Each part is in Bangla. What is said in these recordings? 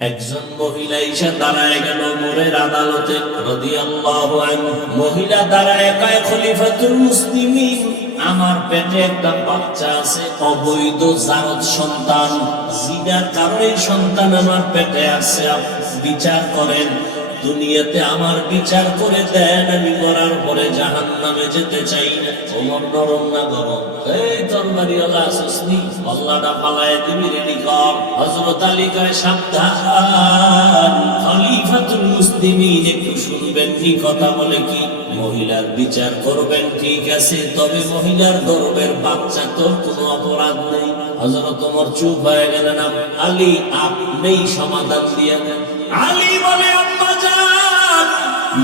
একজন মহিলা এসে দাঁড়ায় গেল ওমরের আদালতে রাদিয়াল্লাহু আনহু। মহিলা দাঁড়ায় কয়, খলিফাতুল মুসলিমিন, আমার পেটে একটা বাচ্চা আছে, অবৈধ জারজ সন্তান, জিনার কারণে সন্তান আমার পেটে আছে, বিচার করেন। দুনিয়াতে আমার বিচার করে দেন, আমি মরার পরে জাহান্নামে যেতে চাই না। ওমর নরম না গরম? এই তরবারিওয়ালা আসুসনি, আল্লাহটা পালায় দিবি রেডি কর। হযরত আলী কয়, সাবধান, খলিফাতুল মুসলিমিন, একটু শুনবেন কি কথা বলে কি? মহিলার বিচার করবেন ঠিক আছে, তবে মহিলার গর্ভের বাচ্চা তোর কোনো অপরাধ নেই। হযরত ওমর চুপ হয়ে গেলেন। আলী, আপনিই সমাধান দিয়ে দেন। আলী বলে, আম্মা জান,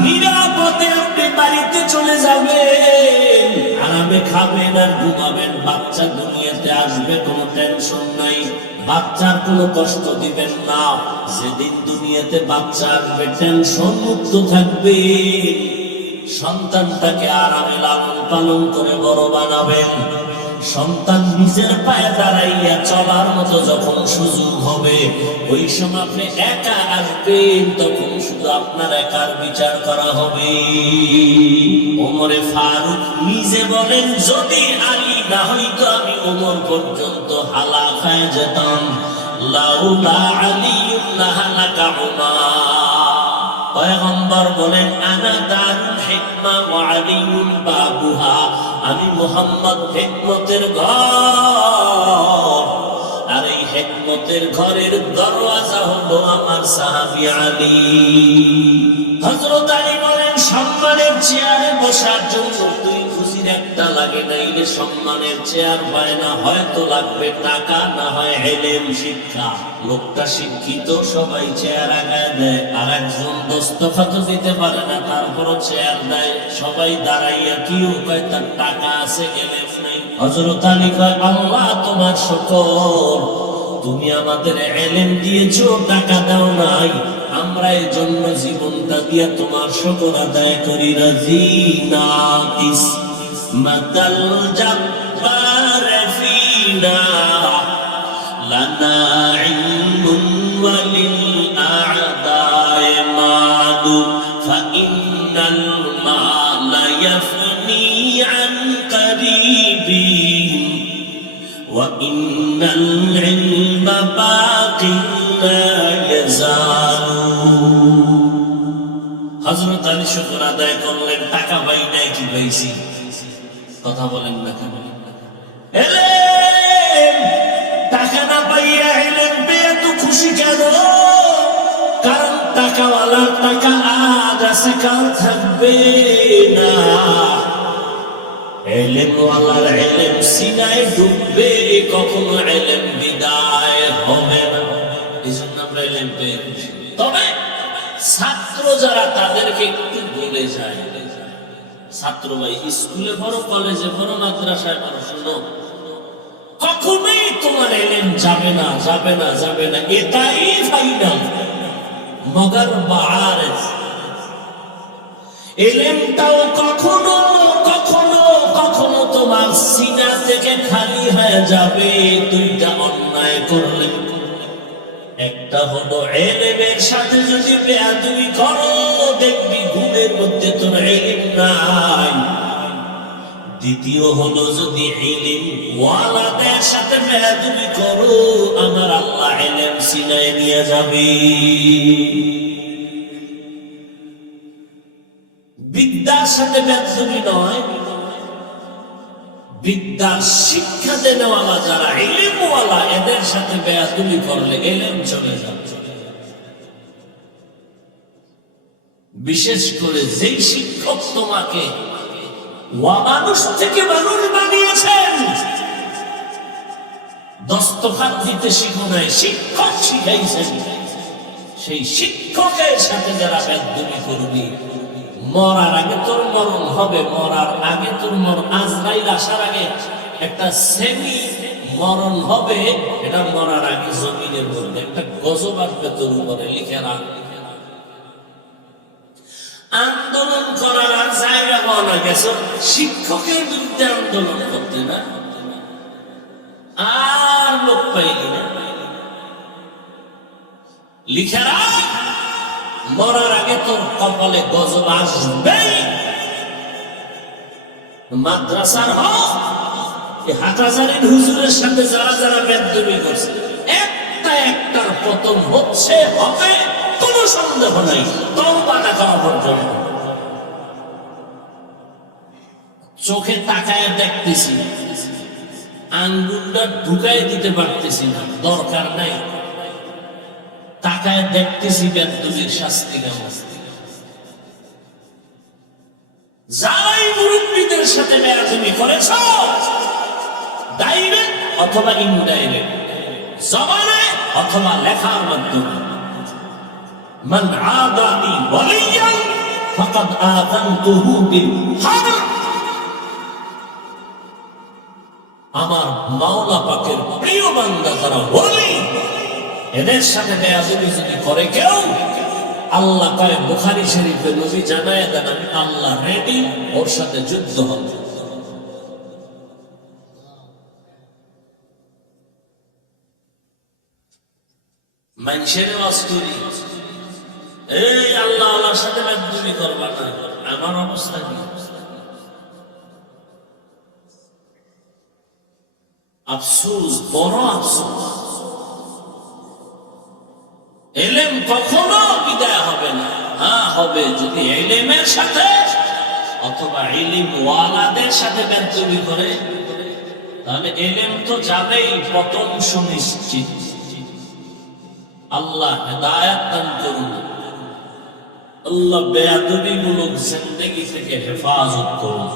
নিরাপদে আপনি বাড়িতে চলে যাবেন, আরামে খাবেন আর ঘুমাবেন, বাচ্চা দুনিয়াতে আসবে, কোনো টেনশন নাই, বাচ্চার কোনো কষ্ট দিবেন না। যেদিন দুনিয়াতে বাচ্চা আসবে টেনশন মুক্ত থাকবে, সন্তানটাকে আরামে লালন পালন করে বড় বানাবেন। সন্তান নিজের পায়ে দাঁড়াইয়া চলার মতো যখন সুযোগ হবে, ওই সময় আপনি একা আসবেন, তখন শুধু আপনার একার বিচার করা হবে। ওমরে ফারুক নিজে বলেন, যদি আলী না হইতো আমি ওমর পর্যন্ত হালাক হয়ে যেতাম। লাউলা আলিয়ুন লাহালাকা উমার। পয়গম্বর বলেন, আনা দারুল হিকমা ওয়া আলিয়ুন বাবুহা, আমি মুহাম্মদ হিকমতের ঘর, আর এই হিকমতের ঘরের দরওয়াজা হলো আমার সাহাবী আলী। হযরত আলী বলেন, সম্মানের চেয়ারে বসার জন্য তুই খুশির একটা লাগে, নাইলে সম্মানের চেয়ার পায় না, হয়তো লাগবে টাকা, না হয় ইলম শিক্ষা। লোকটা শিক্ষিত, সবাই চেয়ার আগায় দেয়, আর একজন দস্তখত দিতে পারে না, তারপরও চেয়ার দেয়, সবাই দাঁড়াইয়া কিউ কয় তার টাকা আছে, ইলম নেই। হযরত আলী কয়, আল্লাহ তোমার শুকর, তুমি আমাদের ইলম দিয়েছো, টাকা দাও নাই, আমরা এই জন্য জীবনটা দিয়া তোমার শুকর আদায় করি। রাজিনা কিসমাতাল জাব্বার ফিনা লানা ইলমুন ওয়ালিল আ'দায় মাদু ফাইন্নাল মালা ইয়াফনি আন করিবিহিম ওয়া ইন্নাল ইলমা বাকিন লা ইয়াজালু। হযরত আলী শুকর আদায় করলেন, টাকা পাই নাই কি পাইছি? কথা বলেন না কেন? টাকা না পাইয়া ইলম পেয়ে তো খুশি কেন? কারণ টাকাওয়ালার টাকা আজ আছে, কাল থাকবে না। ইলমওয়ালার ইলম সিনায় ডুববে, কখনো ইলম বিদায় হবে না। এই জন্য আমরা ইলম পেয়ে খুশি। তবে ছাত্র যারা, তাদেরকে একটু বলে যায়, ছাত্র ভাই, স্কুলে পড়ো, কলেজে পড়ো, মাদ্রাসায় পড়ো, শোনো, কখনোই তোমার ইলম যাবে না, যাবে না, যাবে না, এটাই ফাইনাল। মগর বারিজ ইলমটাও কখনো কখনো কখনো তোমার সিনা থেকে খালি হয়ে যাবে দুইটা অন্যায় করলে। একটা হলো ইলমের সাথে যদি বেয়াদবি করো, দেখবি ঘুমের মধ্যে তোর ইলম নাই। দ্বিতীয় হলো যদি ইলম ওয়ালাদের সাথে বেয়াদবি করো, আমার আল্লাহ ইলম সিনায় নিয়ে যাবে। বিদ্যার সাথে বেয়াদবি নয়, বিদ্যা শিক্ষা দেওয়ালা যারা ইলমওয়ালা, এদের সাথে বেয়াদবি করলে ইলম চলে যাবে। বিশেষ করে যেই শিক্ষক তোমাকে মানুষ থেকে মানুষ বানিয়েছেন, দস্তখত দিতে শিখো নাই, শিক্ষক শিখাইছেন, সেই শিক্ষকের সাথে যারা বেয়াদবি করবি, মরার আগে তোর মরণ হবে, মরার আগে তোর মরণ, আজরাইল আসার আগে একটা সেমি মরণ হবে, এটা মরার আগে জমিনের মধ্যে একটা গজব আসবে তোর উপরে, লিখে রাখ। আন্দোলন করার আর জায়গা পাওয়া না, গেছো শিক্ষকের বিরুদ্ধে আন্দোলন করতে, না আর লোক পাইনি না। লিখে রাখ, মরার আগে তোর কপালে গজব আসবেই। মাদ্রাসার হোক, হাটহাজারীর হুজুরের সাথে যারা যারা বেদবি করছে, একটার পতন হচ্ছে, হবে, কোনো সন্দেহ নাই, তওবা না করা পর্যন্ত। চোখে তাকায় দেখতেছি, আঙ্গুলটা ঢুকাই দিতে পারতেছি না, দরকার নাই। তাকায় দেখতেছি বেদবির শাস্তি কেমন। যারাই মুরব্বীদের সাথে বেয়াদবি করেছ, ডাইরেক্ট অথবা ইনডাইরেক্ট, জবানে অথবা লেখার মাধ্যমে, মান আদানি ওয়ালিয়ান ফাকাদ আযানতুহু বিল হারব, আমার মাওলা পাকের প্রিয় বান্দা যারা ওলি, এদের সাথে বেয়াদবি যদি করে কেউ, আল্লাহ কয় বুখারী শরীফে নবী জানায় দেন, আমি আল্লাহ রেডি, ওর সাথে যুদ্ধ হবে। মানুষের অস্তুরি, এই আল্লাহ আল্লাহর সাথে বেয়াদবি করবা না, আমার অবস্থা কি? আফসোস, বড় আফসোস। এলেম কখনো বিদায় হবে না। হ্যাঁ হবে, যদি এলেমের সাথে অথবা ইলম ওয়ালাদের সাথে বেয়াদবি করে, তাহলে এলেম তো যাবেই, পতন সুনিশ্চিত। আল্লাহ হেদায়েত দান করুন, আল্লাহ বেয়াদবি মূলক জিন্দেগি থেকে হেফাজত করুন।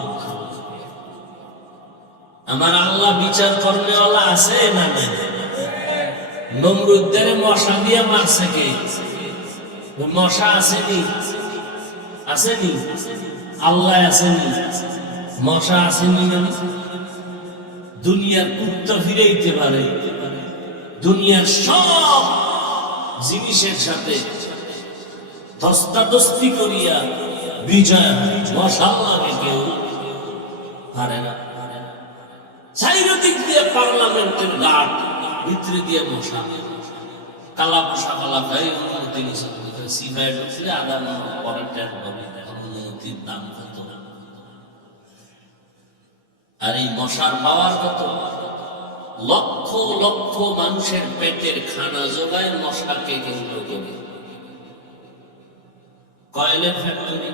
আমার আল্লাহ বিচার করনেওয়ালা আছে না নাই? নমরুদের মশা দিয়ে মারছে কে? মশা আসেনি? আসেনি? আল্লাহ আসেনি? মশা আসেনি? মানে দুনিয়ার কুত্তা ফিরাইতে পারে, দুনিয়ার সব জিনিসের সাথে ধস্তাধস্তি করিয়া বিজয়, মশা লাগে কেউ পারে না। চারিদিক দিয়ে পার্লামেন্টের গার্ড, ভিতরে দিয়ে মশা, কালা মশা কালা খাই, অনুমতি সিপাই ঢুকলে আদান পরের অনুমতির দাম কত। আর এই মশার পাওয়ার কত? লক্ষ লক্ষ মানুষের পেটের খানা জোগায় মশাকে কেন্দ্র করে। কয়েলের ফ্যাক্টরি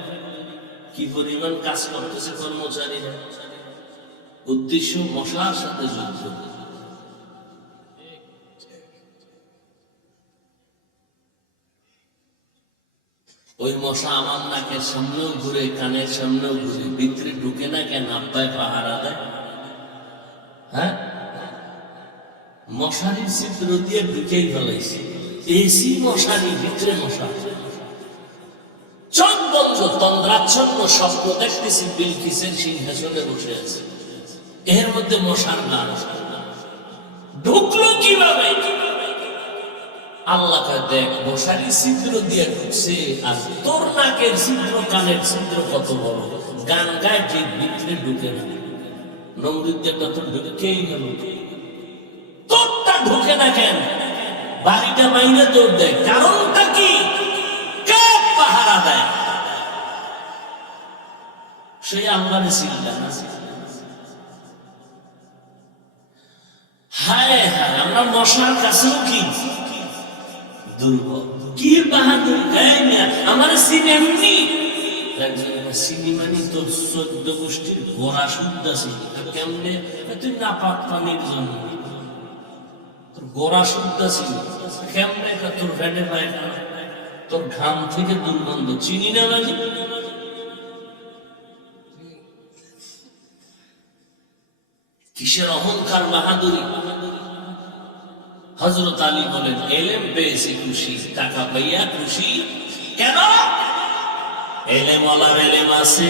কি পরিমাণ কাজ করতেছে কর্মচারীরা, উদ্দেশ্য মশার সাথে যুদ্ধ। ওই মশা আমার নাকের সামনেও ঘুরে, কানের সামনেও ঘুরে, ভিতরে ঢুকে না কেন? আব্বায় পাহারা দেয়। হ্যাঁ, মশারির ছিদ্র দিয়ে ঢুকেই ফেলাইছে, এসি মশারি, ভিতরে মশা। চোখ বন্ধ, তন্দ্রাচ্ছন্ন স্বপ্ন দেখতেছি, বিলকিসের সিংহাসনে বসে আছে, এর মধ্যে মশার গান। ঢুকলো কিভাবে? আল্লাহ দেখ, মশারি ছিদ্র দিয়ে ঢুকছে, আর তোর নাকের ছিদ্র, কানের ছিদ্র কত বড়, গান গায় ঠিক, ভিতরে ঢুকে না। নমরুদের কথা ঢুকেই গেল, তোরটা ঢুকে না কেন? বাড়িটা বাইরে তোর দেয়, কারণটা কি? কে পাহারা দেয়? সেই আল্লাহর চিন্তা না। হায় হায়, আমরা মশার কাছেও কি দুর্বল, কি বাহাদুর। আমার সিনেমনি সিনেমানি তোর 14 গোষ্ঠীর গোড়া শুদ্ধ আছে, কেমনে তুই না পাক পানির জন্য তোর গোড়া শুদ্ধ ছিল, কেমনে তোর ফ্যাটে পায়, তোর ঘাম থেকে দুর্গন্ধ চিনি না মানে। কিসের অহংকার, বাহাদুরি। হযরত আলী বলেন, এলেম পেয়েছি খুশি, টাকা পাইয়া খুশি কেন? এলেমওয়ালার এলেম আছে,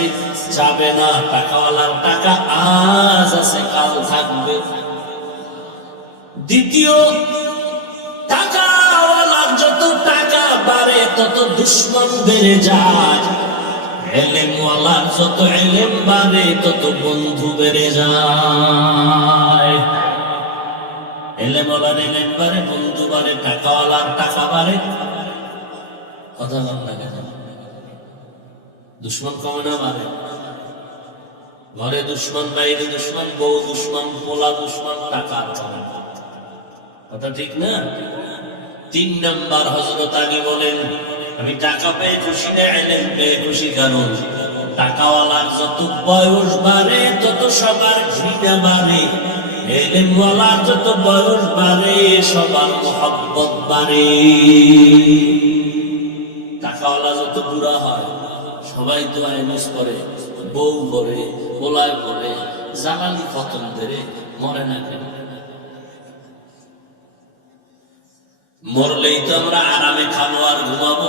যাবে না। টাকাওয়ালার টাকা আজ আছে, কাল থাকবে। দ্বিতীয়, টাকাওয়ালার যত টাকা বাড়ে তত দুশ্মন বেড়ে যায়, এলেমওয়ালার যত এলেম বাড়ে তত বন্ধু বেড়ে যায়। এলেমওয়ালার এলেম বাড়ে, বন্ধু বাড়ে, টাকাওয়ালার টাকা বাড়ে, কথা বল না কেন? দুশ্মন কমে না বাড়ে? ঘরে দুশ্মন, বাইরে দুশ্মন, বউ দুশ্মন, পোলা দুশ্মন, টাকার কমে। কথা ঠিক না? 3 নাম্বার হযরত আলী বলেন, আমি টাকা পেয়ে খুশি না, ইলম পেয়ে খুশি। কারণ টাকাওয়ালার যত বয়স বাড়ে তত সবার ঘৃণা বাড়ে, ইলমওয়ালার যত বয়স বাড়ে সবার মহব্বত বাড়ে। টাকাওয়ালা যত বুড়া হয় সবাই তো আইনস করে, বউ করে, পোলায় করে, জ্বালানি খতম করে মরে না কেন? মরলেই তো আমরা আরামে খাবো আর ঘুমাবো।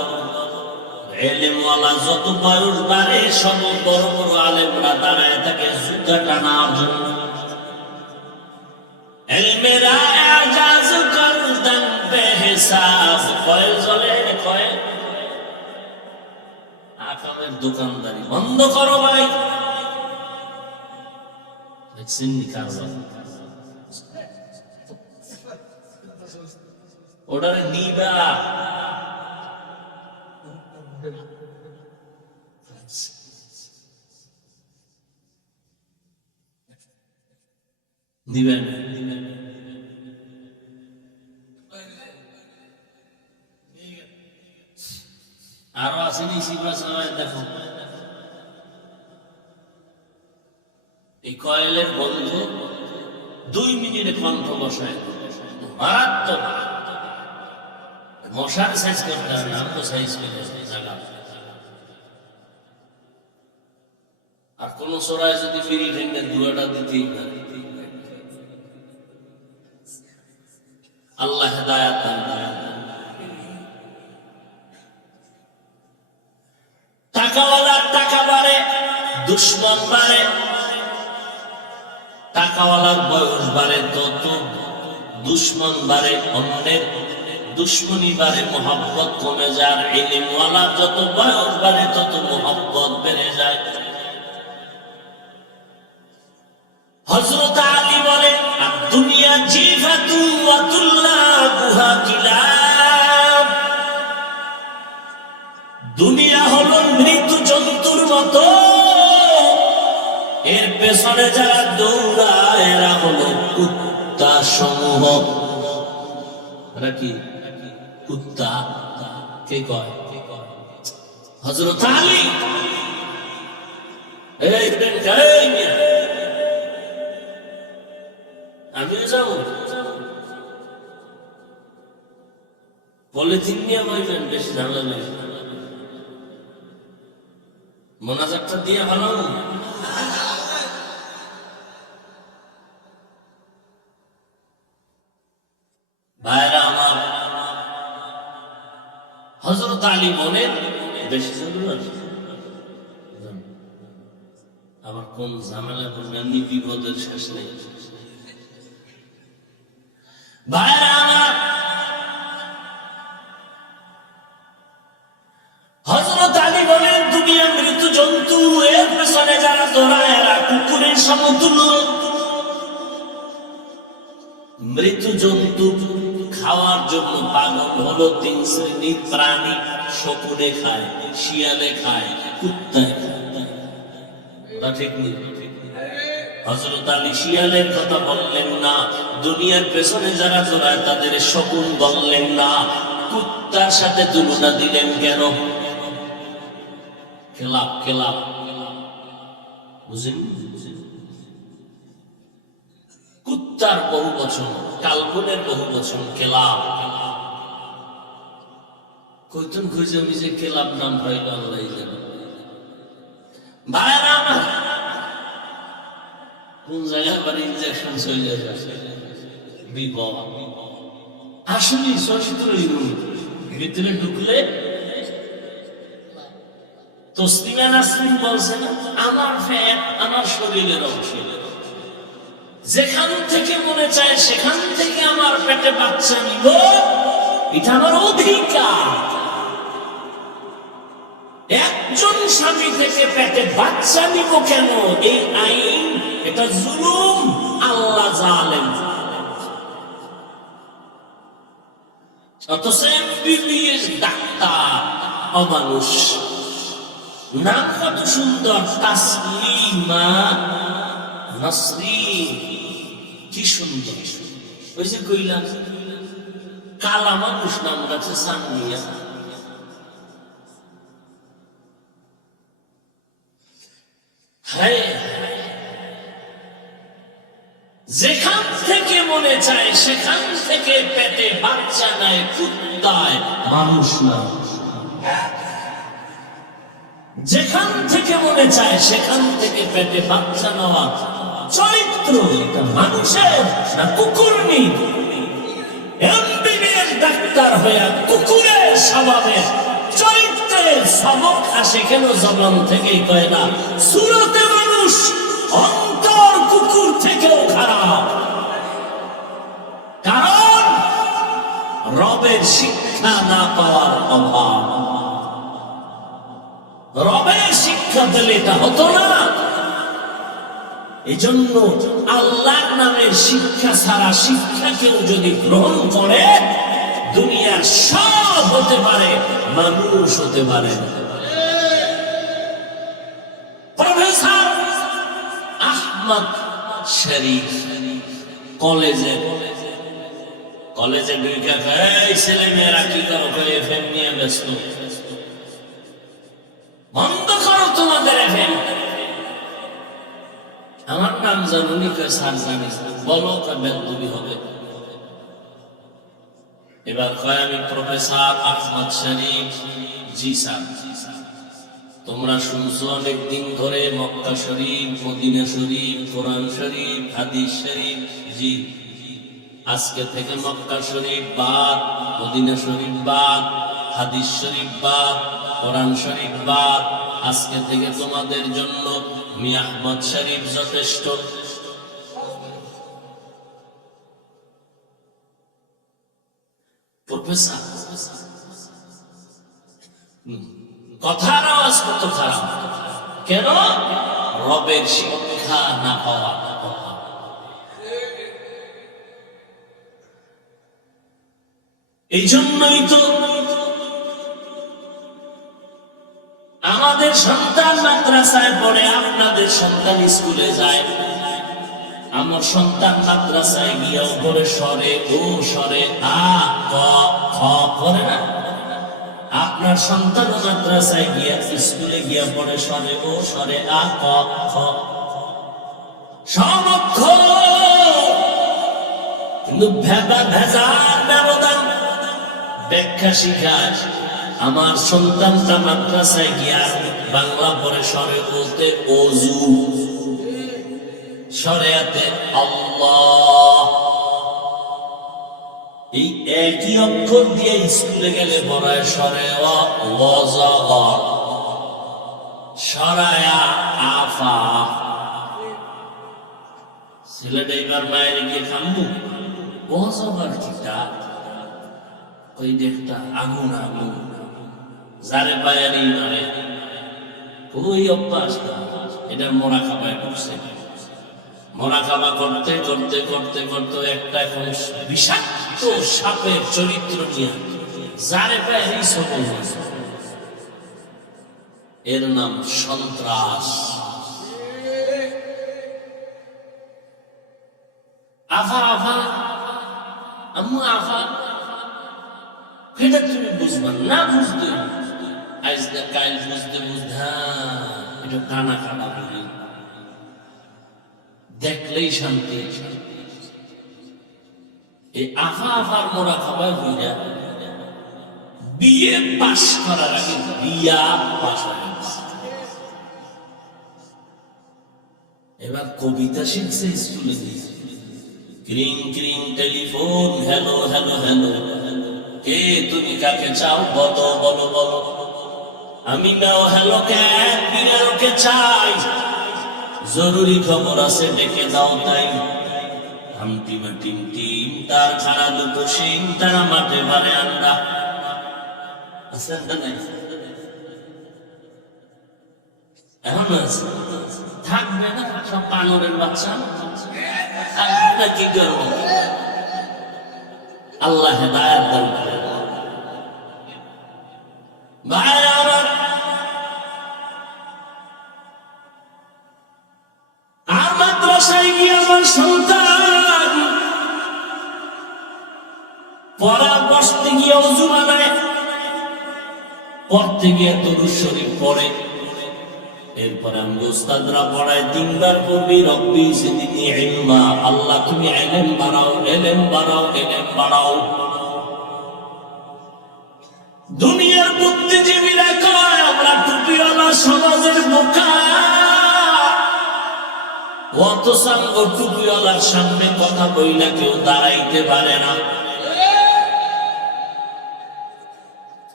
ইলমওয়ালা যত বয়স বাড়ে সব বড় বড় আলেমরা দাঁড়ায় থাকে জুতা টানার জন্য। ইলমেরা আজাজ করদান বেহিসাব, কয় চলে কয় আকামের দোকানদারি বন্ধ করো ভাই। দেখছেন নি কারবার? ওটারে নিবা দিবেন। আরো আসেনি সিবাসায় দেখো, এই কয়েলের বন্ধু 2 মিনিটে কণ্ঠ বসায় মারাত্মক। মশার সাইজ করতে হবে, আমরা সাইজ করে জায়গা। আর কোন সরাই যদি ফিরি ঠেঙ্গে দুয়াটা দিতেই না। আল্লাহ হেদায়াত দান করেন। টাকাওয়ালার টাকা বাড়ে, দুশ্মন বাড়ে। টাকাওয়ালার বয়স বাড়ে তত দুশ্মন বাড়ে, অন্যের দুশ্মনী বাড়ে, মোহাব্বত কমে যায়। ইলমওয়ালার যত বয়স বাড়ে তত মোহাব্বত বেড়ে যায়। হযরত আলী বলেন, দুনিয়া জিফাতু ওয়া তুল্লাবুহা কিলাব, দুনিয়া হলো মৃত্যু জন্তুর মতো, এর পেছনে যারা দৌড়ায় এরা হলো কুত্তা সমূহ। এরা কি কুত্তা? কে কয়? হযরত আলী। আমিও যাবো পলিথিন নিয়ে বলবেন, বেশি ঝামেলা নেই। মোনাজাতটা দিয়ে ভালো। ভাইরা আমার, হযরত আলী বলেন বেশি জরুরত আবার কোন ঝামেলা করবেন, বিপদের শেষ নেই। ভাইরা আমার, হযরত আলী বলেন দুনিয়া মৃত্যু জন্তু, এর পেছনে যারা দৌড়ায় এরা কুকুরের সমতুল্য। মৃত্যু জন্তু খাওয়ার জন্য পাগল হলো 3 শ্রেণীর প্রাণী। শকুনে খায়, শিয়ালে খায়, কুত্তায় খায়। ঠিক নেই? হযরত আলী শিয়ালের কথা বললেন না, দুনিয়ার পেছনে যারা দৌড়ায় তাদের শকুন বললেন না, কুত্তার সাথে তুলনা দিলেন কেন? খেলাপ খেলাপ, বুঝেন? কুত্তার বহু বচন, কালবনের বহু বচন খেলাপ। কইতুন খুঁজে মিজে খেলাপ নাম পাইল আল্লাহ জানে। ভাইরা আমার, কোন জায়গায় আবার ইনজেকশন চলে যাচ্ছে, বিপদ। আসলে চরিত্রই ভিতরে ঢুকলে তসলিমা নাসরিন বলছে না, আমার ফ্যাট আমার শরীরের অংশ, যেখান থেকে মনে চায় সেখান থেকে আমার পেটে বাচ্চা নিব, এটা আমার অধিকার। একজন স্বামী থেকে পেটে বাচ্চা নিব কেন? এই আইন, এটা জুলুম। আল্লাহ জালেম। অথচ এমবিবিএস ডাক্তার অমানুষ। নাম কত সুন্দর, তাসলিমা নাসরিন, কি সুন্দর। ওই যে কইলাম কালা মানুষ নাম রাখছে সামিয়া। যেখান থেকে মনে চায় সেখান থেকে পেটে বাচ্চা নেয়, কুত্তায় মানুষ না। যেখান থেকে মনে চায় সেখান থেকে পেটে বাচ্চা নেওয়া চরিত্র এটা মানুষের না কুকুরনি? এমবিবিএস ডাক্তার হইয়া কুকুরের স্বভাবের চরিত্রের সবক আসে কেন জবান থেকেই কয় না? সুরতে মানুষ, অন্তর কুকুর থেকেও খারাপ। কারণ রবের শিক্ষা না পাওয়ার অভাব। রবের শিক্ষা দিলে এটা হতো না। এই জন্য আল্লাহর নামের শিক্ষা ছাড়া শিক্ষা কেউ যদি গ্রহণ করে দুনিয়ার সব হতে পারে, মানুষ হতে পারে। প্রফেসর আহমদ শরীফ কলেজে ঢুকে ছেলে মেয়েরা কি করো, এফএম নিয়ে ব্যস্ত, বন্ধ করো তোমাদের এফএম। আমার নাম জানুনি, স্যার জানি, বলো বেদবি হবে। এবার কয় আমি প্রফেসর আহমদ শরীফ। জি স্যার, তোমরা শুনছো অনেকদিন ধরে মক্কা শরীফ, মদিনা শরীফ, কোরআন শরীফ, হাদিস শরীফ। জি, আজকে থেকে মক্কা শরীফ বাদ, মদিনা শরীফ বাদ, হাদিস শরীফ বাদ, কোরআন শরীফ বাদ। আজকে থেকে তোমাদের জন্য আহমদ শরীফ যথেষ্ট। প্রফেসর কথার আওয়াজ কত খারাপ, কেন? রবের শিক্ষা না পাওয়া। এই জন্যই তো আমাদের সন্তান মাদ্রাসায় পড়ে, আপনাদের সন্তান স্কুলে যায়। আমার সন্তান মাদ্রাসায় গিয়ে পড়ে সরে ও সরে আ ক খ করে না। আপনার সন্তান মাদ্রাসায় গিয়া স্কুলে গিয়া পড়ে সরে ও সরে আ ক খ সব অক্ষর, কিন্তু ভেজাল ব্যবধান ব্যাখ্যা শিখায়। আমার সন্তানটা মাদ্রাসায় গিয়া বাংলা পড়ে সরে বলতে অজু, শরিয়াতে আল্লাহ, এই একই অক্ষর দিয়ে স্কুলে গেলে পড়ায় সরে ওয়াজার, সরায়া আফা। ছেলেটা এবার মায়ের গিয়ে খাম্বু ওয়াজার কিটা, ওই দেখটা আগুন আগুন যারে বায়ারি মারে, ওই অভ্যাস। এটা মোরা খাবায় করছে। মোরা খাবা করতে করতে করতে করতে একটা এখন বিষাক্ত সাপের চরিত্র নিয়ে যারে বায়ারি সবল, এর নাম সন্ত্রাস। আফা আফা আম্মু আফা, এটা তুমি বুঝবা না, বুঝতে আজ কাল বুঝতে বুঝা এটা কানা কানা বলি, দেখলেই শান্তি। এই আফা আফার মোরা খাবার হইয়া বিয়ে পাশ করার আগে বিয়া পাশ হয়ে গেছে। এবার কবিতা শিখছে স্কুলে দিয়ে, ক্রিং ক্রিং টেলিফোন, হ্যালো হ্যালো হ্যালো, কে তুমি কাকে চাও বলো বলো বলো, আমি নাও হ্যালো ক্যাট বিড়ালকে চাই, জরুরি খবর আছে ডেকে দাও তাই। হামটিমা টিম টিম তার খাড়া দুটো সিং, তারা মাঠে মারে আন্ডা। এখন থাকবে না সব পানরের বাচ্চা, থাকবে না কি করবো? আল্লাহ হেদায়েত দান করে। ভাইরা ওযু বানায়, পড়তে গিয়ে দরুদ শরীফ পড়ে, এরপরে আমি উস্তাদরা পড়ায় তিনবার পড়বি রব্বি জিদনি ইলমা, আল্লাহ তুমি ইলম বাড়াও, ইলম বাড়াও, ইলম বাড়াও। দুনিয়ার বুদ্ধিজীবীরা কয় আমরা টুপিওয়ালা সমাজের বোকা, অথচ টুপিওয়ালার সামনে কথা বইলা কেউ দাঁড়াইতে পারে না।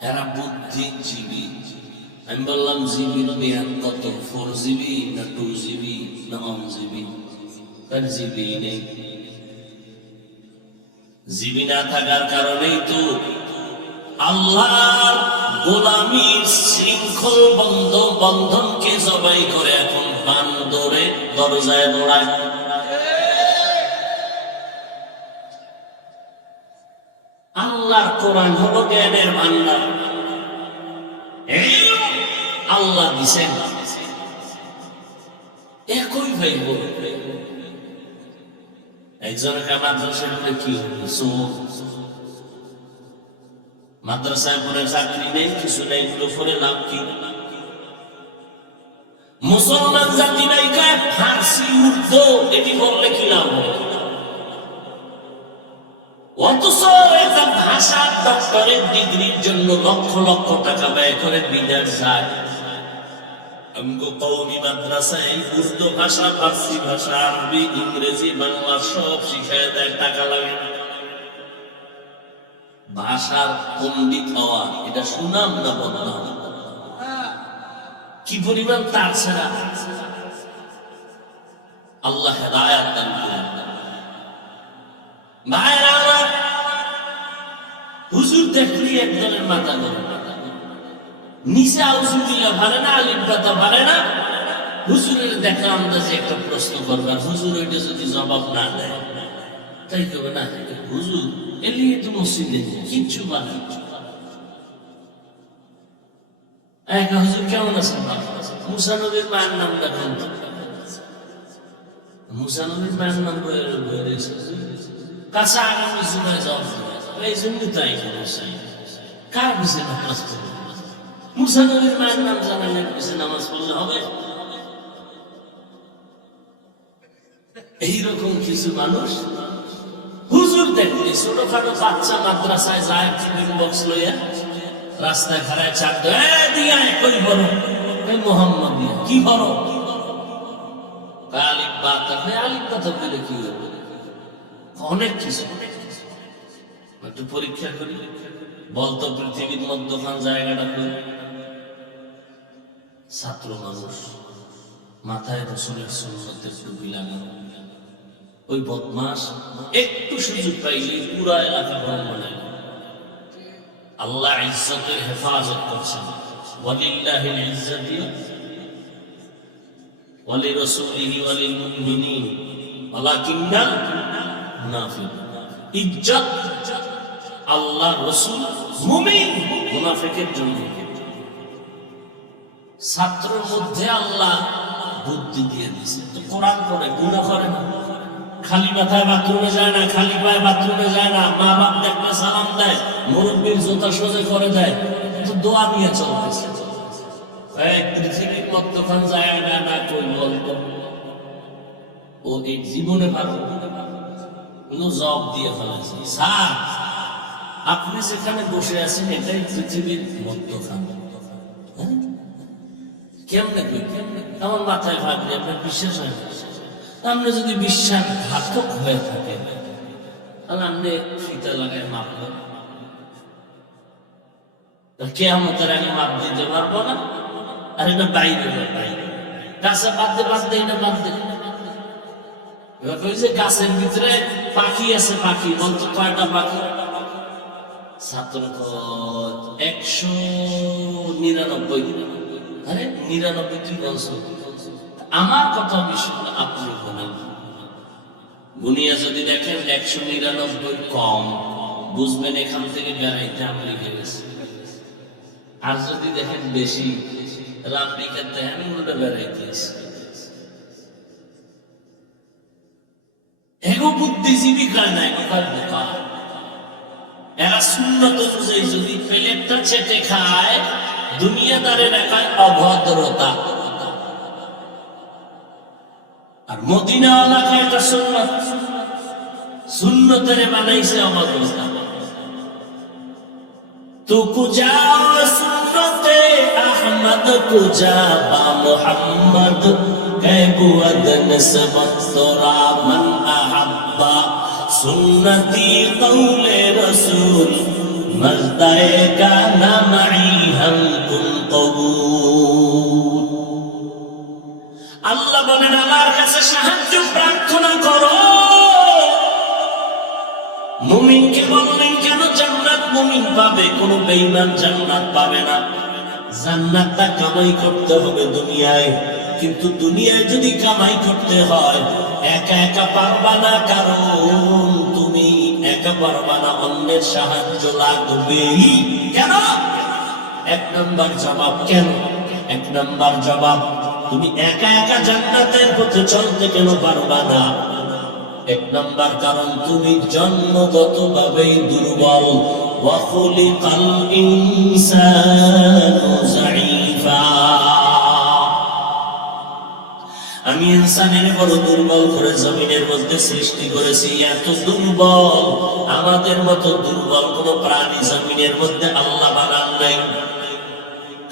এরা বুদ্ধিজীবী। আমি বললাম জিবির মেয়াদ কত, 4GB না 2GB না 1GB? তার জিবি নেই। জিবি না থাকার কারণেই তো আল্লাহর গোলামীর শৃঙ্খল বন্ধনকে জবাই করে এখন বান্দরে দরজায় দৌড়ায়। আল্লাহর কোরআন হলো জ্ঞানের ভান্ডার, আল্লাহ দিছেন একই ভাইব। একজনকে মাদ্রাসায় বলে কি মাদ্রাসায় পড়ে চাকরি নেই, কিছু নেই, পড়ে লাভ কি? মুসলমান জাতি নায়িকা ফার্সি উর্দু এটি বললে কি লাভ? অথচ একটা ভাষার ডক্টরেট ডিগ্রির জন্য লক্ষ লক্ষ টাকা ব্যয় করে বিদেশ যায়। আমগো কওমি মাদ্রাসায় উর্দু ভাষা, ফার্সি ভাষা, আরবি, ইংরেজি, বাংলা সব শিখায় দেয়, টাকা লাগে। ভাষার পণ্ডিত হওয়া এটা সুনাম না বদনাম? কি পরিমাণ তার ছাড়া আল্লাহ হেদায়েত দান করেন। ভাইরা আমার, হুজুর দেখলি একজনের মাথা গরম, নিচে আউযুবিল্লাহ পারে না, আলিফ বাতা পারে না। হুজুরের দেখা আন্দাজে একটা প্রশ্ন করবার, হুজুর ওইটা যদি জবাব না দেয় তাই কবে না হুজুর এলিয়ে তো মসজিদে কিচ্ছু পারে। হুজুর কেমন আছেন? মুসা নবীর মায়ের নাম দেখুন, মুসা নবীর মায়ের নাম কাছে আগামী জুমায় যাওয়া, এই জন্য তাই কার পিছিয়ে নামাজ পড়বে? মুসা নবীর মায়ের নাম জানালে পিছিয়ে নামাজ পড়লে হবে? এইরকম কিছু মানুষ হুজুর দেখলি ছোটখাটো বাচ্চা মাদ্রাসায় যায়, টিফিন বক্স লইয়া রাস্তায় খাড়ায় চাপ দিয়া কই বড় মোহাম্মদ দিয়া কি বড় আলিফ বাতা, আলিফ বাতা বলে কি হবে? অনেক কিছু। একটু পরীক্ষা করি, বলতো পৃথিবীর মধ্যখান জায়গাটা করি। ছাত্র মানুষ, মাথায় রসুলের সুন্নতের টুপি লাগানো, ওই বদমাস একটু সুযোগ পাইলে পুরা এলাকা ভ্রমণ। আল্লাহ ইজ্জতের হেফাজত করছেন, ওয়ালিল্লাহিল ইজ্জাতু ওয়ালিরাসূলিহি ওয়ালিল মুমিনিন ওয়ালাকিন্নাল মুনাফিকিন। ইজ্জত আল্লাহ, রাসূল, মুমিন, মুনাফিকের জন্য। ছাত্রের মধ্যে আল্লাহ বুদ্ধি দিয়ে দিয়েছে, তো কোরআন পড়ে গুনাহ করে না, খালি মাথায় বাথরুমে যায় না, খালি পায়ে বাথরুমে যায় না, মা বাপ দেখলে সালাম দেয়, মুরব্বীর জুতা সোজা করে দেয়, তো দোয়া নিয়ে চলতেছে। পৃথিবীর মধ্যখান জায়গা না কই বলতো ও এই জীবনে পারবো জব দিয়ে ফেলেছে। স্যার আপনি যেখানে বসে আছেন এটাই পৃথিবীর মধ্যখান। কেমনে কই আমার মাথায় ভাবলে আপনার বিশ্বাস হয় না? আপনি যদি বিশ্বাস ঘাতক হয়ে থাকে তাহলে আপনি ফিতা লাগায় মাপবেন, কিয়ামতের আগে মাপ দিতে পারবো না। আর এটা বাইরে বাইরে গাছে বাঁধতে বাঁধতে এটা বাঁধতে ওই যে গাছের ভিতরে পাখি আছে, পাখি বলতো কয়টা পাখি? ছাত্র 199। আরে 99 কি বলছো? আমার কথা বিষয় আপনি বলেন, গুনিয়া যদি দেখেন 199 কম, বুঝবেন এখান থেকে বেড়াইতে আমেরিকা গেছে। আর যদি দেখেন বেশি, আমেরিকার দেখেন উল্টা বেড়াইতে গেছে। এগো বুদ্ধিজীবী কার নাই, বোকা। এরা সুন্নত অনুযায়ী যদি প্লেটটা চেটে খায়, দুনিয়াদারের একাই অভদ্রতা। আর মদিনাওয়ালা খায় এটা সুন্নত, সুন্নতের বানাইছে অভদ্রতা। তু কুজা সুন্নতে আহমদ কুজা বা মুহাম্মদ কে বুয়াদ নিসবত তোরা মান আহাব্বা সুন্নতি কৌলে রসুল মজদায়ে গানা মাই হাম কুন কবুল। আল্লাহ বলেন আমার কাছে সাহায্য প্রার্থনা করো। মুমিনকে বললেন কেন জান্নাত মুমিন পাবে, কোন বেঈমান জান্নাত পাবে না। জান্নাতটা কামাই করতে হবে দুনিয়ায়, কিন্তু দুনিয়ায় যদি কামাই করতে হয় একা একা পারবা না, কারণ তুমি একা পারবা না, অন্যের সাহায্য লাগবেই। কেন? এক নাম্বার জবাব কেন? এক নাম্বার জবাব, তুমি একা একা জান্নাতের পথে চলতে কেন পারবা না? এক নাম্বার কারণ তুমি জন্মগতভাবেই দুর্বল। ওয়া খুলিকাল ইনসানু যায়ীফা, আমি ইনসানের বড় দুর্বল করে জমিনের মধ্যে সৃষ্টি করেছি। এত দুর্বল, আমাদের মতো দুর্বল কোন প্রাণী জমিনের মধ্যে আল্লাহ বানান নাই।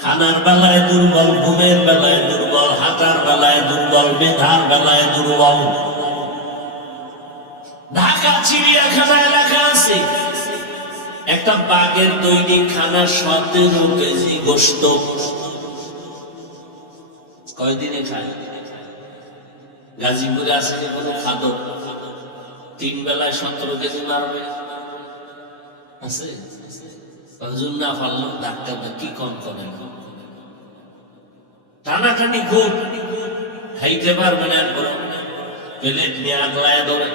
খানার বেলায় দুর্বল, ঘুমের বেলায় দুর্বল, হাঁটার বেলায় দুর্বল, মেধার বেলায় দুর্বল। ঢাকা চিড়িয়াখানায় লেখা আছে একটা বাঘের দৈনিক খানা 17 কেজি গোশত। কয়দিনে খায়? গাজীপুরে আছে কোন খাদ্য 3 বেলায় 17 কেজি মারবে? আছে? হুজুর না পারলো ডাক্তার কি কম করে, টানাটানি খুব, খাইতে পারবে না, প্লেট নিয়ে আগলায় ধরে।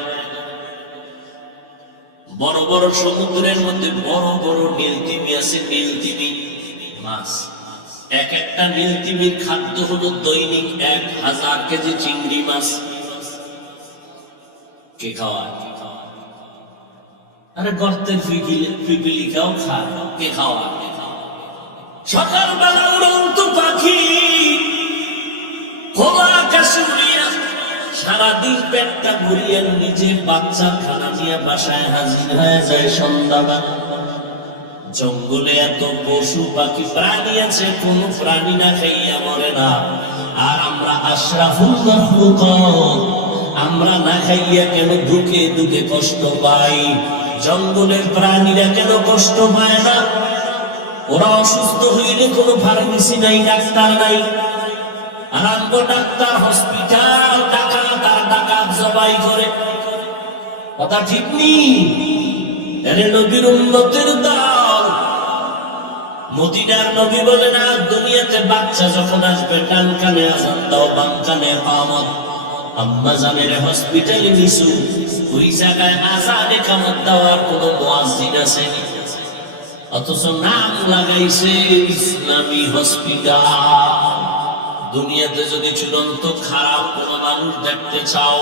বড় বড় সমুদ্রের মধ্যে বড় বড় নীলতিমি আছে, নীলতিমি মাছ। এক একটা নীলতিমির খাদ্য হলো দৈনিক 1000 কেজি চিংড়ি মাছ। কে খাওয়ায়? আরে গর্তের পিপিলিকাও খায়, কে খাওয়ায়? সকালবেলা উড়ন্ত পাখি খোলা আকাশে উড়িয়া সারাদিন পেটটা ঘুরিয়ে নিজে বাচ্চার খানা নিয়ে বাসায় হাজির হয়ে যায় সন্ধ্যাবেলা। জঙ্গলে এত পশু পাখি প্রাণী আছে, কোন প্রাণী না খাইয়া মরে না। আর আমরা আশরাফুল মাখলুকাত, আমরা না খাইয়া কেন দুঃখে দুঃখে কষ্ট পাই? জঙ্গলের প্রাণীরা কেন কষ্ট পায় না? ওরা অসুস্থ হইলে কোনো ফার্মেসি নাই, ডাক্তার নাই। আর আমগো ডাক্তার, হসপিটাল, ডাকাত আর ডাকাত জবাই করে। কথা ঠিক নেই? এর নবীর উম্মতের দল। মদিনার নবী বলে না, দুনিয়াতে বাচ্চা যখন আসবে ডান কানে আযান দাও, বাম কানে ইকামত। আম্মা জানের হসপিটালে নিছু, ওই জায়গায় আযান ইকামত দেওয়ার কোনো মুয়াজ্জিন আছে? অথচ নাম লাগাইছে ইসলামী হসপিটাল। দুনিয়াতে যদি চূড়ান্ত খারাপ কোন মানুষ দেখতে চাও,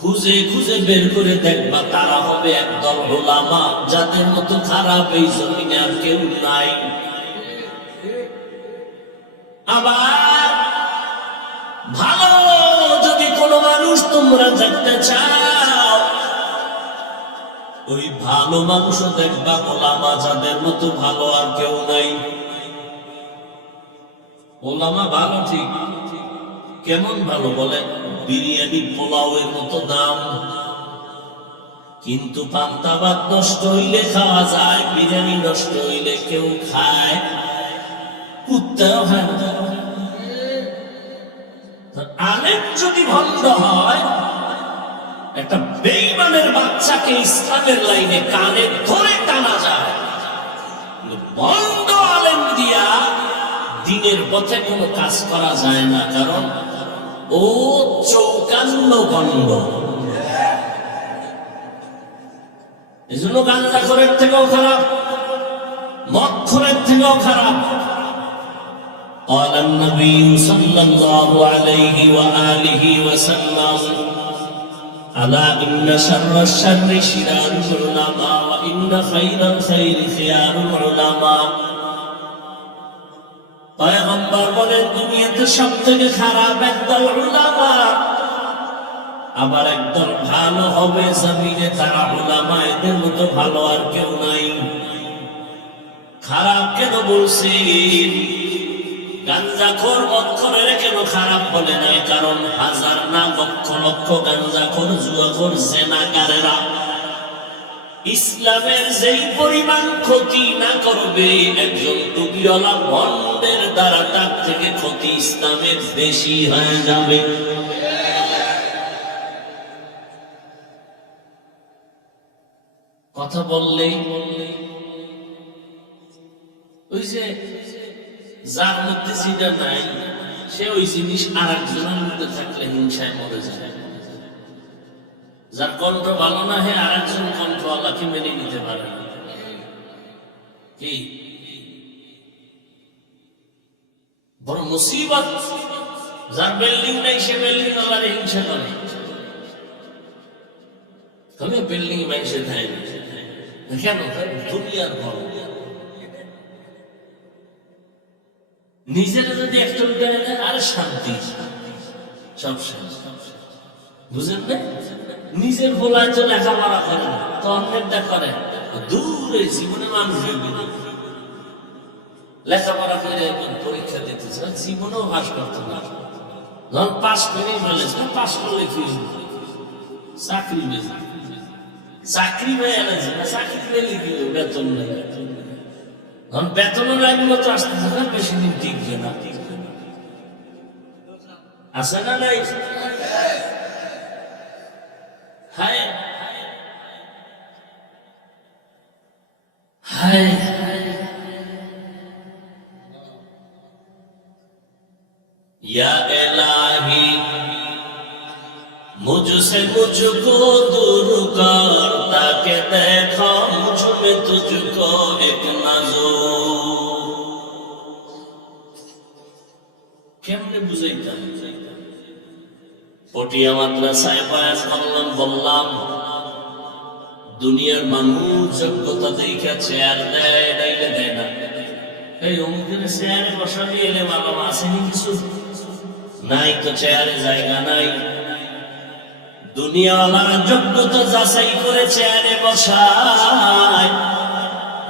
খুঁজে খুঁজে বের করে দেখবা তারা হবে একদল উলামা, যাদের মতো খারাপ এই জমিনে আর কেউ নাই। আবার ভালো যদি কোন মানুষ তোমরা দেখতে চাও, ওই ভালো মানুষও দেখবা উলামা, যাদের মতো ভালো আর কেউ নাই। ওলামা ভালো ঠিক, কেমন ভালো বলে? বিরিয়ানি পোলাওয়ের মতো দাম, কিন্তু পান্তা ভাত নষ্ট হইলে খাওয়া যায়, বিরিয়ানি নষ্ট হইলে কেউ খায়? কুত্তাও খায় না। আলেম যদি ভণ্ড হয়, একটা বেঈমানের বাচ্চাকে ইসলামের লাইনে কানে ধরে টানা যায়। ভণ্ড আলেম দিয়া দিনের পথে কোনো কাজ করা যায় না, কারণ ও 54 ভণ্ড। এই জন্য গাঁজাখোরের থেকেও খারাপ, মদখোরের থেকেও খারাপ। قال النبي صلى الله عليه وآله وسلم আলা ইন্না শাররাশ শাররি শিরারুল উলামা ওয়া ইন্না খায়রাল খায়রি খিয়ারুল উলামা। পয়গম্বর বলেন দুনিয়াতে সবথেকে খারাপ একদল উলামা, আবার একদল ভালো হবে জমিনে তারা উলামা, এদের মতো ভালো আর কেউ নাই। খারাপ কেন বলছি? গাঞ্জাখোর মদখোরের কেন খারাপ বলে নাই? কারণ হাজার না লক্ষ লক্ষ গাঞ্জাখোর, জুয়াখোর, জেনাকারেরা ইসলামের যেই পরিমাণ ক্ষতি না করবে একজন টুপিওয়ালা ভণ্ডের দ্বারা, তার থেকে ক্ষতি ইসলামের বেশি হয়ে যাবে। কথা বললেই ওই যে যার মধ্যে যেটা নাই সে ওই জিনিস আর একজনের মধ্যে থাকলে হিংসায় মরে যায়। যার কণ্ঠ ভালো না হে আর একজন কণ্ঠওয়ালাকে মেনে নিতে পারে না। কি বড় মুসিবত! যার বিল্ডিং নাই সে বিল্ডিং ওয়ালার হিংসা করে। তবে বিল্ডিং মাইসে থাকে না কেন? দুনিয়ার বড় নিজেরা যদি একটা উঠে দেয় আর শান্তি, সব শেষ। বুঝেন না? নিজের ভোলায় তো লেখাপড়া করে না, তো অন্যেরটা করে দূরে। জীবনে মানুষ লেখাপড়া করে পরীক্ষা দিতেছে, জীবনেও পাস করতে না। যখন পাস করে ফেলেছে, পাস করলে কি চাকরি পেয়েছে, চাকরি পেয়ে গেছে না, চাকরি পেলে কি বেতন নেই। যখন বেতনও লাগলো তো আসতে বেশি দিন টিকবে না। আছে না নাই? হায় হায় या इलाही मुझसे मुझको दूर कर, ताकि देखा मुझ में तुझको एक नजर। কেমনে বুঝাইতাম? পটিয়া মাদ্রাসায় বয়ান করলাম, বললাম দুনিয়ার মানুষ যোগ্যতা দেখে চেয়ার দেয়, নাইলে দেয় না। এই অমুকের চেয়ারে বসাবি, এলে বাবা আসেনি কিছু নাই তো, চেয়ারে জায়গা নাই। দুনিয়াওয়ালারা যোগ্যতা যাচাই করে চেয়ারে বসায়,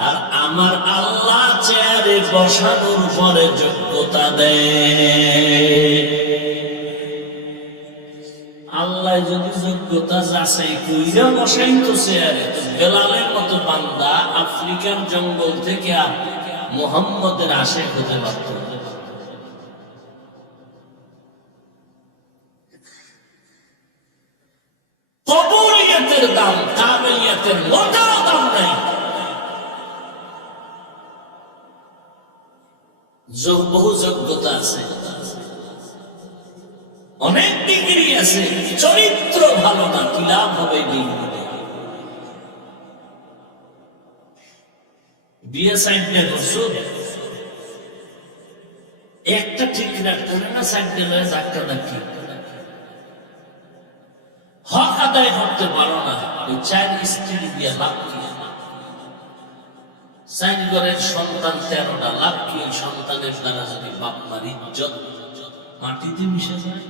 আর আমার আল্লাহ চেয়ারে বসানোর পরে যোগ্যতা দেয়। আল্লাহ যদি যোগ্যতা যাচাই কইরা বসাইতো চেয়ারে, বেলালের মতো বান্দা আফ্রিকার জঙ্গল থেকে মুহাম্মদের আশিক হতে পারত। কবুলিয়তের দাম, কাবিলিয়তের মোটেও দাম নাই। বহু যোগ্যতা আছে, অনেক ডিগ্রি আছে, চরিত্র ভালো না, কি লাভ হবে ডিগ্রি? বিয়ে সাইড নিয়ে করছো, একটা ঠিক রাখতে না, সাইড দিয়ে ধাক্কা ধাক্কি, হক আদায় করতে পারো না, ওই চার স্ত্রী দিয়ে লাভ কি? চার ঘরের সন্তান 13টা, লাভ কি? সন্তানের দ্বারা যদি বাপ মার ইজ্জত মাটিতে মিশে যায়।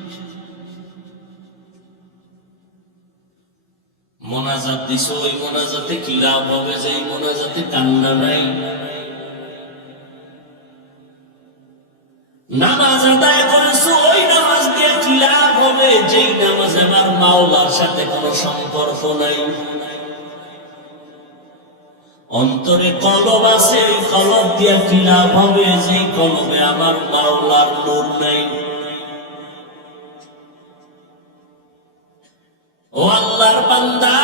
মোনাজাত দিছো, ওই মোনাজাতে কি লাভ হবে? যে মোনাজাতে কান্না নাই। নামাজ আদায় করেছো, ওই নামাজ দিয়ে কি লাভ হবে? যেই নামাজ আমার মাওলার সাথে কোনো সম্পর্ক নাই। অন্তরে কলব আছে, ওই কলব দিয়ে কি লাভ হবে? যেই কলবে আমার মাওলার নূর নাই। ও আল্লাহর বান্দা,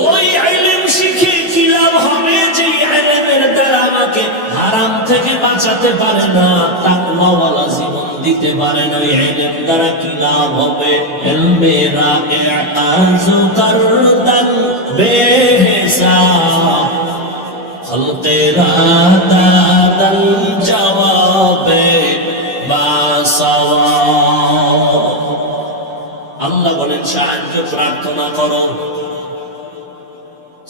ওই ইলম শিখে কি লাভ হবে? যে ইলমের দ্বারা আমাকে হারাম থেকে বাঁচাতে পারে না, তাকওয়াওয়ালা জীবন দিতে পারে না, ওই ইলম দ্বারা কি লাভ হবে? ইলমে রা'আজ করদান বেহিসাব, খলকে রাদাদাল জওয়াবে বাসওয়া। সাহায্য প্রার্থনা করো।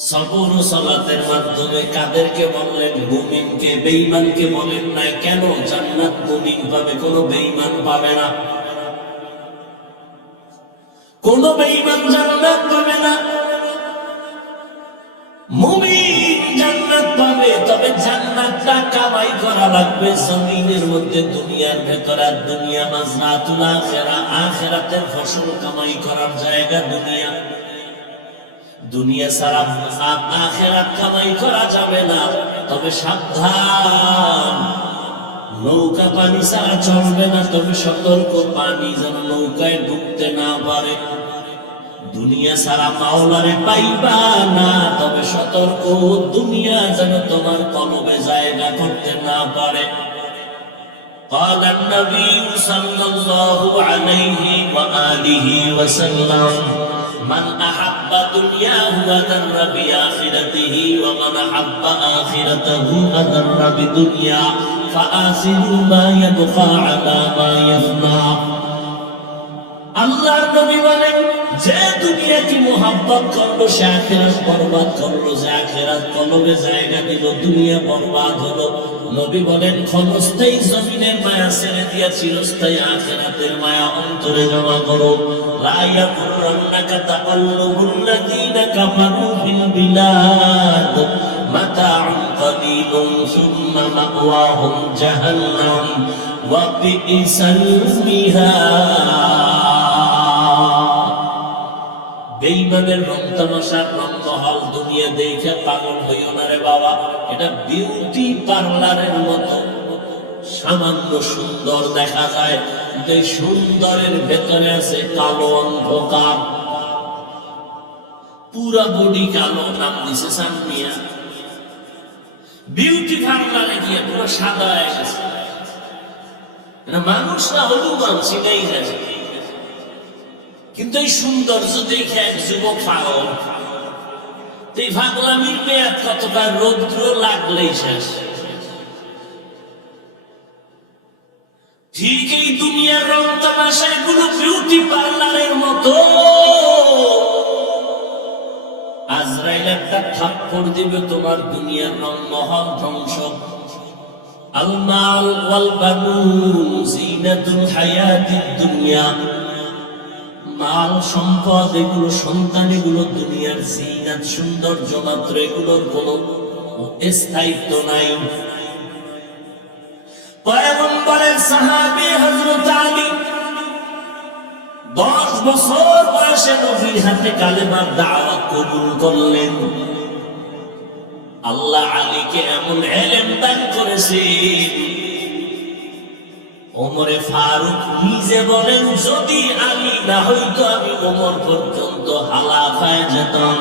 সবর ও সালাতের মাধ্যমে কাদেরকে বললেন? মুমিনকে। বেঈমানকে বলেন নাই কেন? জান্নাত মুমিন পাবে, কোনো বেঈমান পাবে না। কোন বেঈমান জান্নাত পাবে না, মুমিন জান্নাত পাবে। তবে জান্নাতটা কামাই করা লাগবে জমিনের মধ্যে, দুনিয়ার ভেতরে। দুনিয়া মাজরাতুল আখিরা, আখিরাতের ফসল কামাই করার জায়গা দুনিয়া। দুনিয়া ছাড়া আখিরাত কামাই করা যাবে না। তবে সাবধান, নৌকা পানি ছাড়া চলবে না। তবে সতর্ক, পানি যেন নৌকায় ঢুকতে না পারে। দুনিয়া ছাড়া মাওলারে পাইবা না। তবে সতর্ক, দুনিয়া যেন তোমার কলবে জায়গা করতে না পারে। قال النبي صلى الله عليه وآله وسلم من أحب دنياه وذر بآخرته ومن أحب آخرته وذر بدنيا فآخروا ما يبقى على ما يفنى। আল্লাহর নবী বলেন, যে দুনিয়াকে মোহাব্বত করলো সে আখিরাত বরবাদ করলো। যে আখিরাত কলবে জায়গা দিল, দুনিয়া বরবাদ হলো। নবী বলেন, ক্ষণস্থায়ী জমিনের মায়া ছেড়ে দিয়া চিরস্থায়ী আখিরাতের মায়া অন্তরে জমা করো। লা ইয়াগুররান্নাকা তাকাল্লুবুল্লাযীনা কাফারু ফিল বিলাদ মাতাউন কালীলুন সুম্মা মাওয়াহুম জাহান্নাম ওয়া বিইসাল মিহাদ। বেঈমানের রং তামাশার রংমহল দুনিয়া দেখে পাগল হইও না রে বাবা। এটা বিউটি পার্লারের মতো সামান্য সুন্দর দেখা যায়, কিন্তু এই সুন্দরের ভেতরে আছে কালো অন্ধকার। পুরা বডি কালো, নাম দিছে সানমিয়া। বিউটি পার্লারে গিয়ে পুরো সাদা হয়ে গেছে। এটা মানুষ না, হনুমান চিনাই গেছে। কিন্তু এই সৌন্দর্য দেখে এক যুবক পাগল। এই পাগলামির মেয়াদ কতটা? রৌদ্র লাগলেই শেষ। ঠিক এই দুনিয়ার রং তামাশা এগুলো বিউটি পার্লারের মতো। আজরাইল একটা থাপ্পড় দিবে, তোমার দুনিয়ার রং মহল ধ্বংস। আল মাল ওয়াল বানুন জিনাতুল হায়াতিদ দুনিয়া। মাল সম্পদ এগুলো, সন্তান এগুলো দুনিয়ার জিনাত, সৌন্দর্য মাত্র। এগুলোর কোনো স্থায়িত্ব নাই। পয়গম্বরের সাহাবী হযরত আলী 10 বছর বয়সে নবীর হাতে কালেমার দাওয়াত কবুল করলেন। আল্লাহ আলীকে এমন ইলম দান করেছেন, ওমরে ফারুক নিজে বলেন, যদি আলী না হইতো আমি ওমর পর্যন্ত হালাক হয়ে যেতাম।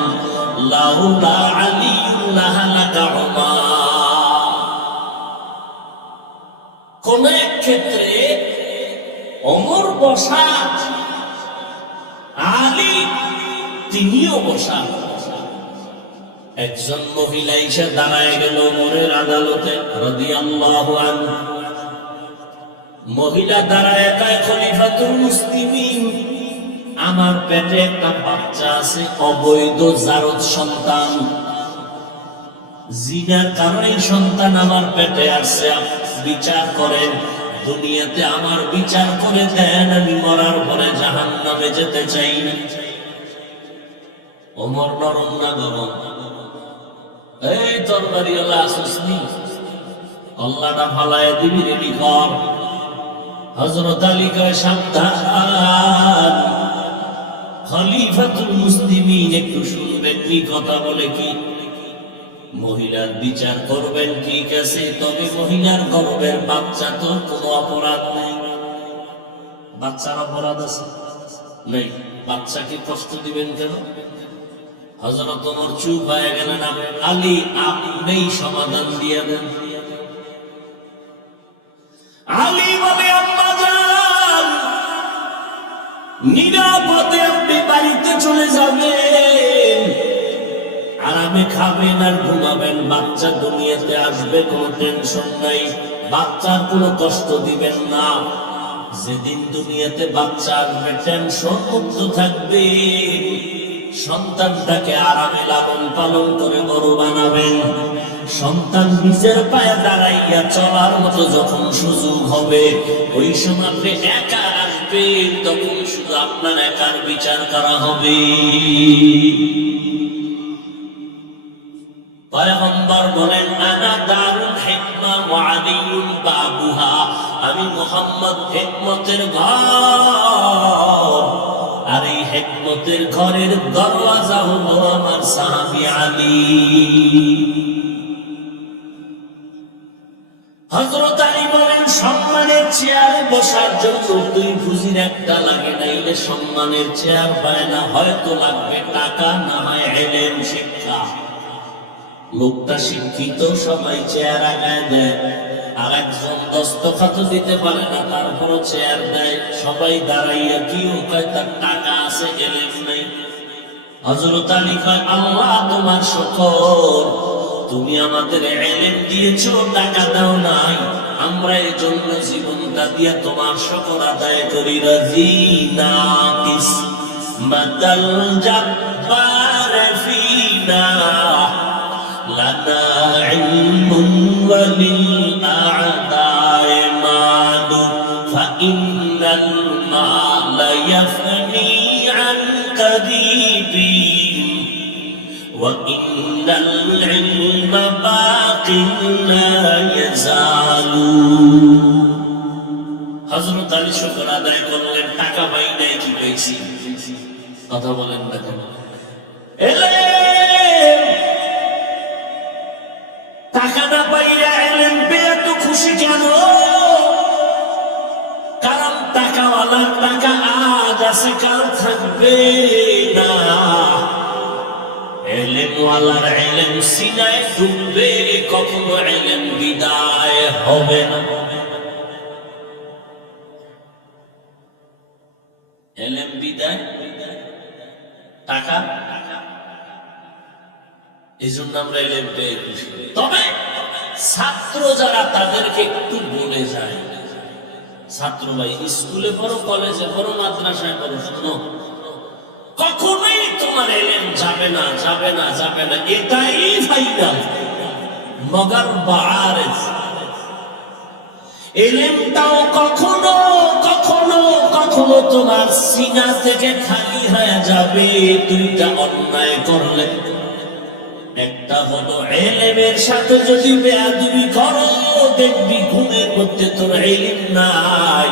লাউলা আলী লাহালাকা উমার। কোন এক ক্ষেত্রে ওমর বসা, আলী তিনিও বসা। একজন মহিলা এসে দাঁড়ায় গেল ওমরের আদালতে রাদিয়াল্লাহু আনহু। মহিলা দাঁড়ায় একাই, খলিফাতুল মুসলিমিন, আমার পেটে একটা বাচ্চা আছে, অবৈধ জারজ সন্তান। জিনার কারণে সন্তান আমার পেটে আসছে, বিচার করেন। দুনিয়াতে আমার বিচার করে দেন, আমি মরার পরে জাহান্নামে যেতে চাই না। ওমর নরম না গরম? এই তরবারিওয়ালা আসুসনি, আল্লাহটা ফালায় দিবি, রেডি কর। হযরত আলী কয়, সাবধান, খলিফাতুল মুসলিমিন একটু শুনবেন কি কথা বলে। কি মহিলার বিচার করবেন, ঠিক আছে, তবে মহিলার গর্ভের বাচ্চা তো কোনো অপরাধ নেই। বাচ্চার অপরাধ আছে? নেই। বাচ্চাকে কষ্ট দিবেন কেন? হযরত ওমর চুপ হয়ে গেলেন। আলী আপনিই সমাধান দিয়ে দেন। আলী বলে, আম্মাজান, নিরাপদে আপনি বাড়িতে চলে যাবেন, আরামে খাবেন আর ঘুমাবেন। বাচ্চা দুনিয়াতে আসবে, কোনো টেনশন নাই। বাচ্চার কোনো কষ্ট দিবেন না। যেদিন দুনিয়াতে বাচ্চা আসবে টেনশন মুক্ত থাকবে, সন্তানটাকে আরামে লালন পালন করে বড় বানাবেন। সন্তান নিজের পায়ে দাঁড়াইয়া চলার মতো যখন সুযোগ হবে, ওই সময় আপনি একা আসবেন, তখন শুধু আপনার একার বিচার করা হবে। পয়গম্বর বলেন, আনা দারুল হিকমা ওয়া আলিয়ুন বাবুহা, আমি মুহাম্মদ হিকমতের ঘর, আর এই হিকমতের ঘরের দরওয়াজা হলো আমার সাহাবী আলী। হযরত আলী বলেন, সম্মানের চেয়ারে বসার জন্য 2 পুঁজির একটা লাগে, নাইলে সম্মানের চেয়ার পায় না। হয়তো লাগবে টাকা, না হয় ইলম, শিক্ষা। লোকটা শিক্ষিত, সবাই চেয়ার আগায় দেয়, আর একজন দস্তখত দিতে পারে না, তারপরও চেয়ার দেয়। সবাই দাঁড়াইয়া কি কয়, তার টাকা আছে, ইলম নাই। হযরত আলী কয়, আল্লাহ তোমার শুকর, তুমি আমাদের ইলম দিয়েছো, টাকা দাও নাই, আমরা এই জন্য জীবনটা দিয়ে তোমার শুকর আদায় করি। রাজিনা কিসমাতাল জাব্বার ফিনা লানা ইলমুন ওয়ালিল আ'দা'i মালু ফাইন্নাল মালা ইয়াফনি আন কারীবিন ওয়া ইন্নাল ইলমা বাকিন লা ইয়াজালু। হযরত আলী শুকর আদায় করলেন, টাকা পাই নাই, কি পেয়েছি? কথা বলেন না কেন? টাকা না পাইয়া ইলম পেয়ে তো খুশি কেন? কারণ টাকাওয়ালার টাকা আজ আছে, কাল থাকবে না। ইলমওয়ালার ইলম সিনায় ঢুকবে, কখনো ইলম বিদায় হবে না। ইলম বিদায়, টাকা, এই জন্য আমরা ইলম পেয়ে খুশি। তবে ছাত্র যারা, তাদেরকে একটু বলে যায়, ছাত্র ভাই, স্কুলে পড়ো, কলেজে পড়ো, মাদ্রাসায় পড়ো, শোনো, কখনোই তোমার ইলম যাবে না, যাবে না, যাবে না, এটাই ফাইনাল। মগর বারিজ ইলমটাও কখনো কখনো কখনো তোমার সিনা থেকে খালি হয়ে যাবে। 2টা অন্যায় করলে, একটা হলো ইলমের সাথে যদি বেয়াদবি করো, দেখবি ঘুমের মধ্যে তোর ইলম নাই।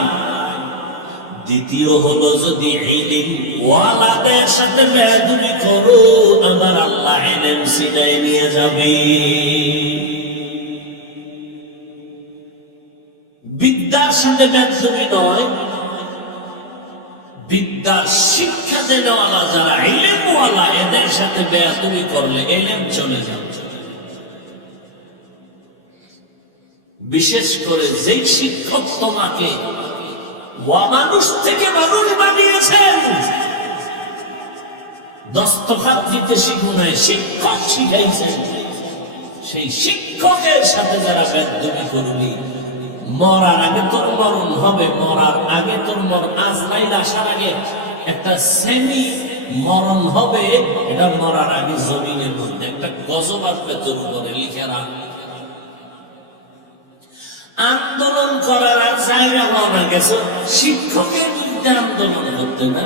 দ্বিতীয় হলো যদি ইলম ওয়ালাদের সাথে বেয়াদবি করো, আমার আল্লাহ ইলম সিনায় নিয়ে যাবে। বিদ্যার সাথে বেয়াদবি নয়, বিদ্যার শিক্ষা দেওয়ালা যারা ইলমওয়ালা, এদের সাথে বেয়াদবি করলে ইলম চলে যাবে। বিশেষ করে যেই শিক্ষক তোমাকে মানুষ থেকে মানুষ বানিয়েছেন, দস্তখত দিতে শিখু নাই, শিক্ষক শিখাইছেন, সেই শিক্ষকের সাথে যারা বেয়াদবি করবি, মরার আগে তোর মরণ হবে। মরার আগে তোর মরণ, আজরাইল আসার আগে একটা সেমি মরণ হবে। এটা মরার আগে জমিনের মধ্যে একটা গজব আসবে তোর উপরে, লিখে রাখ। আন্দোলন করার আর জায়গা পাওয়া গেছে, শিক্ষকের বিরুদ্ধে আন্দোলন করতে না,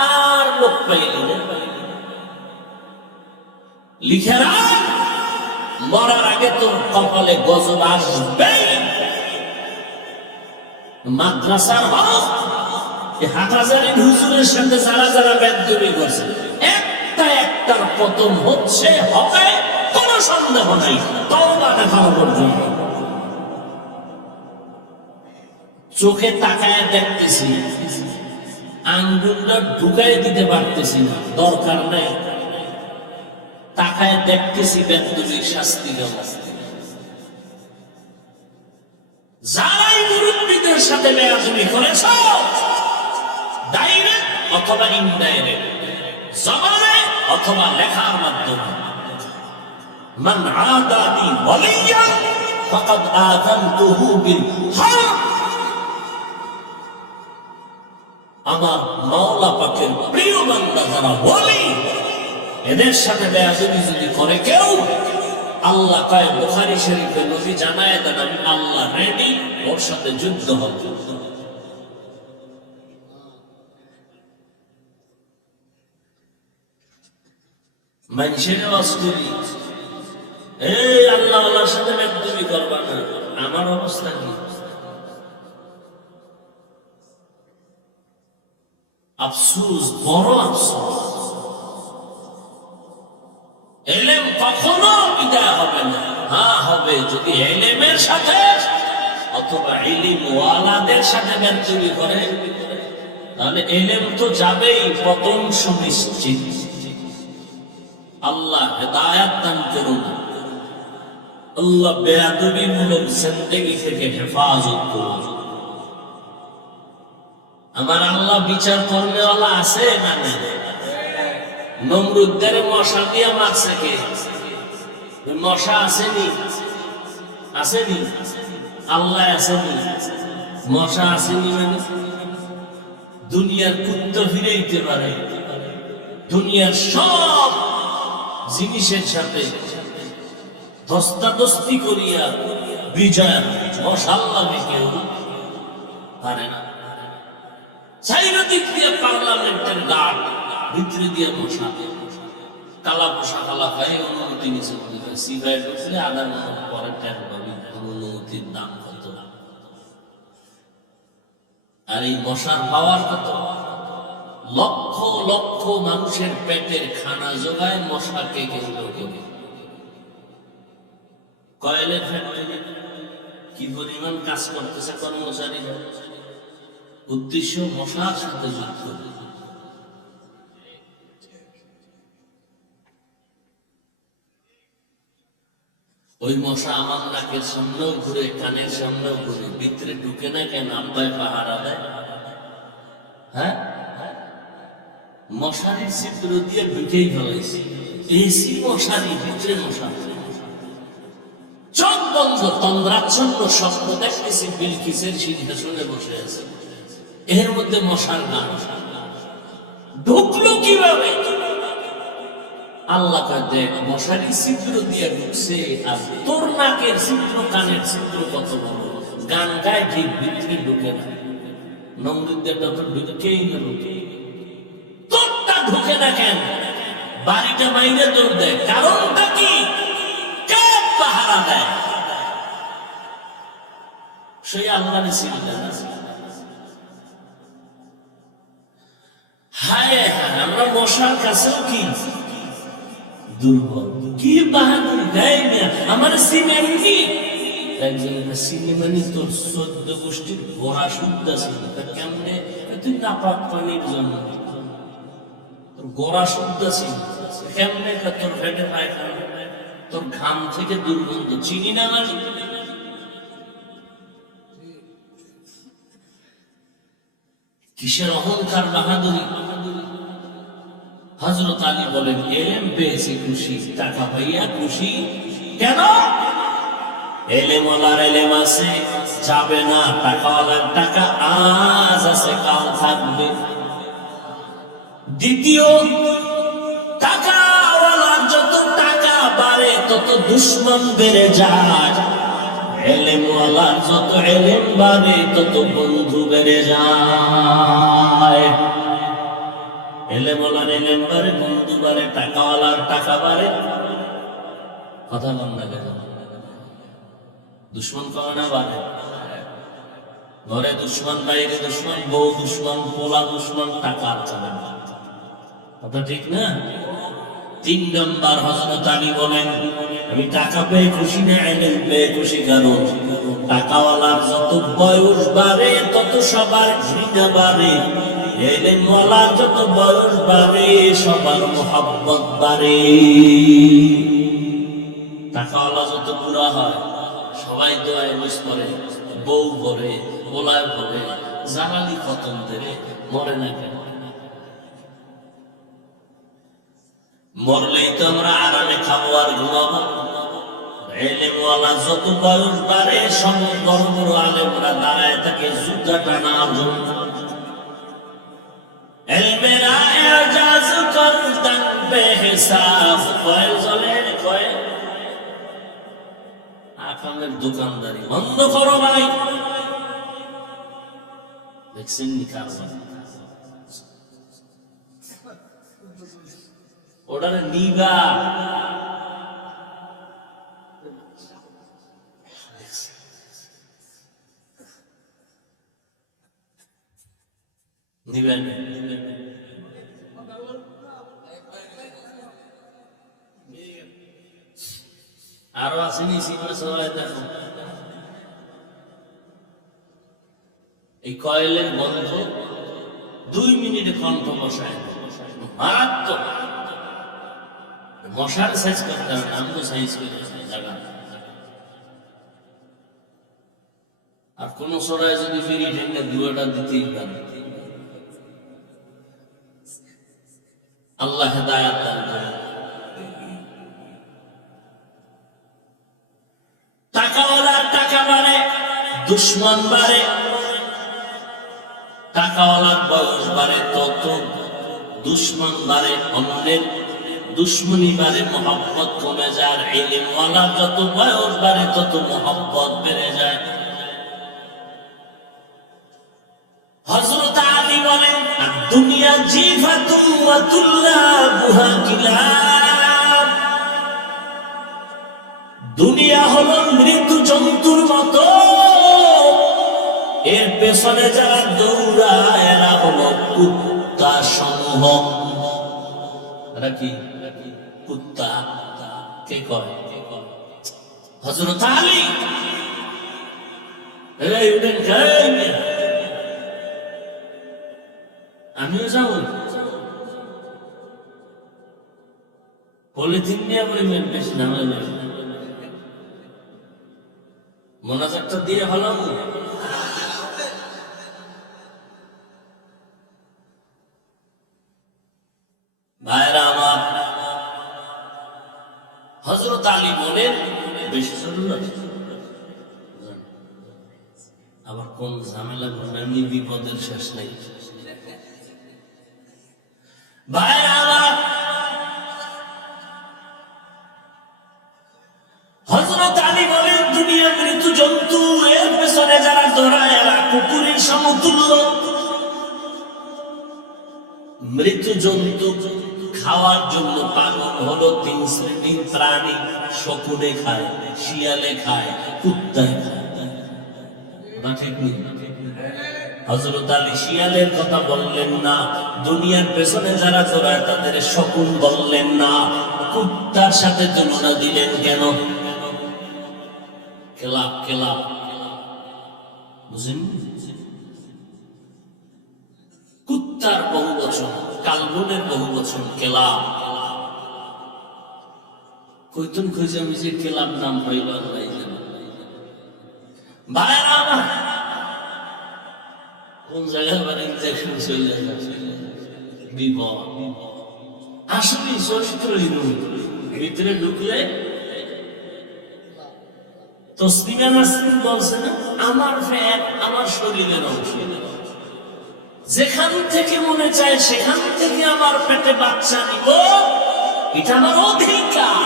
আর লোক পাইলি না, লিখে রাখ। মরার আগে তোর কপালে গজব আসবে। মাদ্রাসার হক, হাটহাজারী হুজুরের সাথে যারা যারা বেয়াদবি করছে, একটার পতন হচ্ছে, হবে, কোন সন্দেহ নাই। তওবা দেখানো পর্যন্ত চোখে তাকায় দেখতেছি, আঙ্গুলটা ঢুকাই দিতে পারতেছি না, দরকার নাই। তাকায় দেখতেছি বেয়াদবির শাস্তি দেওয়া। যারাই মুরব্বীদের সাথে বেয়াদবি করেছ, ডাইরেক্ট অথবা ইনডাইরেক্ট, জবানে অথবা লেখার মাধ্যমে, মান আদানি ওয়ালিয়ান ফাকাদ আযানতুহু বিল হারব, আমার মাওলা পাকের প্রিয় বান্দা যারা ওলি, এদের সাথে বেয়াদবি যদি করে কেউ, আল্লাহ কয় বুখারী শরীফে নবী জানায় দেন আমি আল্লাহ রেডি, ওর সাথে যুদ্ধ হবে। মানুষের অস্ত্রী এই আল্লাহ আল্লাহর সাথে বেয়াদবি করবা না, আমার অবস্থা কি? আফসোস, বড় আফসোস। এলেম কখনো বিদায় হবে না। হ্যাঁ হবে, যদি এলেমের সাথে অথবা ইলম ওয়ালাদের সাথে বেয়াদবি করে, তাহলে এলেম তো যাবেই, পতন সুনিশ্চিত। আল্লাহ হেদায়াত দান করুন, আল্লাহ বেয়াদবি মূলক জিন্দেগি থেকে হেফাজত করুন। আমার আল্লাহ বিচার করনেওয়ালা আছে না নেই? নমরুদদের মশা দিয়ে মারছে কে? মশা আসেনি? আসেনি? আল্লাহ আসেনি? মশা আসেনি? মানে দুনিয়ার কুত্তা ফিরাইতে পারে, দুনিয়ার সব জিনিসের সাথে ধস্তাধস্তি করিয়া বিজয় মশা আল্লাহকে কেউ পারে না। চারিদিক দিয়ে পার্লামেন্টের গার্ড, ভিতরে দিয়ে মশা, কালা পোশাক কালা পাই অনুমতি নিচে সিগারেট উঠলে আধার পরে ট্যাগ পাবি, অনুমতির দাম কত। আর এই মশার পাওয়ার কত? লক্ষ লক্ষ মানুষের পেটের খানা জোগায় মশাকে কেন্দ্র করে। কয়েলের ফ্যাক্টরি কি পরিমাণ কাজ করতেছে কর্মচারীরা, উদ্দেশ্য মশার সাথে যুদ্ধ। ওই মশা আমার নাকের সামনেও ঘুরে, কানের সামনেও ঘুরে, ভিতরে ঢুকে না কেন? আব্বাই পাহারা দেয়। হ্যাঁ, মশারির ছিদ্র দিয়ে ঢুকেই ফেলাইছে। এসি মশারি, ভিতরে মশা, চোখ বন্ধ, তন্দ্রাচ্ছন্ন স্বপ্ন দেখতেছি বিলকিসের সিংহাসনে বসে আছে, এর মধ্যে মশার গান। ঢুকলো কিভাবে? আল্লাহ দেখ, মশারি ছিদ্র দিয়ে ঢুকছে, আর তোর নাকের ছিদ্র, কানের ছিদ্র কত বড়, গান গায় ঠিক, ভিতরে ঢুকে না। নমরুদদেরটা তো ঢুকেই গেল, তোরটা ঢুকে না কেন? বাড়িটা বাইরে দৌড় দেয়, কারণটা কি? কে পাহারা দেয়? সেই আল্লাহর চিন্তা না। হায় হায়, আমরা মশার কাছেও কি দুর্বল। কি বাহাদুর দেয় না আমার সিনেমানি, একজন সিনেমানি তোর 14 গোষ্ঠীর গোড়া শুদ্ধ ছিল, কেমনে তুই নাপাক পানির জন্য তোর গোড়া শুদ্ধ ছিল, কেমনে তোর পেটে পায়খানা, তোর ঘাম থেকে দুর্গন্ধ, চিনি না মানে? কিসের অহংকার, বাহাদুরি? হযরত আলী বলেন, এলেম পেয়েছি খুশি, টাকা পাইয়া খুশি কেন? এলেমওয়ালার এলেম আছে, যাবে না। টাকাওয়ালার টাকা আজ আছে, কাল থাকবে। দ্বিতীয়, টাকাওয়ালার যত টাকা বাড়ে তত দুশমন বেড়ে যায়, এলেমওয়ালার যত এলেম বাড়ে তত বন্ধু বেড়ে যায়। এলেমওয়ালার এলেম বাড়ে, বন্ধু বাড়ে, টাকাওয়ালার টাকা বাড়ে। কথা বল না কেন? দুশ্মন কমে না বাড়ে? ঘরে দুশ্মন, বাইরে দুশ্মন, বউ দুশ্মন, পোলা দুশ্মন, টাকা চলে না। কথা ঠিক না? 3 নম্বর, হযরত আলী বলেন, আমি টাকা পেয়ে খুশি না, এলেম পেয়ে খুশি। কারণ টাকাওয়ালার যত বয়স বাড়ে তত সবার ঘৃণা বাড়ে, এলেমওয়ালার যত বয়স বাড়ে সবার মোহাব্বত বাড়ে। টাকাওয়ালা যত বুড়া হয় সবাই দোয়ায় মিস করে, বউ ভরে, পোলায় ভরে, জালালি খতম দেবে, মরে না কেন? মরলেই তো আমরা আরামে খাবো আর ঘুমাবো। এলেমওয়ালা যত বয়স বাড়ে সব বড় বড় আলেমরা দাঁড়ায় থাকে জুতা টানার জন্য। এলমেরা এজাজ করতান বেহিসাব কয় চলে কয় আকামের দোকানদারি বন্ধ করো ভাই। দেখছেন নিকার ওটা নিগা নিবেন আরো আসেনি সিনে সবাই দেখো এই কয়েলের বন্ধ 2 মিনিটে কণ্ঠ বসায় মারাত্মক। মশার সাইজ করতে হবে, আমগো সাইজ করে জায়গা। আর কোন সরাই যদি ফিরি ঠেঙ্গে দুয়াটা দিতেই পারে। আল্লাহ হেদায়াত দান করেন। টাকাওয়ালা টাকা বাড়ে, দুশ্মন বাড়ে। টাকাওয়ালার বয়স বাড়ে তত দুশ্মন বাড়ে, অন্যের দুশ্মনী বাড়ে, মোহাব্বত কমে যায়। ইলমওয়ালা যত বয়স বাড়ে তত মোহাব্বত বেড়ে যায়। হযরত আলী বলেন দুনিয়া জিফাতুন ওয়া তুল্লাবুহা কিলাব। দুনিয়া হলো মৃত্যু জন্তুর মতো, এর পেছনে যারা দৌড়ায় এরা হলো কুত্তা সমূহ। এরা কি কুত্তা? কে কয়? হযরত আলী। এই উঠেন খাই, আমিও যাব। পলিথিন নিয়ে বলবেন বেশি নামে মোনাজাতটা দিয়ে ভালো। ভাইরা আমার, হযরত আলী বলেন বেশি জরুরত। আবার কোন ঝামেলা ঘটনানি বিপদের শেষ নেই। ভাইরা আমার, হযরত আলী বলেন দুনিয়া মৃত্যু জন্তু, এর পেছনে যারা দৌড়ায় এরা কুকুরের সমতুল্য। মৃত্যু জন্তু খাওয়ার জন্য পাগল হলো 3 শ্রেণীর প্রাণী। শকুনে খায়, শিয়ালে খায়, কুত্তায় খায়। ঠিক নেই? হযরত আলী শিয়ালের কথা বললেন না, দুনিয়ার পেছনে যারা দৌড়ায় তাদের শকুন বললেন না, কুত্তার সাথে তুলনা দিলেন কেন? কেলাব কেলাব বুঝেন? কুত্তার বহু বচন, কালবনের বহু বচন কেলাব। কইতুন খুঁজে আমি যে কেলাব নাম হইল ভাইরা আমার, কোন জায়গায় মানে ইনজেকশন চলে যাচ্ছে বিপদ। আসলে চরিত্রহীন ভিতরে ঢুকলে তসলিমা নাসরিন বলছে না, আমার ফ্যাট আমার শরীরের অংশ। যেখান থেকে মনে চায় সেখান থেকে আমার পেটে বাচ্চা নিব, এটা আমার অধিকার।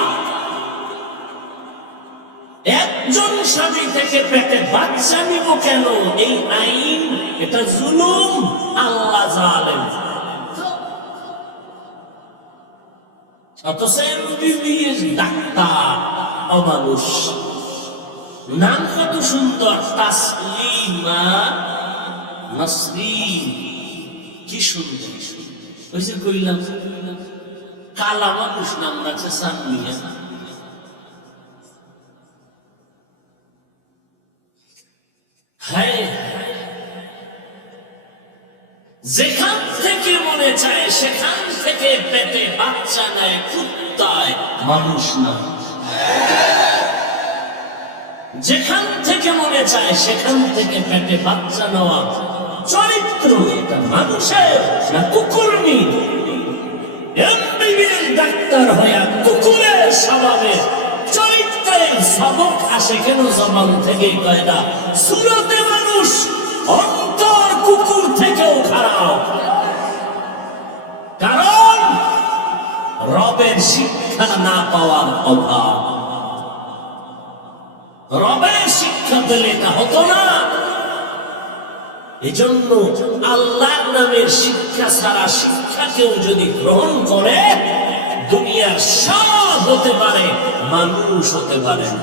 একজন স্বামী থেকে পেটে বাচ্চা নিব কেন? এই আইন, এটা জুলুম। আল্লাহ জালেম। অথচ এমবিবিএস ডাক্তার অমানুষ। নাম কত সুন্দর, তাসলিমা নাসরিন, কি সুন্দর। ওই যে কইলাম কালা মানুষ নাম রাখছে সানমিয়া। যেখান থেকে মনে চায় সেখান থেকে পেটে বাচ্চা নেয়, কুত্তায় মানুষ না। যেখান থেকে মনে চায় সেখান থেকে পেটে বাচ্চা নেওয়া চরিত্র এটা মানুষের না কুকুরনি? এমবিবিএস ডাক্তার হইয়া কুকুরের স্বভাবে চরিত্রের সবক আসে কেন? জবান থেকে কয় না, সুরতে মানুষ, অন্তর কুকুর থেকেও খারাপ। রবের শিক্ষা না পাওয়ার অভাব। রবের শিক্ষা পেলে এটা হতো না। এজন্য আল্লাহর নামের শিক্ষা ছাড়া শিক্ষা কেউ যদি গ্রহণ করে দুনিয়ার সব হতে পারে, মানুষ হতে পারে না।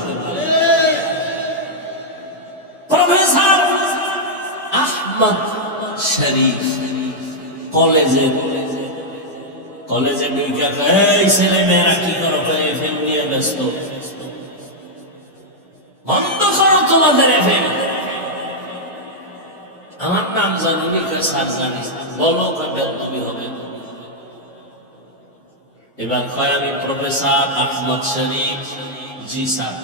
প্রফেসর আহমদ শরীফ কলেজে ছেলে মেয়েরা কি করো, এফএম নিয়ে ব্যস্ত, বন্ধ করো তোমাদের এফএম। আমার নাম জানি স্যার জানি, বলো বেদবি হবে। এবার কয় আমি প্রফেসর আহমদ শরীফ। জি স্যার,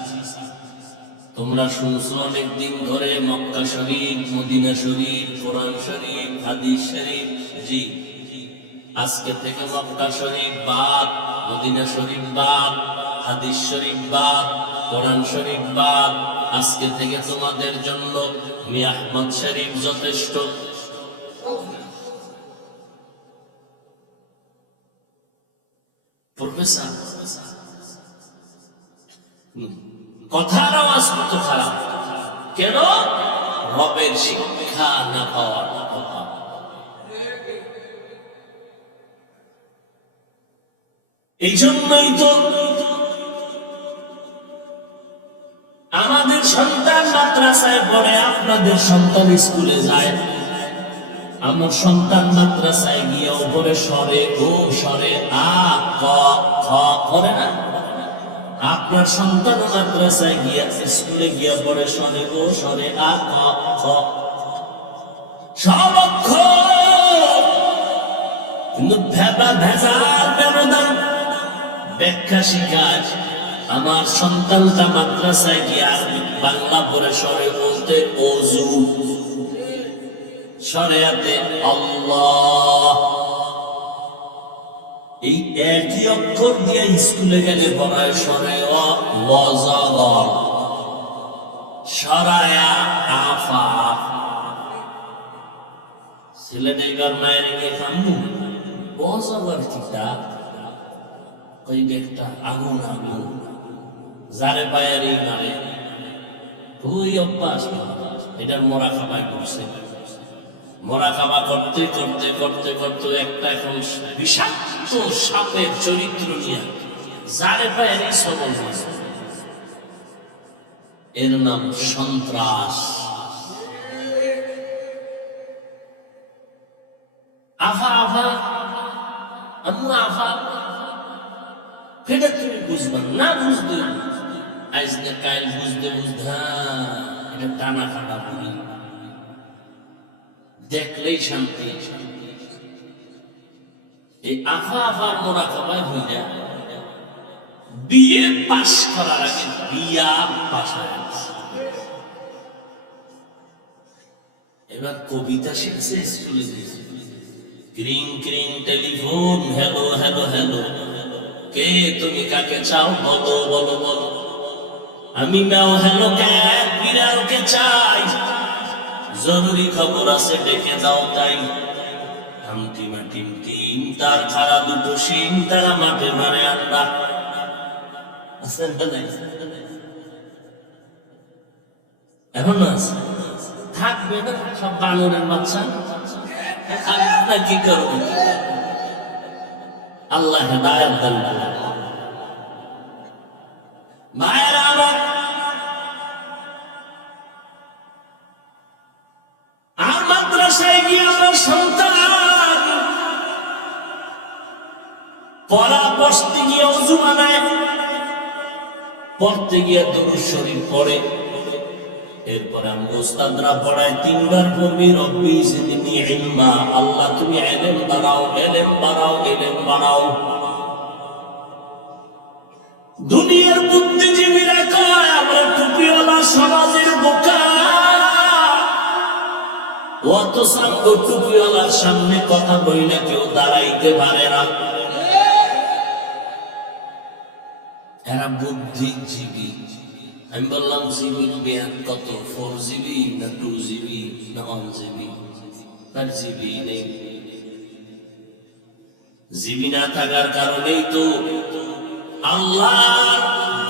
তোমরা শুনছো অনেকদিন ধরে মক্কা শরীফ, মদিনা শরীফ, কোরআন শরীফ, হাদিস শরীফ। জি, আজকে থেকে মক্কা শরীফ বাদ, মদিনা শরীফ বাদ, হাদিস শরীফ বাদ, কোরআন শরীফ বাদ। আজকে থেকে তোমাদের জন্য আমি আহমদ শরীফ যথেষ্ট। প্রফেসর কথার আওয়াজ কত খারাপ, কেন? রবের শিক্ষা না পাওয়ার অভাব। এই জন্যই তো আমাদের সন্তান মাদ্রাসায় পড়ে, আপনাদের সন্তান স্কুলে যায়। আমার সন্তান মাদ্রাসায় গিয়ে উপরে সরে ও সরে আ ক খ করে না। আপনার সন্তান মাদ্রাসায় গিয়া স্কুলে গিয়া পড়ে সরে ও সরে আ ক খ সব অক্ষর, কিন্তু ভেজাল ব্যবধান ব্যাখ্যা শিখায়। আমার সন্তানটা মাদ্রাসায় গিয়া বাংলা পড়ে সরে বলতে ওযু, শরিয়াতে আল্লাহ, এই একই অক্ষর দিয়ে স্কুলে গেলে পড়ায় সরে ওয়াজার, সরায়া আফা। ছেলেটা এবার মায়ের গিয়ে কান্দু, ওয়াজার কিতা কই একটা আগুন আগুন যারে পায়ারি মারে, ওই অভ্যাস। এটার মরা খাবাই করছে, মরা খাবা করতে করতে করতে করতে একটা এখন বিষাক্ত সাপের চরিত্র নিয়ে যারে পায়ারি সবল হয়েছে। এর নাম সন্ত্রাস। আফা আফা আম্মা আফা, সেটা তুমি বুঝবা না, বুঝতে আজ না কাল বুঝতে বুঝতে এটা টানা খাটা বুড়ি, দেখলেই শান্তি। এই আফা আফার মোরা খাবাই হয়ে যায়। বিয়ে পাশ করার আগে বিয়া পাশা, এবার কবিতা শিখছে স্কুলে, ক্রিং ক্রিং টেলিফোন, হ্যালো হ্যালো হ্যালো, কে তুমি কাকে চাও বলো বলো বলো, আমি নাও হ্যালো ক্যাট বিড়ালকে চাই, জরুরি খবর আছে ডেকে দাও তাই। হামটিমা টিম টিম তার খাড়া দুটো শিং, তারা মাঠে মারে আন্ডা। এখন থাকবে না সব বানরের বাচ্চা, কি করবে? আল্লাহ হেদায়েত দান করুন। মায়েরা আমার, আর মাদ্রাসায় গিয়ে আমার সন্তান পড়া বসতে গিয়ে ওযু বানায়, পড়তে গিয়ে দুরূদ শরীফ পড়ে। এরপরে আমি ওস্তাদরা পড়ায় তিনবার পড়বি রব্বি জিদনি ইলমা, আল্লাহ তুমি ইলম বাড়াও, ইলম বাড়াও, ইলম বাড়াও। দুনিয়ার বুদ্ধিজীবীরা কয় আমরা টুপিওয়ালা সমাজের বোকা, অত সাঙ্গ টুপিওয়ালার সামনে কথা বইলে কেউ দাঁড়াইতে পারে না। এরা বুদ্ধিজীবী। আমি বললাম জিবির মেয়াদ কত, 4GB না 2GB না 1GB? তার জিবি নেই। জীবী না থাকার কারণেই তো আল্লাহর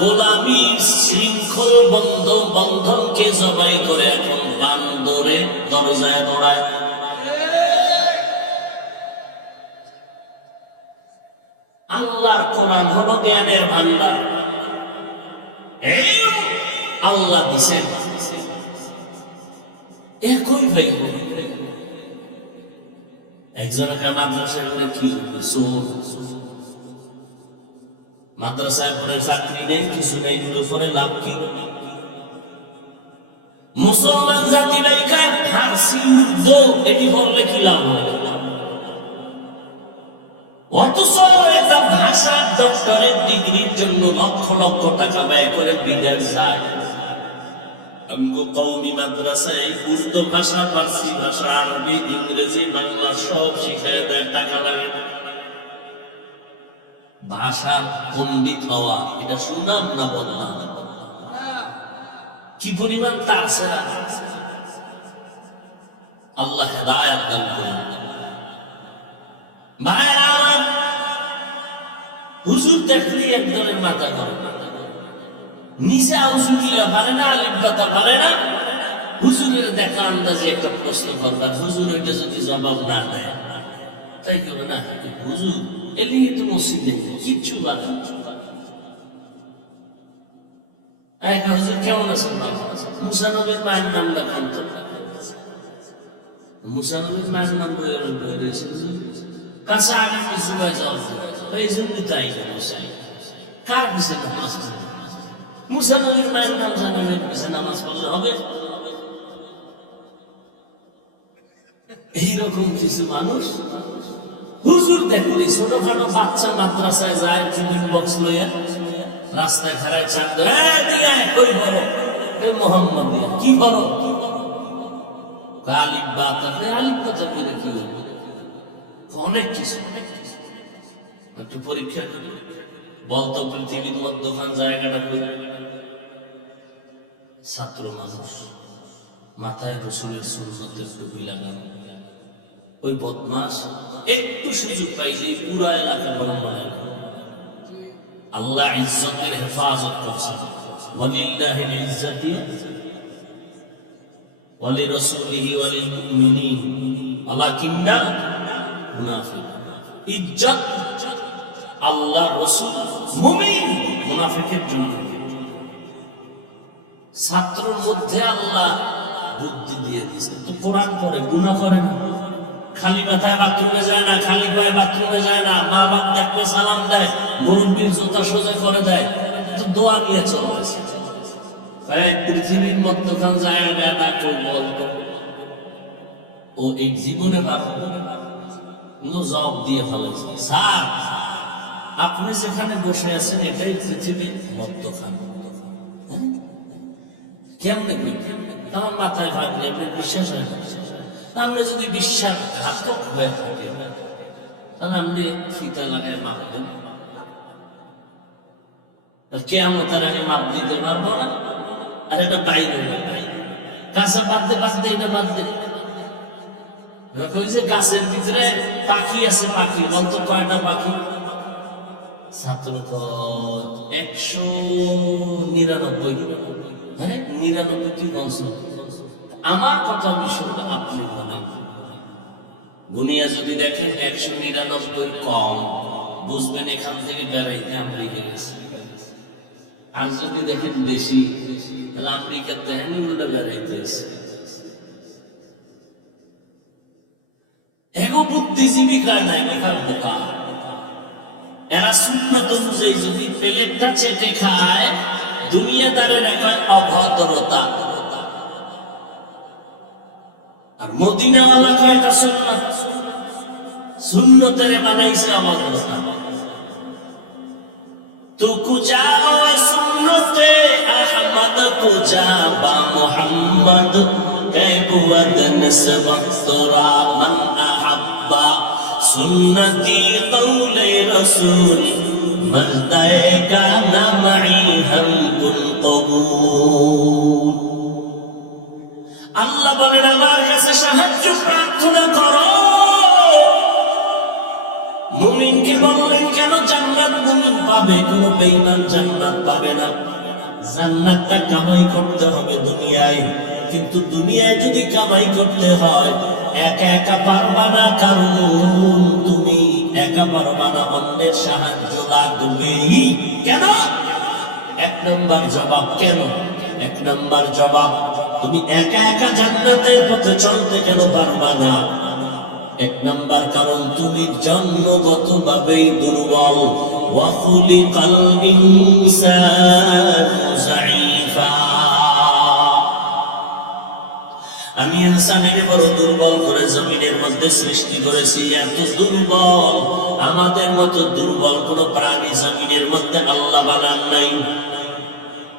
গোলামীর শৃঙ্খল বন্ধনকে জবাই করে এখন বান্দরে দরজায় দৌড়ায়। আল্লাহর কোরআন হলো জ্ঞানের ভান্ডার, এই আল্লাহ দিছেন একই ভাই। একজনকে মাদ্রাসায় করে কি মাদ্রাসায় পড়ে চাকরি নেই, কিছু নেই, গুলো পরে লাভ কি? মুসলমান জাতি নায়িকার ফার্সি উর্দু এটি বললে কি লাভ হয়? অথচ এটা ভাষার ডক্টরেট ডিগ্রির জন্য লক্ষ লক্ষ টাকা ব্যয় করে বিদেশ যায়। আমগো কওমি মাদ্রাসায় উর্দু ভাষা, ফার্সি ভাষা, আরবি, ইংরেজি, বাংলা সব শিখায় দেয়, টাকা লাগে। ভাষার পণ্ডিত হওয়া এটা সুনাম না বদনাম? কি পরিমাণ তার সেরা! আল্লাহ হেদায়েত দান করুন। ভাইরা আমার, হুজুর দেখলি একজনের মাথা গরম, নিচে হুজুরিরা পারে না, আলিফ পারে না। হুজুরের দেখা আন্দাজে একটা প্রশ্ন করবার, হুজুর এটা যদি জবাব না দেয় তাই কেবে না, হুজুর এলি তো মসজিদে কিচ্ছু বাধা। হুজুর কেমন আছেন? মুসা নবীর মায়ের নাম দেখান তো। মুসা নবীর মায়ের নাম রয়েছে কাছে আগে কিছু হয়ে যাওয়া, এই জন্য তাই কার পিছিয়ে নামাজ পড়ে? মুসা নবীর মায়ের নাম জানানোর পিছিয়ে নামাজ পড়লে হবে? এইরকম কিছু মানুষ হুজুর দেখলি ছোটখাটো বাচ্চা মাদ্রাসায় যায়, টিফিন বক্স লইয়া রাস্তায় খারায় চাপ দিয়ে কই বড় মোহাম্মদ কি বড় আলিফ বা আলিফ কথা বলে কি অনেক কিছু। একটু পরীক্ষা করি বলতো পৃথিবীর মধ্যখান জায়গাটা করে ছাত্র মানুষ মাথায় রসুলের সুন্নতের টুপি লাগানো, ওই বদমাস একটু সুযোগ পাইলে পুরা এলাকা গরম বানায়। আল্লাহ ইজ্জতের হেফাজত করছে, ওয়ালিল্লাহিল ইজ্জাতু ওয়ালিরাসূলিহি ওয়ালিল মুমিনিন ওয়ালাকিন্না মুনাফিকুন। ইজ্জত আল্লাহ, রাসূল, মুমিন, মুনাফিকের জন্য। ছাত্রের মধ্যে আল্লাহ বুদ্ধি দিয়ে দিয়েছে, তো কোরআন পড়ে গুনাহ করে না, খালি মাথায় বাথরুমে যায় না, খালি পায়ে বাথরুমে যায় না, মা বাপ দেখবে সালাম দেয়, মুরব্বির জুতা সোজা করে দেয়, তো দোয়া নিয়ে চলছে। পৃথিবীর মধ্যখান জায়গাটা কই বলতো ও এই জীবনে জবাব দিয়ে ফেলেছে, স্যার আপনি যেখানে বসে আছেন এটাই পৃথিবীর মধ্যখান। কেমনে আমার মাথায় ভাবলে আপনি বিশ্বাস হয় না? আমরা যদি বিশ্বাসঘাতক হয়ে থাকি তাহলে আপনি ফিতা লাগায় মাপবেন, কেয়ামতের আগে মাপ দিতে পারবো না। আর এটা বাইরে গাছে বাঁধতে বাঁধতে এটা বাঁধতে ওই যে গাছের ভিতরে পাখি আছে, পাখি বলতো কয়টা পাখি? ছাত্র 199। হ্যাঁ 99টি বংশ। আমার কথা বিষয় আপনি বলেন, গুনিয়া যদি দেখেন 199 কম, বুঝবেন এখান থেকে বেড়াইতে আমেরিকা গেছে। আর যদি দেখেন বেশি, তাহলে আমেরিকার দেখেন উল্টা বেড়াইতে এসে। এগো বুদ্ধিজীবী কায় নাই, বেকার বোকা। এরা সুন্নাত অনুযায়ী যদি প্লেটটা চেটে খায়, দুনিয়াদারের একটা অভদ্রতা। আর মদিনাওয়ালা কয় এটা সুন্নাত, সুন্নতের বানাইছে অভদ্রতা। তো কুজাও সুন্নতে আহমদ কুজা বা মুহাম্মদ কে বুয়াদ নসবত তোরা মান আহাব্বা সুন্নতি কওলে রাসূল মজদায়েগা না মাই হামকুল কবুল। আল্লাহ বলেন আমার কাছে সাহায্য প্রার্থনা করো, মুমিনকে বললেন কেন জান্নাত মুমিন পাবে, কোনো বেঈমান জান্নাত পাবে না। জান্নাতটা কামাই করতে হবে দুনিয়ায়, কিন্তু দুনিয়ায় যদি কামাই করতে হয় একা একা পারবা না, কারণ তুমি একা পারবা না, অন্যের সাহায্য লাগবে। কেন? এক নম্বর জবাব কেন? এক নম্বর জবাব, তুমি একা একা জান্নাতের পথে চলতে কেন পারবা না? এক নম্বর কারণ তুমি জন্মগতভাবেই দুর্বল। ওয়া খুলিকাল ইনসানু যায়ীফা, আমি ইনসানের বড় দুর্বল করে জমিনের মধ্যে সৃষ্টি করেছি। এত দুর্বল, আমাদের মতো দুর্বল কোন প্রাণী জমিনের মধ্যে আল্লাহ বানান নাই।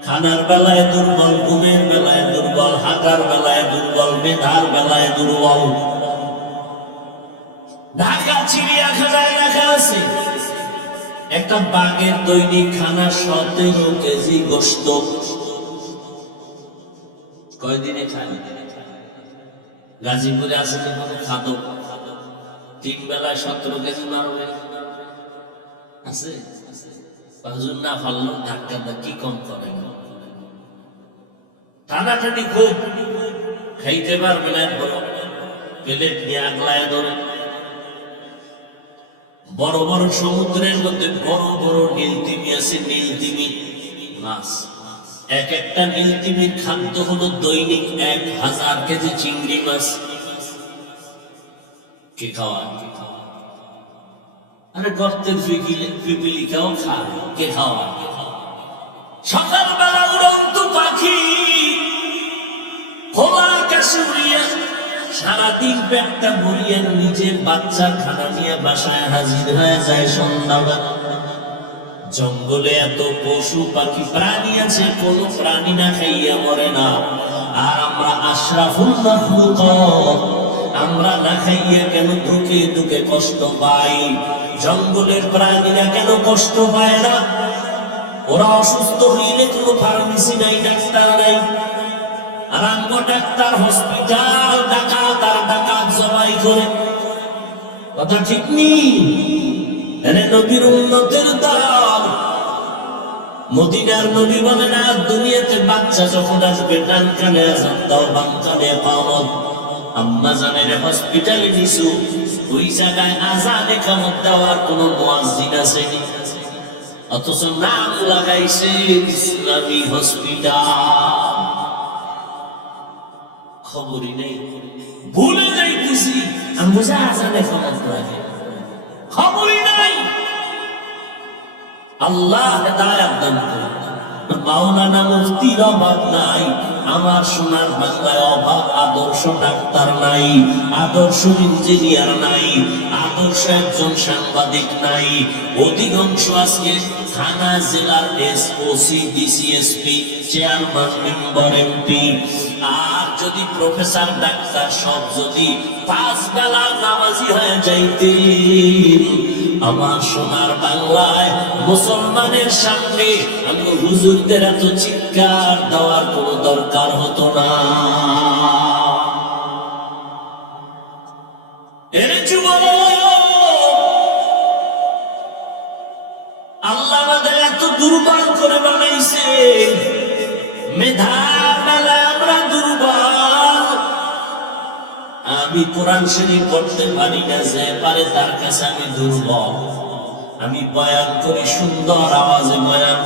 খানার বেলায় দুর্বল, ঘুমের বেলায় দুর্বল, হাঁটার বেলায় দুর্বল, মেধার বেলায় দুর্বল। ঢাকা চিড়িয়াখানায় লেখা আছে একটা বাঘের দৈনিক খানা 17 কেজি গোশত। কয়দিনে খায়? গাজীপুরে আছে যে কোনো খাদক 3 বেলায় 17 কেজি মারবে আছে? হুজুর না ফাললো ধাক্কা কি কম করে? টানাটানি খুব, খাইতে পারবে না, প্লেট নিয়ে আগলায় ধরে। বড় বড় সমুদ্রের মধ্যে বড় বড় নীলতিমি আছে, নীলতিমি মাছ। এক একটা নীলতিমির খাদ্য হলো দৈনিক 1000 কেজি চিংড়ি মাছ। কে খাওয়ায়? আরে গর্তের পিপিলিকাও খায়, কে খাওয়ায়? সকালবেলা উড়ন্ত পাখি খোলা আকাশে উড়িয়া সারাদিন পেটটা ভরিয়ে নিজের বাচ্চার খানা নিয়ে বাসায় হাজির হয়ে যায় সন্ধ্যাবেলা। জঙ্গলে এত পশু পাখি প্রাণী আছে, কোন প্রাণী না খাইয়া মরে না। আর আমরা আশরাফুল মাখলুকাত, আমরা না খাইয়া কেন দুঃখে দুঃখে কষ্ট পাই? জঙ্গলের প্রাণীরা কেন কষ্ট পায় না? ওরা অসুস্থ হইলে কোনো ফার্মেসি নাই, ডাক্তার নাই। আর আমরা ডাক্তার, হসপিটাল, ডাকাত আর ডাকাত জবাই করে। কথা ঠিক নেই? নবীর উম্মতের দল, মদিনার নবী বলেন আর দুনিয়াতে বাচ্চা যখন আসবে ডান কানে আযান দাও, বাম কানে ইকামত। আম্মা জানের হসপিটালে নিছু, ওই জায়গায় আযান ইকামত দেওয়ার কোন মুয়াজ্জিন আছে? অথচ নাম লাগাইছে ইসলামী হসপিটাল। খবরই নেই, ভুলে যাইতেছি আমরা যে আযান ইকামত রাখি, খবরই নাই। আল্লাহ হেদায়েত দান করুন। মাওলানা মুফতির অভাব নাই, আমার সোনার বাংলায় অভাব আদর্শ ডাক্তার নাই, আদর্শ ইঞ্জিনিয়ার নাই, আদর্শ একজন সাংবাদিক নাই। অধিকাংশ আজকে থানা, জেলার SOC, DCSP, chairman, member, MP. আর যদি প্রফেসর, ডাক্তার সব যদি 5 বেলা নামাজি হয়ে যাইতেন, আমার সোনার বাংলায় মুসলমানের সামনে আমি হুজুরদের এত চিৎকার দেওয়ার কোনো দরকার হতো না। এর যুবক, আল্লাহ আমাদের এত দুর্বল করে বানাইছে, মেধার বেলায় আমরা দুর্বল। আমি কোরআন শরীফ পড়তে পারি না, যে পারে তার কাছে আমি দুর্বল। আমি বয়ান করি সুন্দর আওয়াজে বয়ান,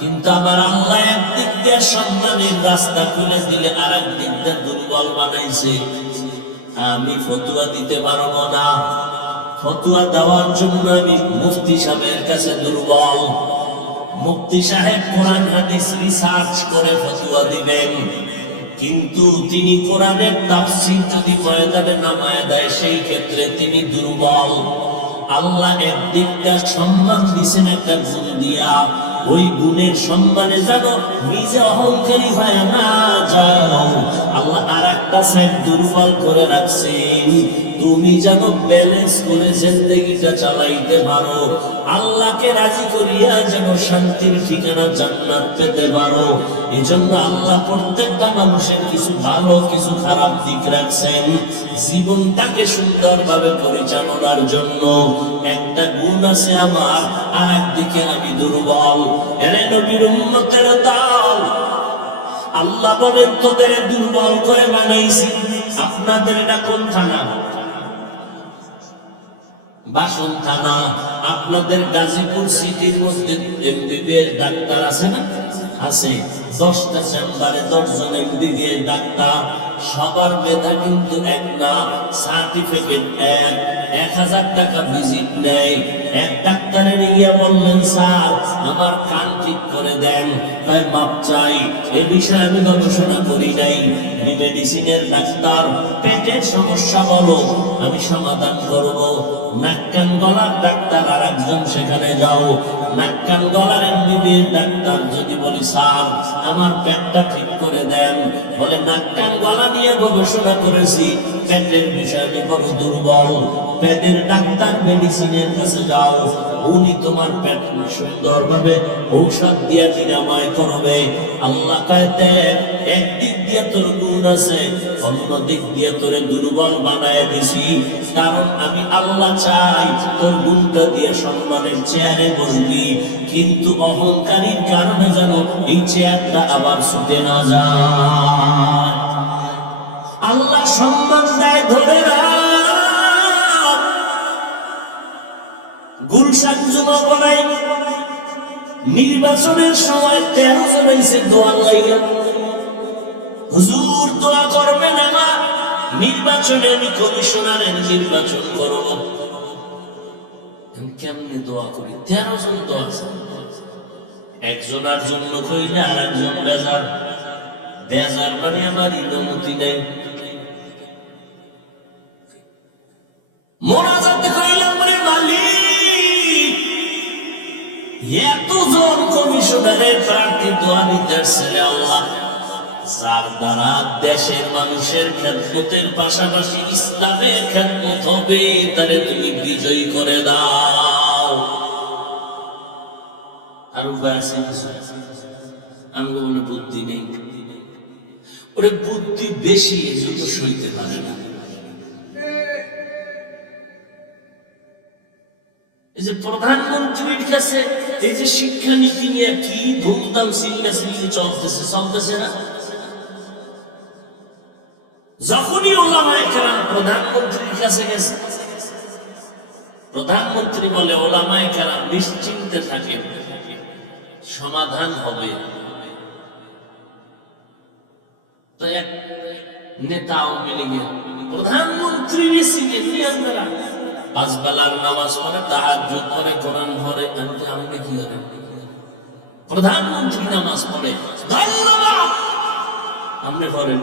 কিন্তু আমার আল্লাহ একদিক দিয়ে সম্মানের রাস্তা খুলে দিলে আর একদিক দিয়ে দুর্বল বানাইছে। আমি ফতুয়া দিতে পারবো না, ফতুয়া দেওয়ার জন্য আমি মুফতি সাহেবের কাছে দুর্বল। মুফতি সাহেব কোরআন হাদিস রিসার্চ করে ফতুয়া দিবেন, কিন্তু তিনি কোরআনের তাফসীর যদি ময়দানে নামায় দেয় সেই ক্ষেত্রে তিনি দুর্বল। আল্লাহ একদিকটা সম্মান দিছেন একটা গুণ দিয়া, ওই গুণের সম্মানে যেন নিজে অহংকারী হয় না যাও, আল্লাহ আর একটা সাইড দুর্বল করে রাখছেন। তুমি যেন ব্যালেন্স করে জিন্দেগিটা চালাইতে পারো, আল্লাহকে রাজি করিয়া যেন শান্তির ঠিকানা জান্নাত পেতে পারো। এজন্য আল্লাহ প্রত্যেকটা মানুষের কিছু ভালো কিছু খারাপ দিক রাখছেন জীবনটাকে সুন্দরভাবে পরিচালনার জন্য। একটা গুণ আছে আমার, আর একদিকে আমি দুর্বল। এরে নবীর উম্মতের দল, আল্লাহ বলেন তোদের দুর্বল করে বানাইছি। আপনাদের এটা কোন থানা? বাসন থানা। আপনাদের গাজীপুর সিটির মধ্যে এমবিবিএস ডাক্তার আছে না? আছে। 10টা চেম্বারে 10 জন এমবিবিএস ডাক্তার, সবার মেধা কিন্তু এক না, সার্টিফিকেট এক। 1000 টাকা ভিজিট নেয়। এক ডাক্তারের গিয়া বললেন, স্যার আমার কান ঠিক করে দেন। তাই মাপ চাই, এ বিষয়ে আমি গবেষণা করি নাই। আমি মেডিসিনের ডাক্তার, পেটের সমস্যা বলো আমি সমাধান করব। নাক কান গলার ডাক্তার আর একজন, সেখানে যাও। নাক কান গলার এমবিবিএস ডাক্তার যদি বলি, স্যার আমার পেটটা ঠিক করে দেন, বলে নাক কান গলা নিয়ে গবেষণা করেছি, পেটের বিষয়ে আমি বড় দুর্বল। পেটের ডাক্তার মেডিসিনের কাছে যাও, উনি তোমার পেট সুন্দরভাবে ঔষধ দিয়ে নিরাময় করবে। আল্লাহ কইতে একদিক দিয়ে তোর গুণ আছে, অন্য দিক দিয়ে তোরে দুর্বল বানায় দিছি। কারণ আমি আল্লাহ চাই তোর গুণটা দিয়ে সম্মানের চেয়ারে বসবি, কিন্তু অহংকারীর কারণে যেন এই চেয়ারটা আবার ছুটে না যায়। আল্লাহ সম্মান দেয় ধরে রাখ। গুলশান যুবকরাই নির্বাচনের সময় 13 জন এসে দোয়া লাইয়া, হুজুর দোয়া করবেন আমার নির্বাচনে, আমি কমিশনারের নির্বাচন করব। কেমনে দোয়া করি? 13 জন তো আছে। একজনের জন্য কইলে আর একজন বেজার। বেজার মানে আমার ইনমতি নেই। মোনাজাতে কইলাম, রে মালিক এতজন কমিশনারের প্রার্থী দোয়া নিতে আসছে আল্লাহ, যার দ্বারা দেশের মানুষের খেদমতের পাশাপাশি ইসলামের খেদমত হবে, তারে তুমি বিজয়ী করে দাও। আর উপায় আছে? আমি বলি বুদ্ধি নেই। ওরে বুদ্ধি বেশি, এজন্য সইতে পারে না। এই যে প্রধানমন্ত্রীর কাছে এই যে শিক্ষানীতি নিয়ে কি ধুমধাম চিল্লাচিল্লি চলতেছে না? যখনই ওলামায়ে কেরাম প্রধানমন্ত্রীর কাছে গেছে, প্রধানমন্ত্রী বলে, ওলামায়ে কেরাম নিশ্চিন্তে থাকেন, সমাধান হবে। তো এক নেতা আওয়ামী লীগের প্রধানমন্ত্রী আপনারা 5 বেলার নামাজ পড়ে, তাহাজ্জুদ পড়ে, কোরআন পড়ে, আমি কি হবে? প্রধানমন্ত্রী নামাজ পড়ে, ধন্যবাদ আপনি পড়েন।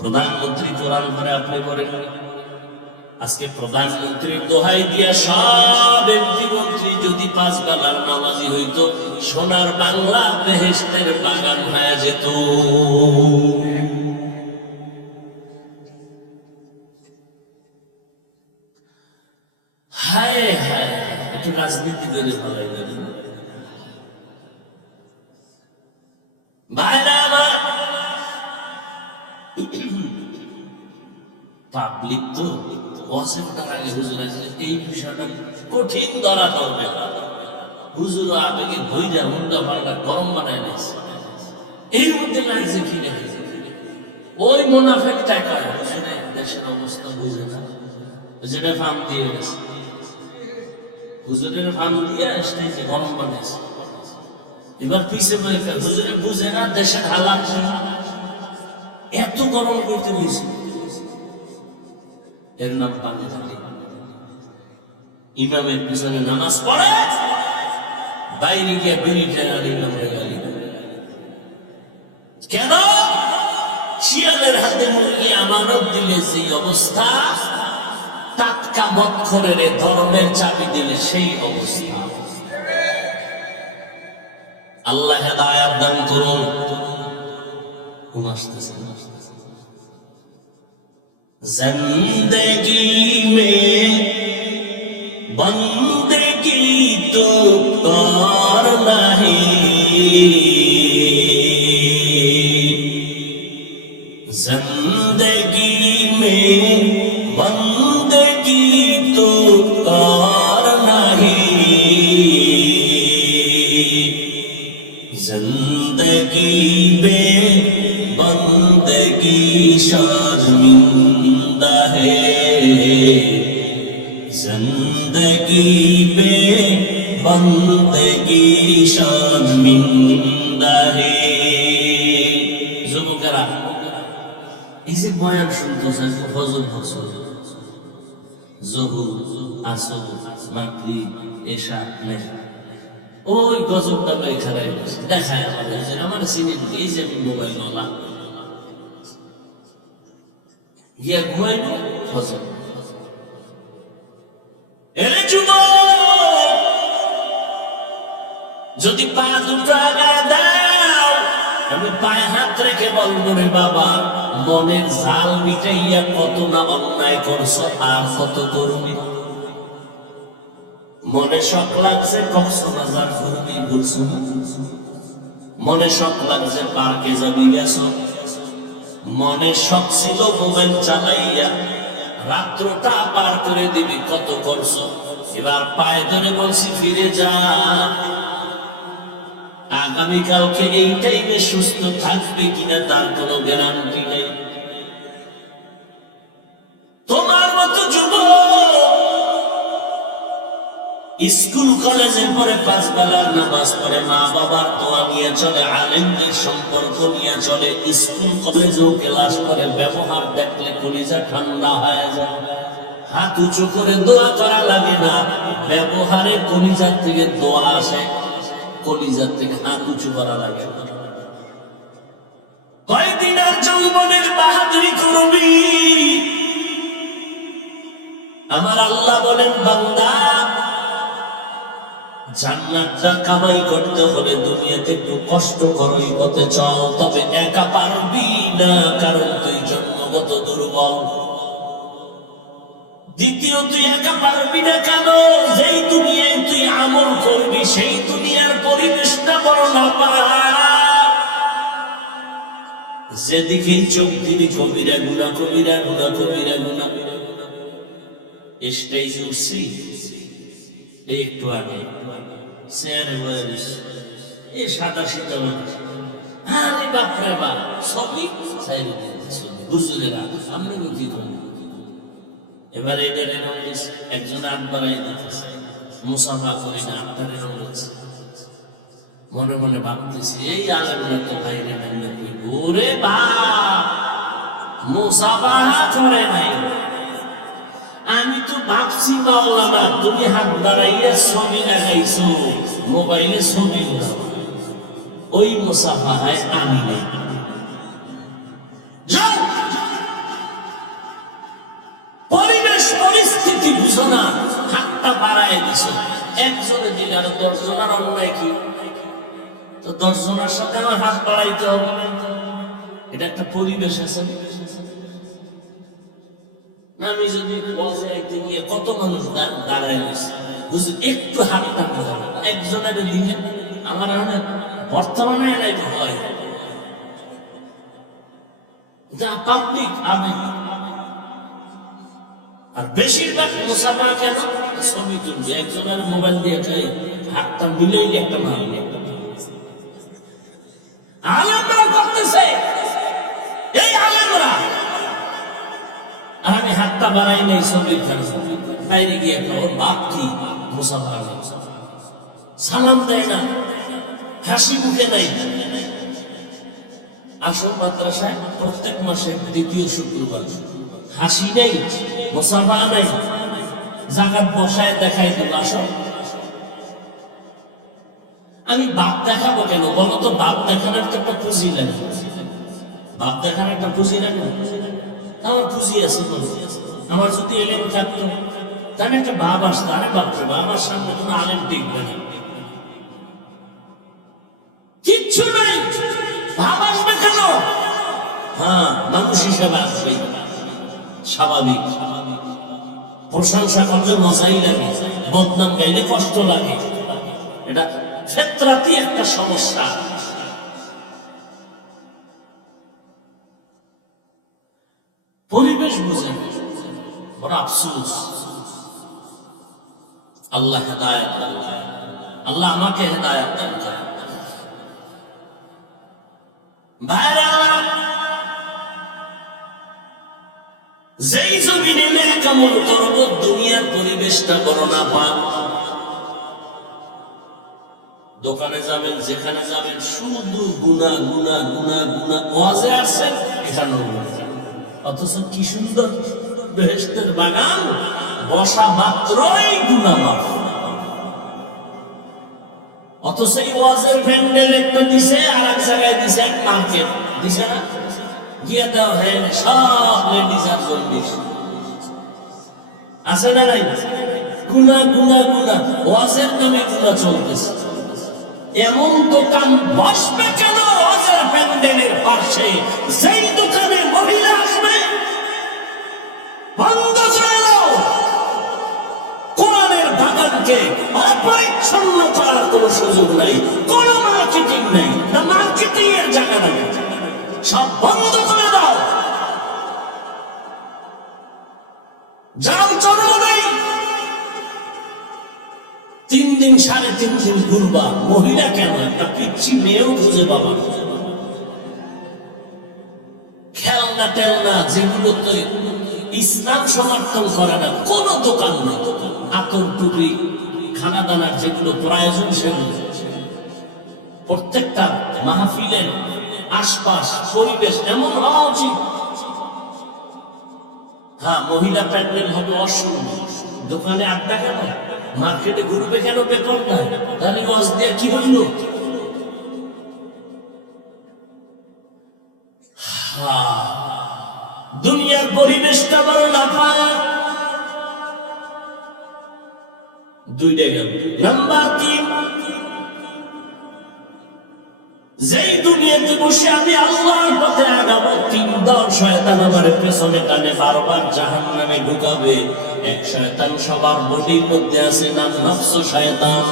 প্রধানমন্ত্রী কোরআন পড়ে, আপনি পড়েন। আজকে প্রধানমন্ত্রীর দোহাই দিয়া সব এমপি মন্ত্রী যদি 5 বেলার নামাজি হইতো, সোনার বাংলা বেহেশতের বাগান হয়ে যেত। হায় হায়, একটু রাজনীতি করে ভালো লাগে। ভাইরা আমার, পাবলিক তো এই বিষয়টা কঠিন ধরা পড়বে। হুজুর আবেগে ভইরা হুন্ডা পাল্টা গরম বানায় নিয়েছে। এর মধ্যে লাগছে কি দেখে ওই মুনাফেক টাকা হুজুরে দেশের অবস্থা বুঝে না, যেটা ফার্ম দিয়ে গেছে, হুজুরের ফার্ম দিয়ে আসতে গরম বানিয়েছে। এবার পিছে হুজুরে বুঝে না দেশের হালাত এত গরম করতে হয়েছে। এর নাম পানি। ইমামের পিছনে নামাজ পড়ে, বাইরে গিয়ে বিড়ি টেনে ইমামের গালি। কেন? শিয়ালের হাতে মুরগি আমানত দিলে সেই অবস্থা, টাটকা মক্খরের ধর্মের চাবি দিলে সেই অবস্থা। আল্লাহ হেদায়েত দান করুন। ঘুম আসতেছে। जिंदगी में बंदगी तो कर नहीं, जिंदगी में बंदगी तो कर नहीं, जिंदगी में बंदगी शर्मिंदा है, जिंदगी पे बंदगी शर्मिंदा है। যুবকেরা এই যে বয়ান শুনতেছেন ফজর ফজর জোহর আসর মাগরিব এশা মেশা ওই গজবটা এখানে দেখায় আমাদের আমার চিনি এই যে মোবাইল ওলা গিয়া ঘুমাইব ফজর। এরে যুবক, যদি পা দুটো আগায় দাও আমি পায়ে হাত রেখে বলবো রে বাবা, মনের জাল মিটাইয়া কত না অন্যায় করছো আর কত করবি। মনে শখ লাগছে কক্সবাজার ঘুরবি বলছো না, মনে শখ লাগছে পার্কে যাবি গেছো, মনে শখ ছিল মোবাইল চালাইয়া রাত্রটা পার করে দিবি কত করছো। এবার পায়ে ধরে বলছি ফিরে যা, আগামীকালকে এই টাইমে সুস্থ থাকবে কিনা তার কোনো গ্যারান্টি নেই। তোমার মতো যুবক স্কুল কলেজে পড়ে 5 বেলার নামাজ পড়ে, মা বাবার দোয়া নিয়ে চলে, আলেমদের সম্পর্ক নিয়ে চলে, স্কুল কলেজেও ক্লাস করে, ব্যবহার দেখলে কলিজা ঠান্ডা হয়ে যায়। হাত উঁচু করে দোয়া করা লাগে না, ব্যবহারে কলিজার থেকে দোয়া আসে, কলিজার থেকে হাত উঁচু করা লাগে না। কয়দিন আর যৌবনের বাহাদুরি করবি? আমার আল্লাহ বলেন বান্দা, জান্নাতটা কামাই করতে হলে দুনিয়াতে একটু কষ্ট করো, এই পথে চল, তবে একা পারবি না, কারণ তুই জন্মগত দুর্বল। দ্বিতীয়, তুই একা পারবি না কেন? যেই দুনিয়ায় তুই আমল করবি সেই দুনিয়ার পরিবেশটা বড় না যেদিকেই চোখ দিবি কবিরা গুণা, কবিরা গুণা, কবিরা গুণা। স্টেজ উঠছি একটু আগে চেয়ারে বয়ারিস এ সাদা শীত মানুষ, আরে বাপরে বাপ সবই চাইলে বুঝলেরা সামনে কি করবো। এবার এদের একজন আট বাড়াই দিতেছে, মুসাফা করি না আটটারে রয়েছে, মনে মনে ভাবতেছি এই আলেমরা তো বাইরে বাইরে ওরে বাপ মুসাফা করে নাই। আমি তো ভাবছি মাওলানা তুমি হাত দাঁড়াইয়া ছবি লাগাইছো মোবাইলে, ছবি ওই মুসাফাহায় আমি নেই। পরিবেশ পরিস্থিতি বুঝো না, হাতটা বাড়ায় দিছ, একজনে দিলে আর 10 জনের অন্যায় কি? তো 10 জনের সাথে আমার হাত বাড়াইতে হবে, এটা একটা পরিবেশ আছে। আমি যদি বলছে একদিন গিয়ে কত মানুষ দাঁড়ায় গেছে, বুঝলি একটু হাতটা একজনের দিনে আমার বর্তমানে এলাই হয় যা পাবলিক আবেগ। আর বেশিরভাগ মুসাফা কেন ছবি তুলবে, একজনের মোবাইল দিয়ে যাই হাতটা মিলেই একটা মারবে। আলেমরা করতেছে, এই আলেমরা, আর আমি হাতটা বাড়াই নাই ছবির খান বাইরে গিয়ে ওর বাপ কি মুসাফা সালাম দেয় না, হাসি মুখে নাই। আসল মাদ্রাসায় প্রত্যেক মাসে 2য় শুক্রবার হাসি নেই, মুসাফা নাই, জাকাত বসায় দেখাই দেব আসল। আমি বাপ দেখাবো কেন বলো তো? বাপ দেখানোর তো একটা পুঁজি লাগে, বাপ দেখানোর একটা পুঁজি লাগে। আমার পুঁজি আছে, আমার যদি এলেম থাকতো তাহলে একটা ভাব আসতো, আরে বাপরে বা আমার সামনে কোনো আলেম টিকবে না, কিচ্ছু নাই, ভাব আসবে কেন? হ্যাঁ মানুষ হিসেবে আসবে। স্বাভাবিক। প্রশংসা করলে মজাই লাগে, বদনাম গাইলে কষ্ট লাগে। এটা ফিতরাতি একটা সমস্যা। পরিবেশ বুঝেন, বড় আফসোস। আল্লাহ হেদায়েত দান করেন, আল্লাহ আমাকে হেদায়েত দান করেন। ভাইরা, যেই জমিনে নেক আমল করব, দুনিয়ার পরিবেশটা বড় না পান। দোকানে যাবেন, যেখানে যাবেন, শুধু গুনাহ গুনাহ গুনাহ গুনাহ। ওয়াজে আসছেন, এখানেও অথচ কি সুন্দর বেহেশতের বাগান, বসা মাত্রই গুনাহ মাফ। অথচ এই ওয়াজের প্যান্ডেল একটা দিছে, আর এক জায়গায় দিছে এক মার্কেট দিছে না, গিয়ে দেওয়া হয় সব লেডিস আর জন্ডিস আছে না নাই? গুনাহ গুনাহ গুনাহ, ওয়াজের নামে গুনাহ চলতেছে। এমন দোকান বসবে কেন ওয়াজের প্যান্ডেলের পাশে? যেই দোকানে মহিলা আসবে বন্ধ করে দাও। কোরআনের বাগানকে অপরিচ্ছন্ন করার কোন সুযোগ নাই, কোন মার্কেটিং নাই, না মার্কেটিং এর জায়গা নাই, সব বন্ধ করে দাও। যাও চলো নেই, 3 দিন 3.5 দিন ঘুরবা। মহিলা কেন, একটা পিচ্ছি মেয়েও খুঁজে পাবা। খেলনা টেলনা যেগুলো তো ইসলাম সমর্থন করে না, কোন দোকান নেই। আতর টুপি খানা দানার যেগুলো প্রয়োজন, সেগুলো প্রত্যেকটা মাহফিলের আশপাশ পরিবেশ এমন হওয়া উচিত। হ্যাঁ, মহিলা প্যান্ডেল হবে অসুন্দর, দোকানে আড্ডা কেন, মার্কেটে ঘুরবে কেন বেতন নাই, তাহলে ওয়াজ দিয়ে কি হইল? দুনিয়ার পরিবেশটা বড় নাপাক। 2টা গেল। নাম্বার 3, যেই দুনিয়াতে বসে আমি আল্লাহর পথে আগাবো, 3 দল শয়তান আমার পেছনে টানে বারবার জাহান্নামে ঢুকাবে। এক শয়তান সবার বডির মধ্যে আছে, নাম নফস শয়তান।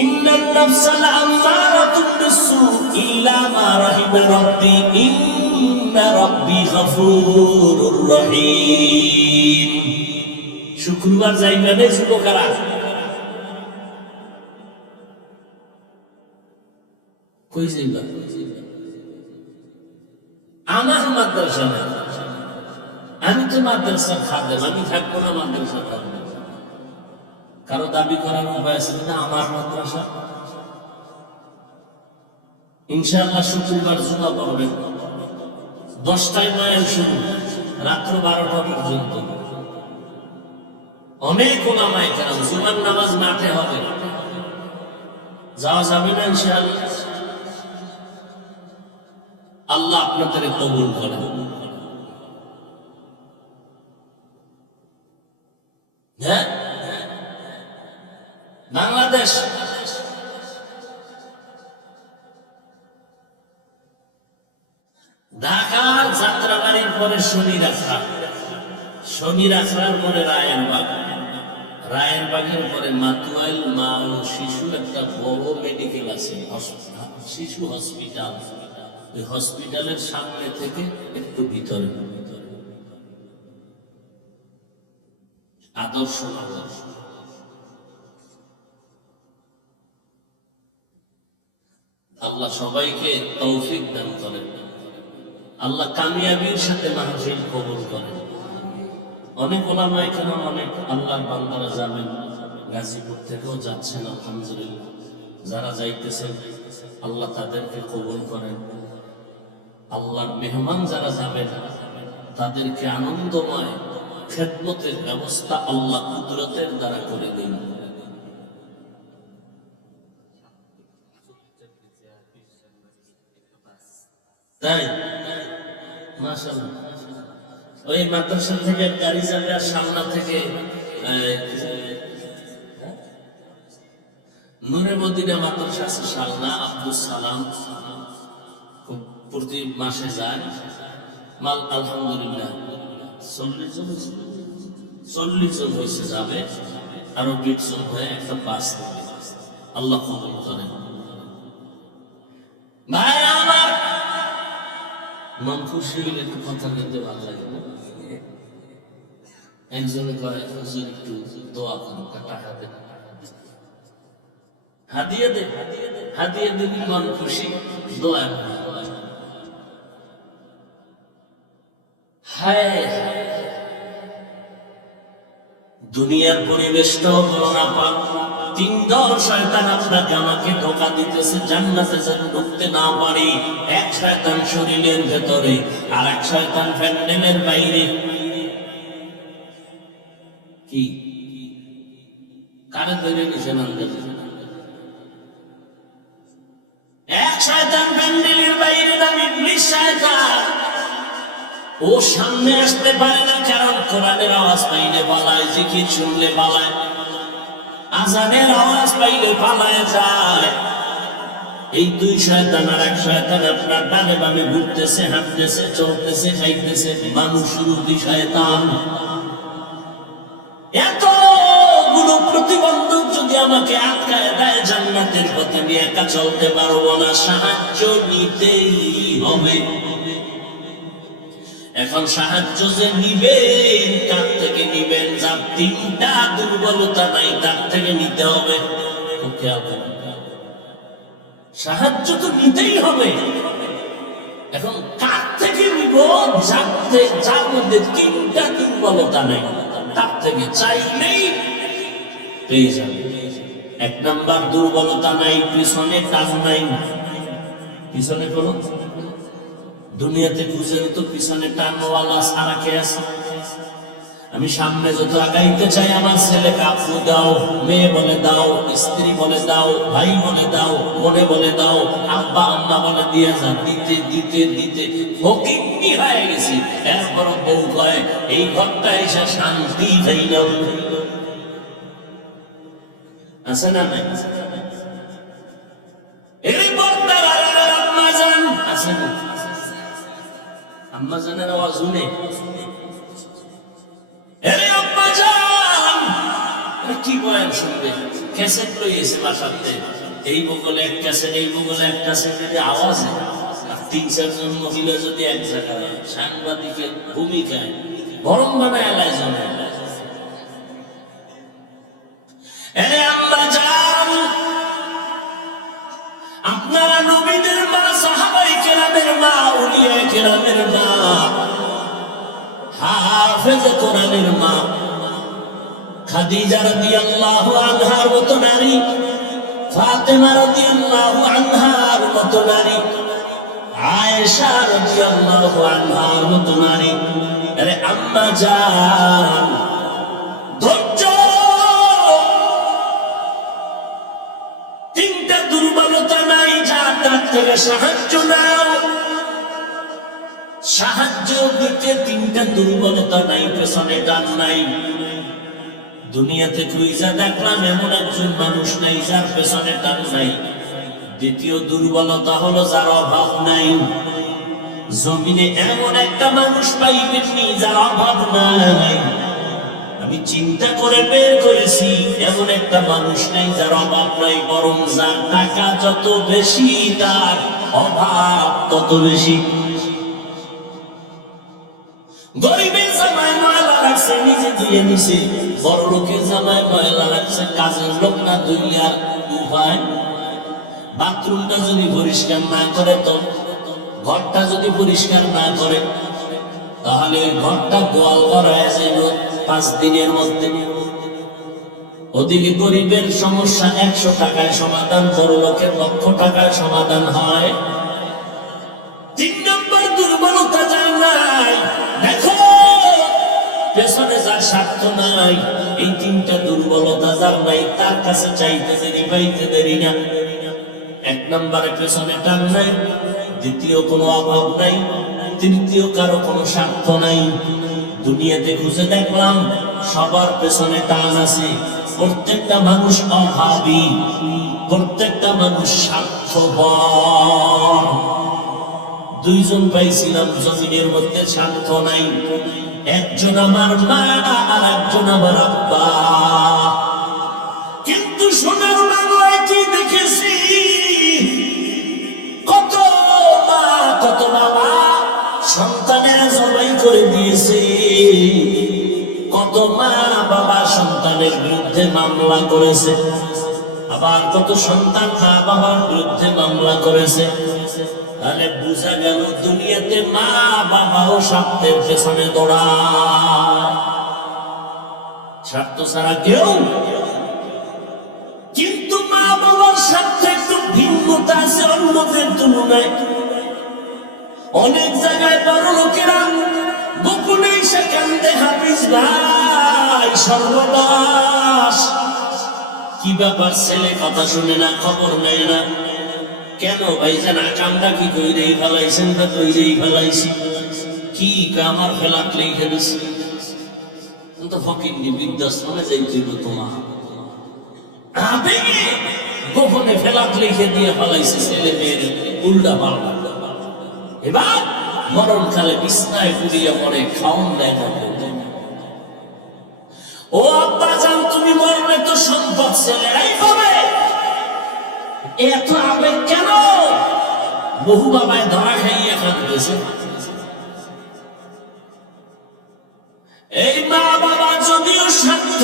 ইন্নান নাফসা লাআমারাতুন বিসসু ইলা মা রাহিমা রাব্বি ইন্না রাব্বি গফুরুর রহিম। শুক্রবার যাইবেন যুবকেরা, কই যাইবা? আমার মাদ্রাসা না, আমি তো মাদ্রাসার খাদেম, আমি থাকবো না মাদ্রাসার খাদেম। কারো দাবি করার উপায় আছে না? আমার মাদ্রাসা ইনশাআল্লাহ শুক্রবার জুমা পড়বেন, 10টায় মাইল শুরু, রাত্র 12টা পর্যন্ত। অনেক ওলামায়ে কেরাম, জুমার নামাজ মাঠে হবে, যাওয়া যাবে না ইনশাআল্লাহ? আল্লাহ আপনাদের কবুল করেন। হ্যাঁ, বাংলাদেশ ঢাকার যাত্রাবাড়ির পরে শনির আখড়া, শনির আখড়ার পরে রায়েরবাগ, রায়েরবাগের পরে মাতুয়াইল মা ও শিশু একটা বড় মেডিকেল আছে, শিশু হসপিটাল। ওই হসপিটালের সামনে থেকে একটু ভিতরে আদর্শ নগর। আল্লাহ সবাইকে তৌফিক দান করেন, আল্লাহ কামিয়াবির সাথে মাহফিল কবুল করেন। অনেক ওলামায়ে কেরাম, অনেক আল্লাহর বান্দারা যাবেন, গাজীপুর থেকেও যাচ্ছেন আলহামদুলিল্লাহ। যারা যাইতেছেন আল্লাহ তাদেরকে কবুল করেন। আল্লাহর মেহমান যারা যাবেন তাদেরকে আনন্দময় খেদমতের ব্যবস্থা আল্লাহ কুদরতের দ্বারা করে দিন। তাই মাশাআল্লাহ, ওই মাদ্রাসা থেকে গাড়ি যাবে, আর সামনা থেকে নূরে মদিনা মাদ্রাসা আছে শালনা, আব্দুল সালাম, প্রতি মাসে যায় মাল। আলহামদুলিল্লাহ 40 জন হয়েছে যাবে, আরো 20 জন হয়ে একটা বাস নেবে। আল্লাহ কবুল করেন। ভাই আমার মন খুশি হইলে একটু কথা বলতে ভালো লাগে না? একজনে কয় হুজুর একটু দোয়া করুন, টাকা দেন, হাদিয়া দে, হাদিয়া দিবি মন খুশি, দোয়া। হায় দুনিয়ার পরিবেশটাও বলো না পাক। 3 দল শয়তান আপনাকে আমাকে ধোঁকা দিতেছে, জান্নাতে যেন ঢুকতে না পারি। এক শয়তান শরীরের ভেতরে, আর এক শয়তান প্যান্ডেলের বাইরে। কি কারে ধরে নিছেন? এক শয়তান প্যান্ডেলের বাইরে, নাম ইবলিস শয়তান। ও সামনে আসতে পারে না, কারণ কোরআনের আওয়াজ পাইলে পালায়, জিকির শুনলে পালায়, আজানের আওয়াজ পাইলে পালায় যায়। এই 2 শয়তান আর এক শয়তান আপনার ডানে বামে ঘুরতেছে, হাঁটতেছে, চলতেছে, খাইতেছে। মানুষ রূপী শয়তান। এতগুলো প্রতিবন্ধক যদি আমাকে আটকায় দেয়, জান্নাতের পথে আমি একা চলতে পারবো না, সাহায্য নিতেই হবে। এখন সাহায্য যে নিবেন, কার থেকে নিবেন? যার 3টা দুর্বলতা নাই, তার থেকে নিতে হবে। সাহায্য তো নিতেই হবে। এখন কার থেকে নিব? যার মধ্যে 3টা দুর্বলতা নাই, তার থেকে চাইলেই পেয়ে যাবে। 1 নাম্বার দুর্বলতা নাই, পিছনে টান নাই। পিছনে কোনো দুনিয়াতে খুঁজে তো পিছনে টানওয়ালা সারা কে আছে? আমি সামনে যত আগাইতে চাই, আমার ছেলেকে আপু দাও, মেয়ে বলে দাও, স্ত্রী বলে দাও, ভাই বলে দাও, মনে বলে দাও, আব্বা আম্মা বলে দিয়ে যা, দিতে দিতে দিতে ফকিন্নি হয়ে গেছি। এরপর বউ কয় এই ঘরটা এসে শান্তি যাই না। আছে না নাই? এরপর তার আম্মা জান আছে না? আম্মা জানের আওয়াজ শুনে কি বয়ান শুনবে? ক্যাসেট লইয়েছে বাসাতে, এই বগলে এক ক্যাসেট, এই বগলে এক ক্যাসেট, আওয়াজে 3-4 জন মহিলা যদি এক জায়গায় সাংবাদিকের ভূমিকায় গরম বানায় এলায় জমে। আপনারা নবীদের মা, সাহাবাই কেরামের মা, উলিয়া কেরামের মা, হাফেজ কোরআনের মা, খাদিজা রাদিয়াল্লাহু আনহার মতো নারী, ফাতেমা রাদিয়াল্লাহু আনহার মতো নারী, আয়েশা রাদিয়াল্লাহু আনহার মতো নারী। আরে আম্মা জান, ধৈর্য। 3টা দুর্বলতা নাই, যা তার থেকে সাহায্য নাও। সাহায্য দিতে 3টা দুর্বলতা নাই, পেছনে টান নাই। দুনিয়াতে খুঁজে দেখলাম এমন একজন মানুষ নাই যার পেছনে টান নাই। দ্বিতীয় দুর্বলতা হলো যার অভাব নাই। জমিনে এমন একটা মানুষ পাইবেননি যার অভাব নাই। আমি চিন্তা করে বের করেছি, এমন একটা মানুষ নাই যার অভাব নাই, বরং যার টাকা যত বেশি তার অভাব তত বেশি। গরিবের জামায় ময়লা রাখছে, নিজে ধুয়ে নিছে। বড় লোকের জামায় ময়লা রাখছে, কাজের লোক না ধুইলে আর উপায়। বাথরুমটা যদি পরিষ্কার না করে, তো ঘরটা যদি পরিষ্কার না করে, তাহলে ওই ঘরটা গোয়াল ঘর হয়ে যাইব 5 দিনের মধ্যে। ওদিকে গরিবের সমস্যা 100 টাকায় সমাধান, বড় লোকের 1,00,000 টাকায় সমাধান হয়। 3 নম্বর দুর্বলতা যার নাই, দেখো পেছনে যার স্বার্থ নাই। এই 3টা দুর্বলতা যার নাই, তার কাছে চাইতে দেরি, পাইতে দেরি না। 1 নম্বরে পেছনে টান নাই, দ্বিতীয় কোনো অভাব নাই, তৃতীয় কারো কোনো স্বার্থ নাই। দুনিয়াতে খুঁজে দেখলাম সবার পেছনে টান আছে। প্রত্যেকটা মানুষ অভাবী, প্রত্যেকটা মানুষ স্বার্থপর। 2 জন পাইছিলাম জমিনের মধ্যে স্বার্থ নাই। একজন আমার মা আর একজন আমার আব্বা। কিন্তু সোনার বাংলায় কি দেখেছি, কত মা কত বাবা সন্তানের জবাই করে দিয়েছে, কত মা বাবা সন্তানের বিরুদ্ধে মামলা করেছে, আবার কত সন্তান মা বাবার বিরুদ্ধে মামলা করেছে। তাহলে বোঝা গেল দুনিয়াতে মা বাবাও স্বার্থের পেছনে দৌড়ায়, স্বার্থ ছাড়া কেউ। কিন্তু মা বাবার স্বার্থে একটু ভিন্নতা আছে অন্যদের তুলনায়। অনেক জায়গায় বড় লোকেরা গোপনে সেখান হাফিজ ভাই সর্বনাশ, কি ব্যাপার ছেলে কথা শুনে না, খবর নেয় না কেন? ভাইজান কামটা কি কইরেই ফেলাইছেন না কইরেই ফেলাইছি, কি আমার ফেলাক লিখে দিছে। তো ফকির বৃদ্ধাশ্রমে যাইছিল তোমার আবেগে গোপনে ফেলাক লিখে দিয়ে ফেলাইছে ছেলে মেয়ের উল্টা পাল্টা। এবার মরণকালে বিছনায় পুড়িয়া মরে, খাওন দেয় না। ও আব্বা জান, তুমি মরলে তো সম্পদ ছেলেরাই পাবে, এত আবেগ কেন? বহু বাবায় ধরা খাইয়া কাঁদতেছে। এই মা বাবা যদিও স্বার্থ,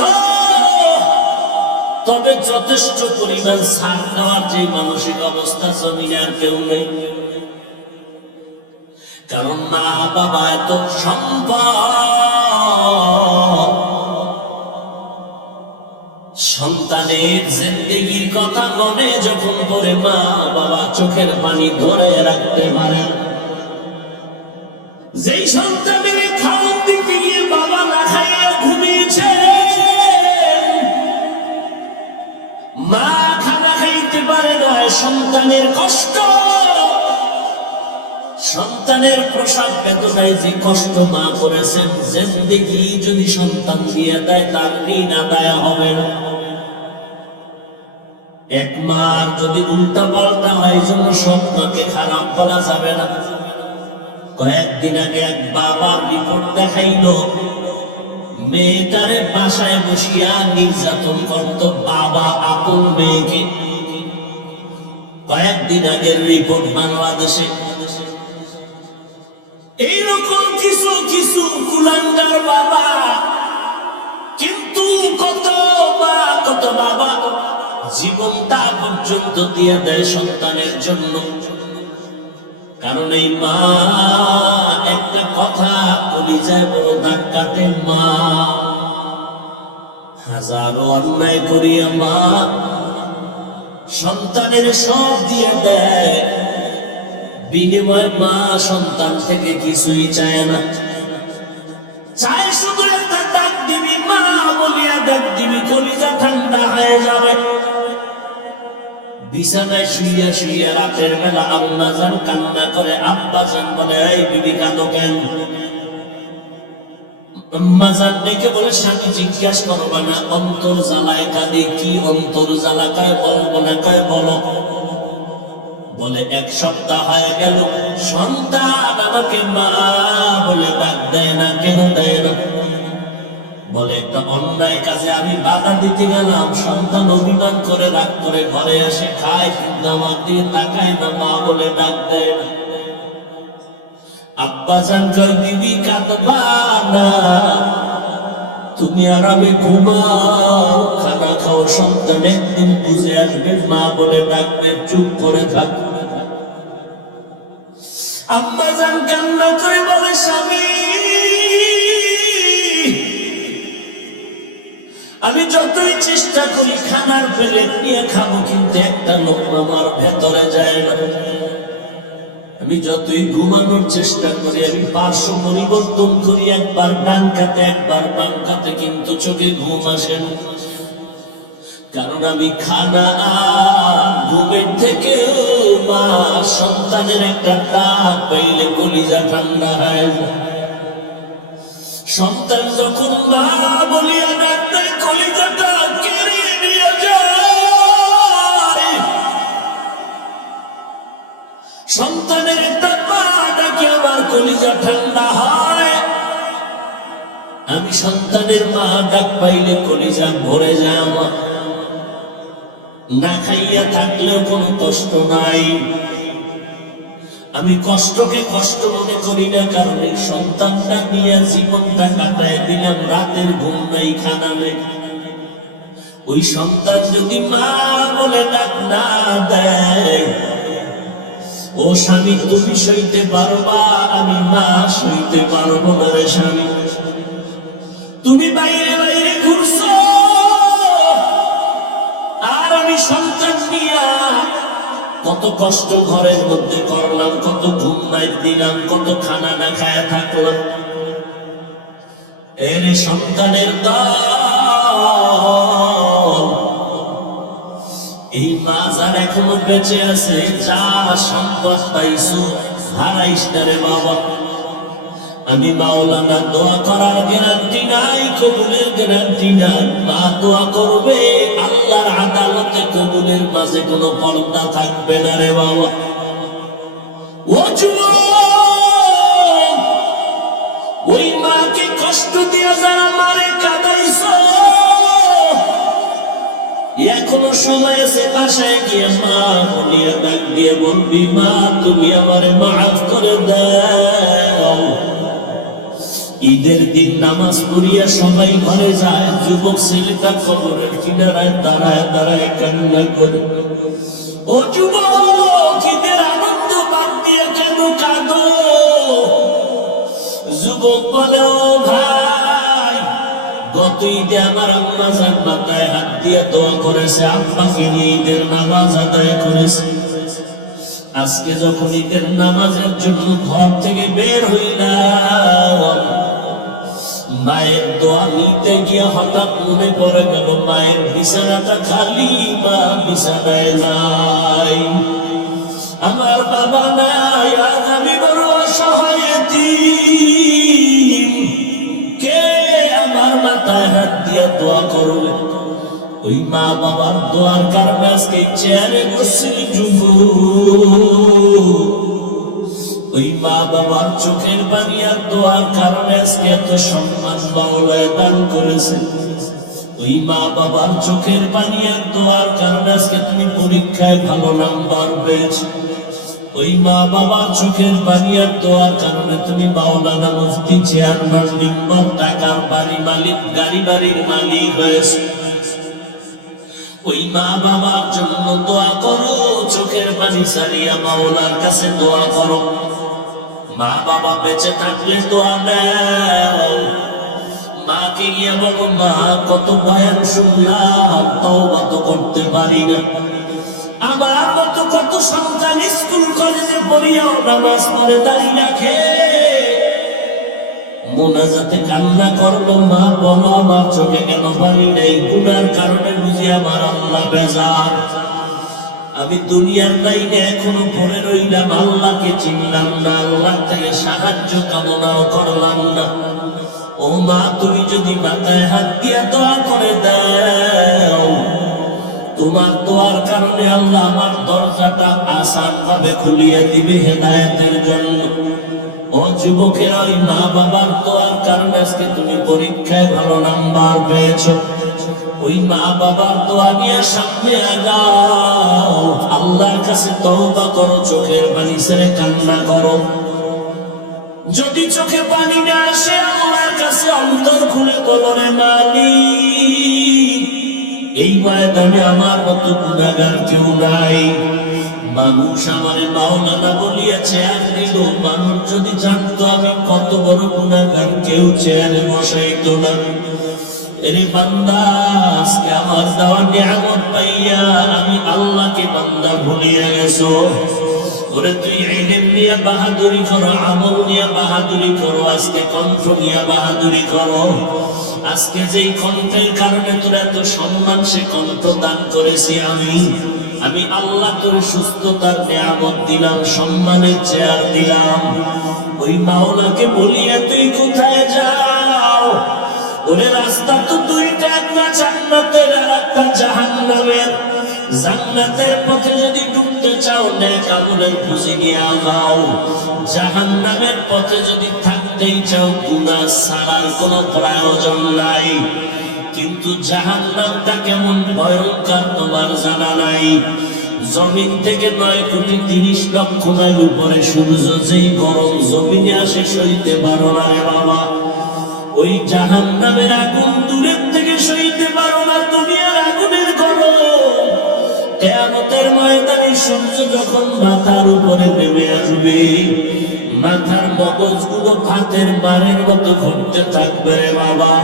তবে যথেষ্ট পরিমাণ ছাড় দেওয়ার যে মানসিক অবস্থা জমিনে আর কেউ নেই। কারণ মা বাবা এত সম্পদ, সন্তানের জিন্দেগির কথা মনে যখন পড়ে মা বাবা চোখের পানি ধরে রাখতে পারে। যেই সন্তানের খাওয়ার দিতে গিয়ে বাবা না খাইয়ে ঘুমিয়েছে, মা খানা খাইতে পারে না, সন্তানের কষ্ট, সন্তানের প্রসব বেদনায় যে কষ্ট মা করেছেন, জিন্দেগি যদি সন্তান দিয়ে দেয় তার ঋণ আদায় হবে না। এক মার যদি উল্টা পাল্টা হয় জন্য সব মাকে খারাপ বলা যাবে না। কয়েকদিন আগে এক বাবার রিপোর্ট দেখাইলো, মেয়েটারে বাসায় বসিয়া নির্যাতন করত বাবা আপন মেয়েকে। কয়েকদিন আগের রিপোর্ট বাংলাদেশে। এইরকম কিছু কিছু কুলাঙ্গার বাবা, কিন্তু কত মা কত বাবা জীবনটা পর্যন্ত দিয়ে দেয় সন্তানের জন্য। কারণ এই মা একটা কথা কলিজায় বড় দাগ কাটে। মা হাজারো অন্যায় করিয়া মা সন্তানের সব দিয়ে দেয়, বিনিময়ে মা সন্তান থেকে কিছুই চায় না, চায় শুধু একটা ডাক দিবি মা বলিয়া ডাক দিবি, কলিজা ঠান্ডা হয়ে যাবে। বিছানায় শুইয়া শুইয়া রাতের বেলা আম্মা জান কান্না করে, আব্বা জান বলে এই বিবি কাঁদো কেন? আম্মা জান ডেকে বলে স্বামী জিজ্ঞাসা করবা না, অন্তর জ্বালায় কাঁদে। কি অন্তর জ্বালা? কয় বলবো না। কয় বলো। বলে এক সপ্তাহ হয়ে গেল সন্তান আমাকে মা বলে ডাক দেয় না, কেন দেয় না? বলে একটা অন্যায় কাজে আমি বাধা দিতে গেলাম, সন্তান অভিমান করে রাগ করে ঘরে এসে খায়, কিন্তু আমার দিয়ে তাকায় না, মা বলে ডাক দেয় না। আব্বা জান কয় বিবি কাঁদবা না, তুমি আরামে ঘুমাও, খানা খাও, সন্তান একদিন বুঝে আসবে, মা বলে ডাকবে, চুপ করে থাক। আম্মা জান কান্না করে বলে স্বামী আমি যতই চেষ্টা করি খানার প্লেট নিয়ে খাবো, কিন্তু একটা লোকমা আমার ভেতরে যায় না। আমি যতই ঘুমানোর চেষ্টা করি, আমি পার্শ্ব পরিবর্তন করি, একবার ডান কাতে একবার বাম কাতে, কিন্তু চোখে ঘুম আসে না। কারণ আমি খানা ঘুমের থেকে মা সন্তানের একটা ডাক পাইলে কলিজা ঠান্ডা হয়ে যায়। সন্তান যখন মা বলিয়া ডাক দেয়, কলিজাটা কেড়ে নিয়ে যায়। সন্তানের একটা মা ডাকে আমার কলিজা ঠান্ডা হয়। আমি সন্তানের মা ডাক পাইলে কলিজা ভরে যায় আমার। না খাইয়া থাকলেও কোনো কষ্ট নাই, আমি কষ্টকে কষ্ট মনে করি না, কারণ এই সন্তানটা নিয়ে জীবনটা কাটায় দিলাম, রাতের ঘুম নাই, খানা নেই। ওই সন্তান যদি মা বলে ডাক না দেয়, ও স্বামী তুমি সইতে পারবা, আমি মা সইতে পারবো না রে স্বামী। তুমি বাইরে বাইরে ঘুরছো আর আমি সন্তান নিয়া কত কষ্ট ঘরের মধ্যে করলাম, কত ঘুম নাই দিলাম, কত খানা না খায়া থাকলাম। এর সন্তানের দল, এই মা যার এখনো বেঁচে আছে, যা সম্পদ পাইছো হারাইস না রে বাবা। আমি মাওলানা দোয়া করার গ্যারান্টি নাই, কবুলের গ্যারান্টি নাই। মা দোয়া করবে, আল্লাহর আদালতে কবুলের মাঝে কোনো পর্দা থাকবে না রে বাবা। ও যুবক, ওই মাকে কষ্ট দিয়ে যারা মারে কাঁদাইছো, এখনো সময় আছে বাসায় গিয়ে মা বলিয়া ডাক দিয়ে বলবি, মা তুমি আমারে মাফ করে দাও। ঈদের দিন নামাজ পড়িয়া সবাই ঘরে যায়, যুবক ছেলেটা কবরের কিনারায় দাঁড়ায় দাঁড়ায় কান্না করে। ও যুবক, ঈদের আনন্দ বাদ দিয়ে কেন কাঁদো? যুবক বলে, ও ভাই, গত ঈদে আমার আম্মা জান মাথায় হাত দিয়ে দোয়া করেছে, আব্বাকে নিয়ে ঈদের নামাজ আদায় করেছে। আজকে যখন ঈদের নামাজের জন্য ঘর থেকে বের হইলাম, মায়ের দোয়া নিতে গিয়ে হঠাৎ মনে পড়ে গেল মায়ের বিছানাটা খালি, মা বিছানায় নাই, আমার বাবা নাই, আজ আমি বড় অসহায় এতিম। কে আমার মাথায় হাত দিয়ে দোয়া করবে? ওই মা বাবার দোয়ার কারণে আজকে চেয়ারে বসছি যুবক। ওই মা বাবার চোখের পানি আর দোয়ার কারণে আজকে এত সম্মান মাওলানা দান করেছে। ওই মা বাবার চোখের পানি আর দোয়ার কারণে আজকে তুমি পরীক্ষায় ভালো নাম্বার পেয়েছো। ওই মা বাবার চোখের পানি আর দোয়ার কারণে তুমি মাওলানা মুফতি চেয়ারম্যান মেম্বার, টাকার বাড়ি মালিক, গাড়ি বাড়ির মালিক হয়েছে। ওই মা বাবার জন্য দোয়া করো, চোখের পানি ছাড়িয়া মাওলার কাছে দোয়া করো। মা বাবা বেঁচে থাকলে দোয়া দাও। মাকে গিয়ে বলো, মা কত বয়ান শুনলাম, তওবা তো করতে পারি না। আমার মতো কত সন্তান স্কুল কলেজে পড়িয়াও নামাজ পড়ে দাঁড়িয়ে রাখে, মোনাজাতে কান্না করলো, মা বলো আমার চোখে কেন পানি নেই? গুনার কারণে বুঝি আমার আল্লাহ বেজার। আমি দুনিয়ার লাইনে এখনো পড়ে রইলাম, আল্লাহকে চিনলাম না, আল্লাহ থেকে সাহায্য কামনাও করলাম না। ও মা, তুমি যদি মাথায় হাত দিয়া দোয়া করে দাও, তোমার দোয়ার কারণে আল্লাহ আমার দরজাটা আসান ভাবে খুলিয়ে দিবে হেদায়েতের জন্য। ও যুবকের, ওই মা বাবার দোয়ার কারণে আজকে তুমি পরীক্ষায় ভালো নাম্বার পেয়েছো। ওই মা বাবার দোয়া নিয়ে সামনে আগাও, আল্লাহর কাছে তওবা করো, চোখের পানি ছেড়ে কান্না করো। যদি চোখে পানি না আসে, আল্লাহর কাছে অন্তর খুলে বলো, রে মালিক, এই ময়দানে আমার মতো গুনাহগার কেউ নাই। মানুষ আমারে মাওলানা বলিয়া চেয়ার দিল, মানুষ যদি জানতো আমি কত বড় গুনাহগার, কেউ চেয়ারে বসাইতো না। এরে বান্দা, আজকে আমার দেওয়া নিয়ামত পাইয়া আমি আল্লাহকে বান্দা ভুলিয়া গেছো। ওরে তুই ইলম নিয়ে বাহাদুরি করো, আমল নিয়ে বাহাদুরি করো, আজকে কণ্ঠ নিয়ে বাহাদুরি করো। আজকে যেই কণ্ঠের কারণে তোর এত সম্মান, সে কণ্ঠ দান করেছি আমি আল্লাহ তোর সুস্থতার নিয়ামত দিলাম, সম্মানের চেয়ার দিলাম। ওই মাওলাকে বলিয়া তুই কোথায় যাও? ওরে রাস্তা তো দুইটা, একটা জান্নাতের আর একটা জাহান্নামের। জান্নাতের পথে যদি ঢুকতে চাও নেক আমলের পুঁজি নিয়ে যাও, জাহান্নামের পথে যদি থাকতেই চাও গুনাহ ছাড়ার কোনো প্রয়োজন নাই। কিন্তু জাহান্নামটা কেমন ভয়ঙ্কর তোমার জানা নাই। জমিন থেকে 9,30,00,000 মাইল উপরে সূর্য যেই গরম জমিনে আসে সইতে পারো না রে বাবা। ওই জাহান্নামের আগুন দূরের থেকে সইতে পারো না, দুনিয়ার আগুনের গরম। কিয়ামতের ময়দানে সূর্য যখন মাথার উপরে নেমে আসবে, মাথার মগজগুলো ভাতের বারের মতো ঘুরতে থাকবে রে বাবা।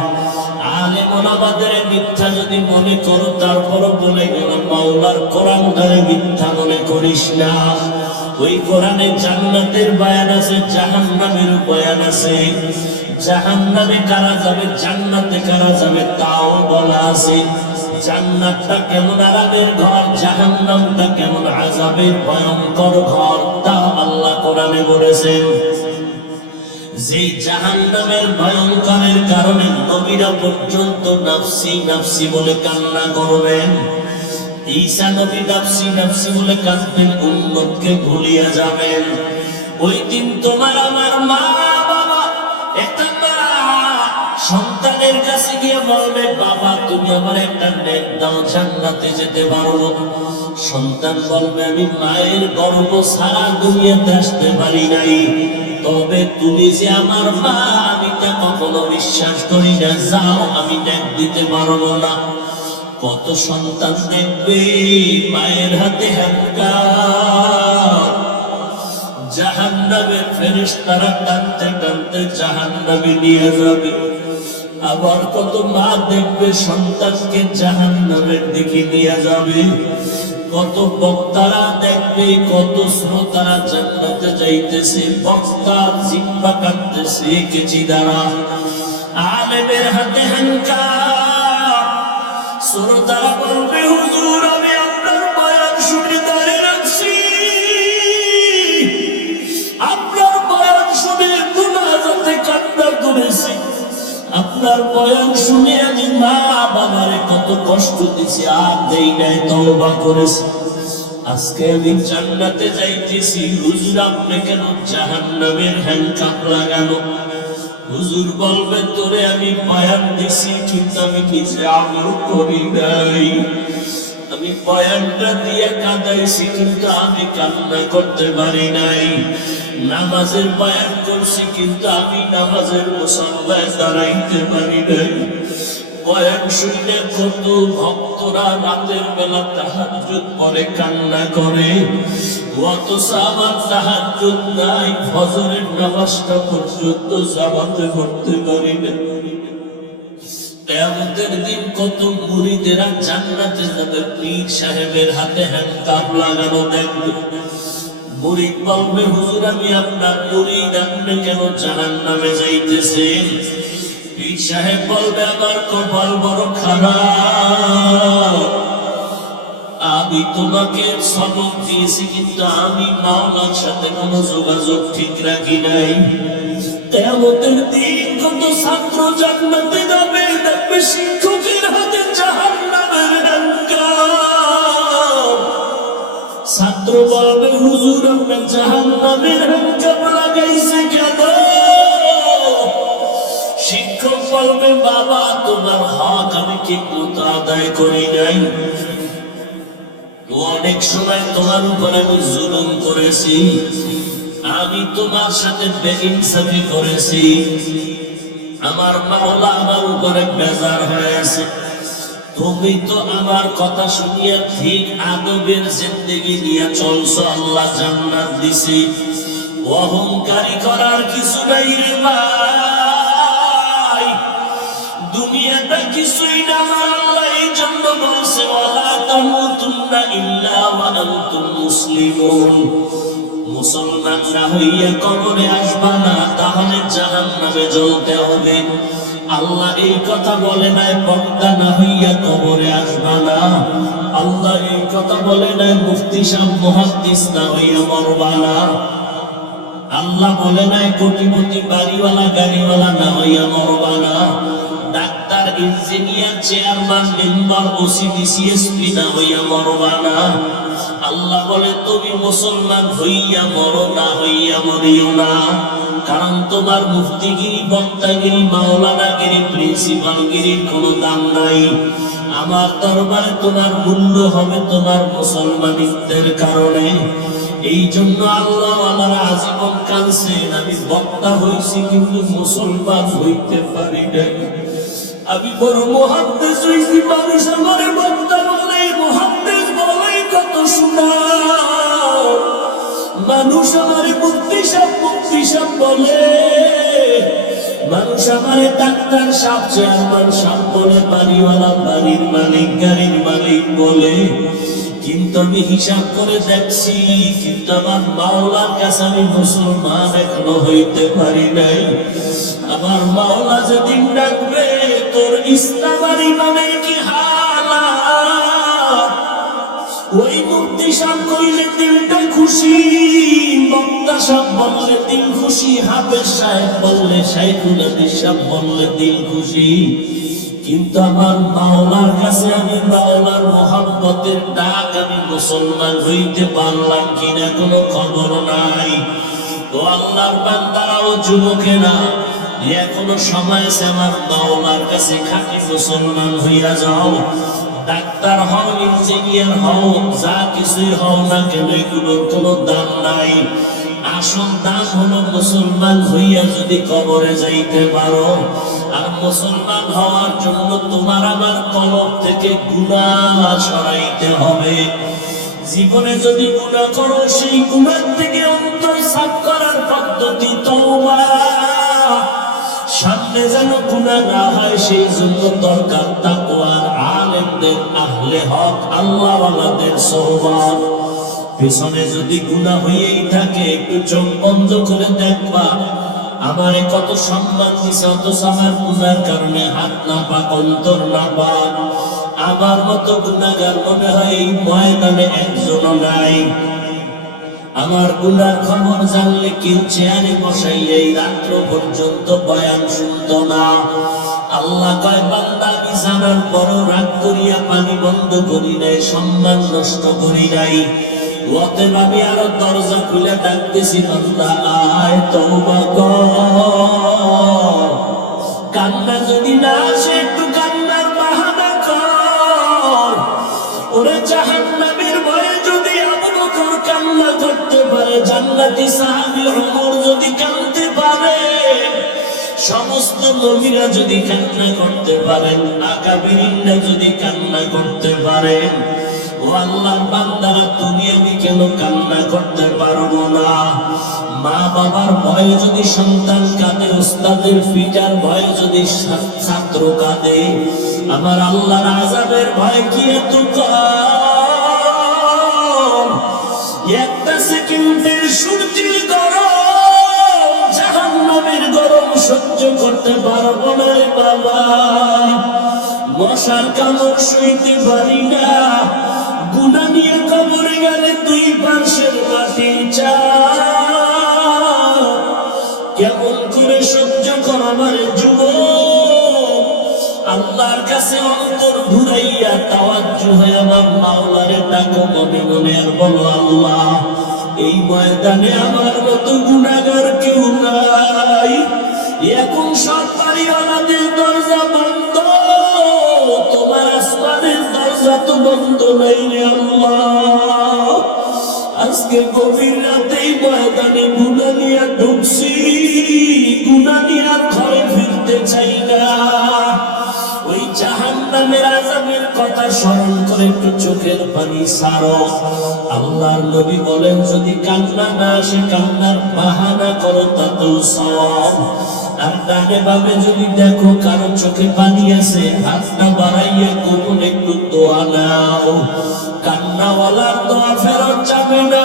আলেম ওলামাদের মিথ্যা যদি মনে করো, তারপরও বলে গেল মাওলার কোরআনটারে মিথ্যা মনে করিস না। ওই কোরআনে জান্নাতের বয়ান আছে, জাহান্নামের বয়ান আছে। জাহান্নামে কারা যাবে, জান্নাতে কারা যাবে তাও বলা আছে। জান্নাতটা কেমন আরামের ঘর, জাহান্নামটা কেমন আযাবের ভয়ঙ্কর ঘর, তা আল্লাহ কোরআনে বলেছেন। যেই জাহান্নামের ভয়ঙ্করের কারণে নবীরা পর্যন্ত নাফসি নাফসি বলে কান্না করবেন। ঈসা নবী নাফসি নাফসি বলে কাঁদবেন, উম্মতকে ভুলিয়া যাবেন। ওই দিন তোমার আমার মা বাবা, একটা মা সন্তানের কাছে গিয়ে বলবে, বাবা তুমি আমার একটা নেক দাও, জান্নাতে যেতে পারবো। সন্তান বলবে, আমি মায়ের গর্ভ ছাড়া দুনিয়াতে আসতে পারি নাই, তবে তুমি যে আমার মা আমি তা কখনো বিশ্বাস করি না, যাও আমি নেক দিতে পারবো না। কত সন্তান দেখবে মায়ের হাতে হ্যান্ডকাপ, জাহান্নামের ফেরেশতারা টানতে টানতে জাহান্নামে নিয়ে যাবে। আবার কত মা দেখবে সন্তানকে জাহান্নামের দিকে নিয়ে যাবে। কত বক্তারা দেখবে, কত শ্রোতারা জান্নাতে যাইতেছে, বক্তা জিহ্বা কাটতেছে কেচি দ্বারা। আলেমের হাতে হ্যান্ডকাপ, শ্রোতারা বলবে, হুজুর আমি আপনার বয়ান শুনে দাঁড়িয়ে রাখছি, আপনার বয়ান শুনে মুনাজাতে কান্না করেছি, আপনার বয়ান শুনে আমি মা বাবারে কত কষ্ট দিছি, আর দেই নাই, তওবা করেছি। আজকে আমি জান্নাতে যাইতেছি, হুজুর আপনি কেন জাহান্নামের হ্যান্ডকাপ লাগানো? হুজুর বলবে, তোরে আমি বয়ান দিছি কিন্তু আমি নিজে আমল করি নাই। আমি বয়ানটা দিয়ে কাঁদাইছি কিন্তু আমি কান্না করতে পারি নাই। নামাজের বয়ান করছি কিন্তু আমি নামাজের মুসাল্লায় দাঁড়াইতে পারি নাই। বয়ান শুনলে কত ভক্তরা রাতের বেলা তাহাজ্জুদ পড়ে কান্না করে, অথচ আমার তাহাজ্জুদ নাই, ফজরের নামাজটা পর্যন্ত জামাতে পড়তে পারি না। কিয়ামতের দিন কত মুরিদেরা জান্নাতে যাবে, পীর সাহেবের হাতে হ্যান্ডকাপ লাগানো দেখবে। মুরিদ বলবে, হুজুর আমি আপনার মুরিদ, আপনি কেন জাহান্নামে যাইতেছেন? পীর সাহেব বলবে, আমার কপাল বড় খারাপ, আমি তোমাকে সবক দিয়েছি কিন্তু আমি মাওলার সাথে কোনো যোগাযোগ ঠিক রাখি নাই। কিয়ামতের দিন কত ছাত্র জান্নাতে যাবে, দেখবে শিক্ষকের হাতে জাহান্নামের হ্যান্ডকাপ। ছাত্র বলবে, হুজুর আপনার জাহান্নামের হ্যান্ডকাপ লাগাইছে কেন? শিক্ষক বলবে, বাবা তোমার হক আমি ঠিক মতো আদায় করি নাই, অনেক সময় তোমার উপর আমি জুলুম করেছি, আমি তোমার সাথে বেইনসাফি করেছি, আমার মাওলা আমার উপরে বেজার হয়ে আছে। তুমি তো আমার কথা শুনিয়া ঠিক আদবের জিন্দেগি নিয়ে চলছো, আল্লাহ জান্নাত দিছি, অহংকারী করার কিছু নাই রে ভাই, দুনিয়াটা কিছুই না। আমার আল্লাহ এই জন্য বলছে, ওয়ালা তামুতুন্না ইল্লা ওয়া আনতুম মুসলিমুন, মুসলমান না হইয়া কবরে আসবা না, তাহলে জাহান্নামে জ্বলতে হবে। আল্লাহ এই কথা বলে নাই বক্তা না হইয়া কবরে আসবা না, আল্লাহ এই কথা বলে নাই মুফতি সাহেব মুহাদ্দিস না হইয়া মরবা না, আল্লাহ বলে নাই কোটিপতি বাড়িওয়ালা গাড়িওয়ালা না হইয়া মরবা না, doctor, engineer, chairman, member, OC, DC SP না হইয়া মরবা না। আল্লাহ বলে তুমি মুসলমান হইয়া মরো, না হইয়া মরিও না। কারণ তোমার মুফতিগিরি, বক্তাগিরি, মাওলানাগিরি, প্রিন্সিপালগিরির কোনো দাম নাই। আমার দরবারে তোমার মূল্য হবে তোমার মুসলমানিত্বের কারণে। এই জন্য আল্লাহ আমার আজীবন কাঁদছেন, আমি বক্তা হইছি কিন্তু মুসলমান হইতে পারি নাই। আমি বড় মুহাদ্দিস হইছি, মানুষ আমার বক্তা বলে, মুহাদ্দিস বলে কত শোনা। মানুষ আমার মুফতি সাহেব বলে, মানুষ আমার ডাক্তার সাহেব, চেয়ারম্যান সাহেব বলে, বাড়িওয়ালা, বাড়ির মালিক, গাড়ির মালিক বলে। কিন্তু আমি হিসাব করে দেখছি, কিন্তু আমার মাওলার কাছে আমি মুসলমান এখনো হইতে পারি নাই। আমার মাওলা যেদিন ডাকবে, তোর ইসলাম আর ইমানের কি হালাত, ওই মুফতি সাহেব কইলে দিলটা খুশি, বক্তা সাহেব বললে দিল খুশি, হাফেজ সাহেব বললে, শাইখুল হাদিস সাহেব বললে দিল খুশি। কিন্তু আমার মাওলার কাছে আমি মাওলার মোহাব্বতের ডাক, আমি মুসলমান হইতে পারলাম কিনা কোনো খবর নাই। ও আল্লাহর বান্দারা, ও যুবকেরা, এখনো সময় আছে, আমার মাওলার কাছে খাঁটি মুসলমান হইয়া যাও। ডাক্তার হও, ইঞ্জিনিয়ার হও, যা কিছুই হও না কেন, এগুলোর কোনো দাম নাই। আসল দাম হলো মুসলমান হইয়া যদি কবরে যাইতে পারো। আর মুসলমান হওয়ার জন্য তোমার আমার কলব থেকে গুনাহ সরাইতে হবে। জীবনে যদি গুনাহ করো, সেই গুনাহ থেকে অন্তর সাফ করার পদ্ধতি তওবা। সামনে যেন গুনাহ না হয়, সেই জন্য দরকার তাকওয়ার, আলেমদের, আহলে হক, আল্লাহওয়ালাদের সোহবত। পেছনে যদি গুনাহ হয়েই থাকে, একটু চোখ বন্ধ করে দেখবা, আমারে কত সম্মান দিছে, অথচ আমার গুনার কারণে হাত না পাক, অন্তর না পাক। আমার মতো গুনাহগার মনে হয় এই ময়দানে একজনও নাই। আমার গুনার খবর জানলে কেউ চেয়ারে বসাইয়া এই রাত্র পর্যন্ত বয়ান শুনত না। আল্লাহ কয়, বান্দা আমি জানার পরও রাগ করিয়া পানি বন্ধ করি নাই, সম্মান নষ্ট করি নাই। অতএব আমি আরো দরজা খুলে ডাকতেছি, বান্দা আয় তওবা কর। কান্না যদি না আসে, একটু কান্নার বাহানা কর। ওরে জাহান্নামের ভয়ে যদি আবু বকর কান্না করতে পারে, জান্নাতি সাহাবী ওমর যদি কাঁদতে পারে, সমস্ত নবীরা যদি কান্না করতে পারেন, আকাবিরিনরা যদি কান্না করতে পারেন, ও আল্লাহর বান্দারা, তুমি আমি কেন কান্না করতে পারবো না? মা বাবার ভয়ে যদি সন্তান কাঁদে, উস্তাদের পিটার ভয়ে যদি ছাত্র কাঁদে, আমার আল্লাহর আযাবের ভয় কি এত কম? একটা সেকেন্ডের সূর্যের গরম, জাহান্নামের গরম সহ্য করতে পারবো না রে বাবা। মশার কামড় সইতে পারি না। গুনাহ নিয়ে কবরে গেলে দুই পাশের মাটি চায়, কেমন করে সহ্য করবার যুবক? আল্লাহর কাছে অন্তর ঘুরাইয়া তাওয়াজ্জু হয়ে আমার মাওলারে ডাকো মনে মনে, আর বলো, আল্লাহ এই ময়দানে আমার মতো গুনাহগার কেউ নাই। এখন সব বাড়িওয়ালাদের দরজা বন্ধ, তোমার আসমানের দরজা তো বন্ধ নাই রে আল্লাহ। আজকে গভীর রাতেই ময়দানে গুনাহ নিয়ে ঢুকছি, গুনাহ নিয়ে ঘরে ফিরতে চাই না। ওই জাহান্নামের আযাবের কথা স্মরণ করে একটু চোখের পানি ছাড়ো। আল্লাহর নবী বলেন, যদি কান্না না আসে, কান্নার বাহানা করো, তাতেও সওয়াব। আর ডানে বামে যদি দেখো কারো চোখে পানি আছে, হাতটা বাড়াইয়া কবুল একটু দোয়া নাও। কান্নাওয়ালার দোয়া ফেরত যাবে না।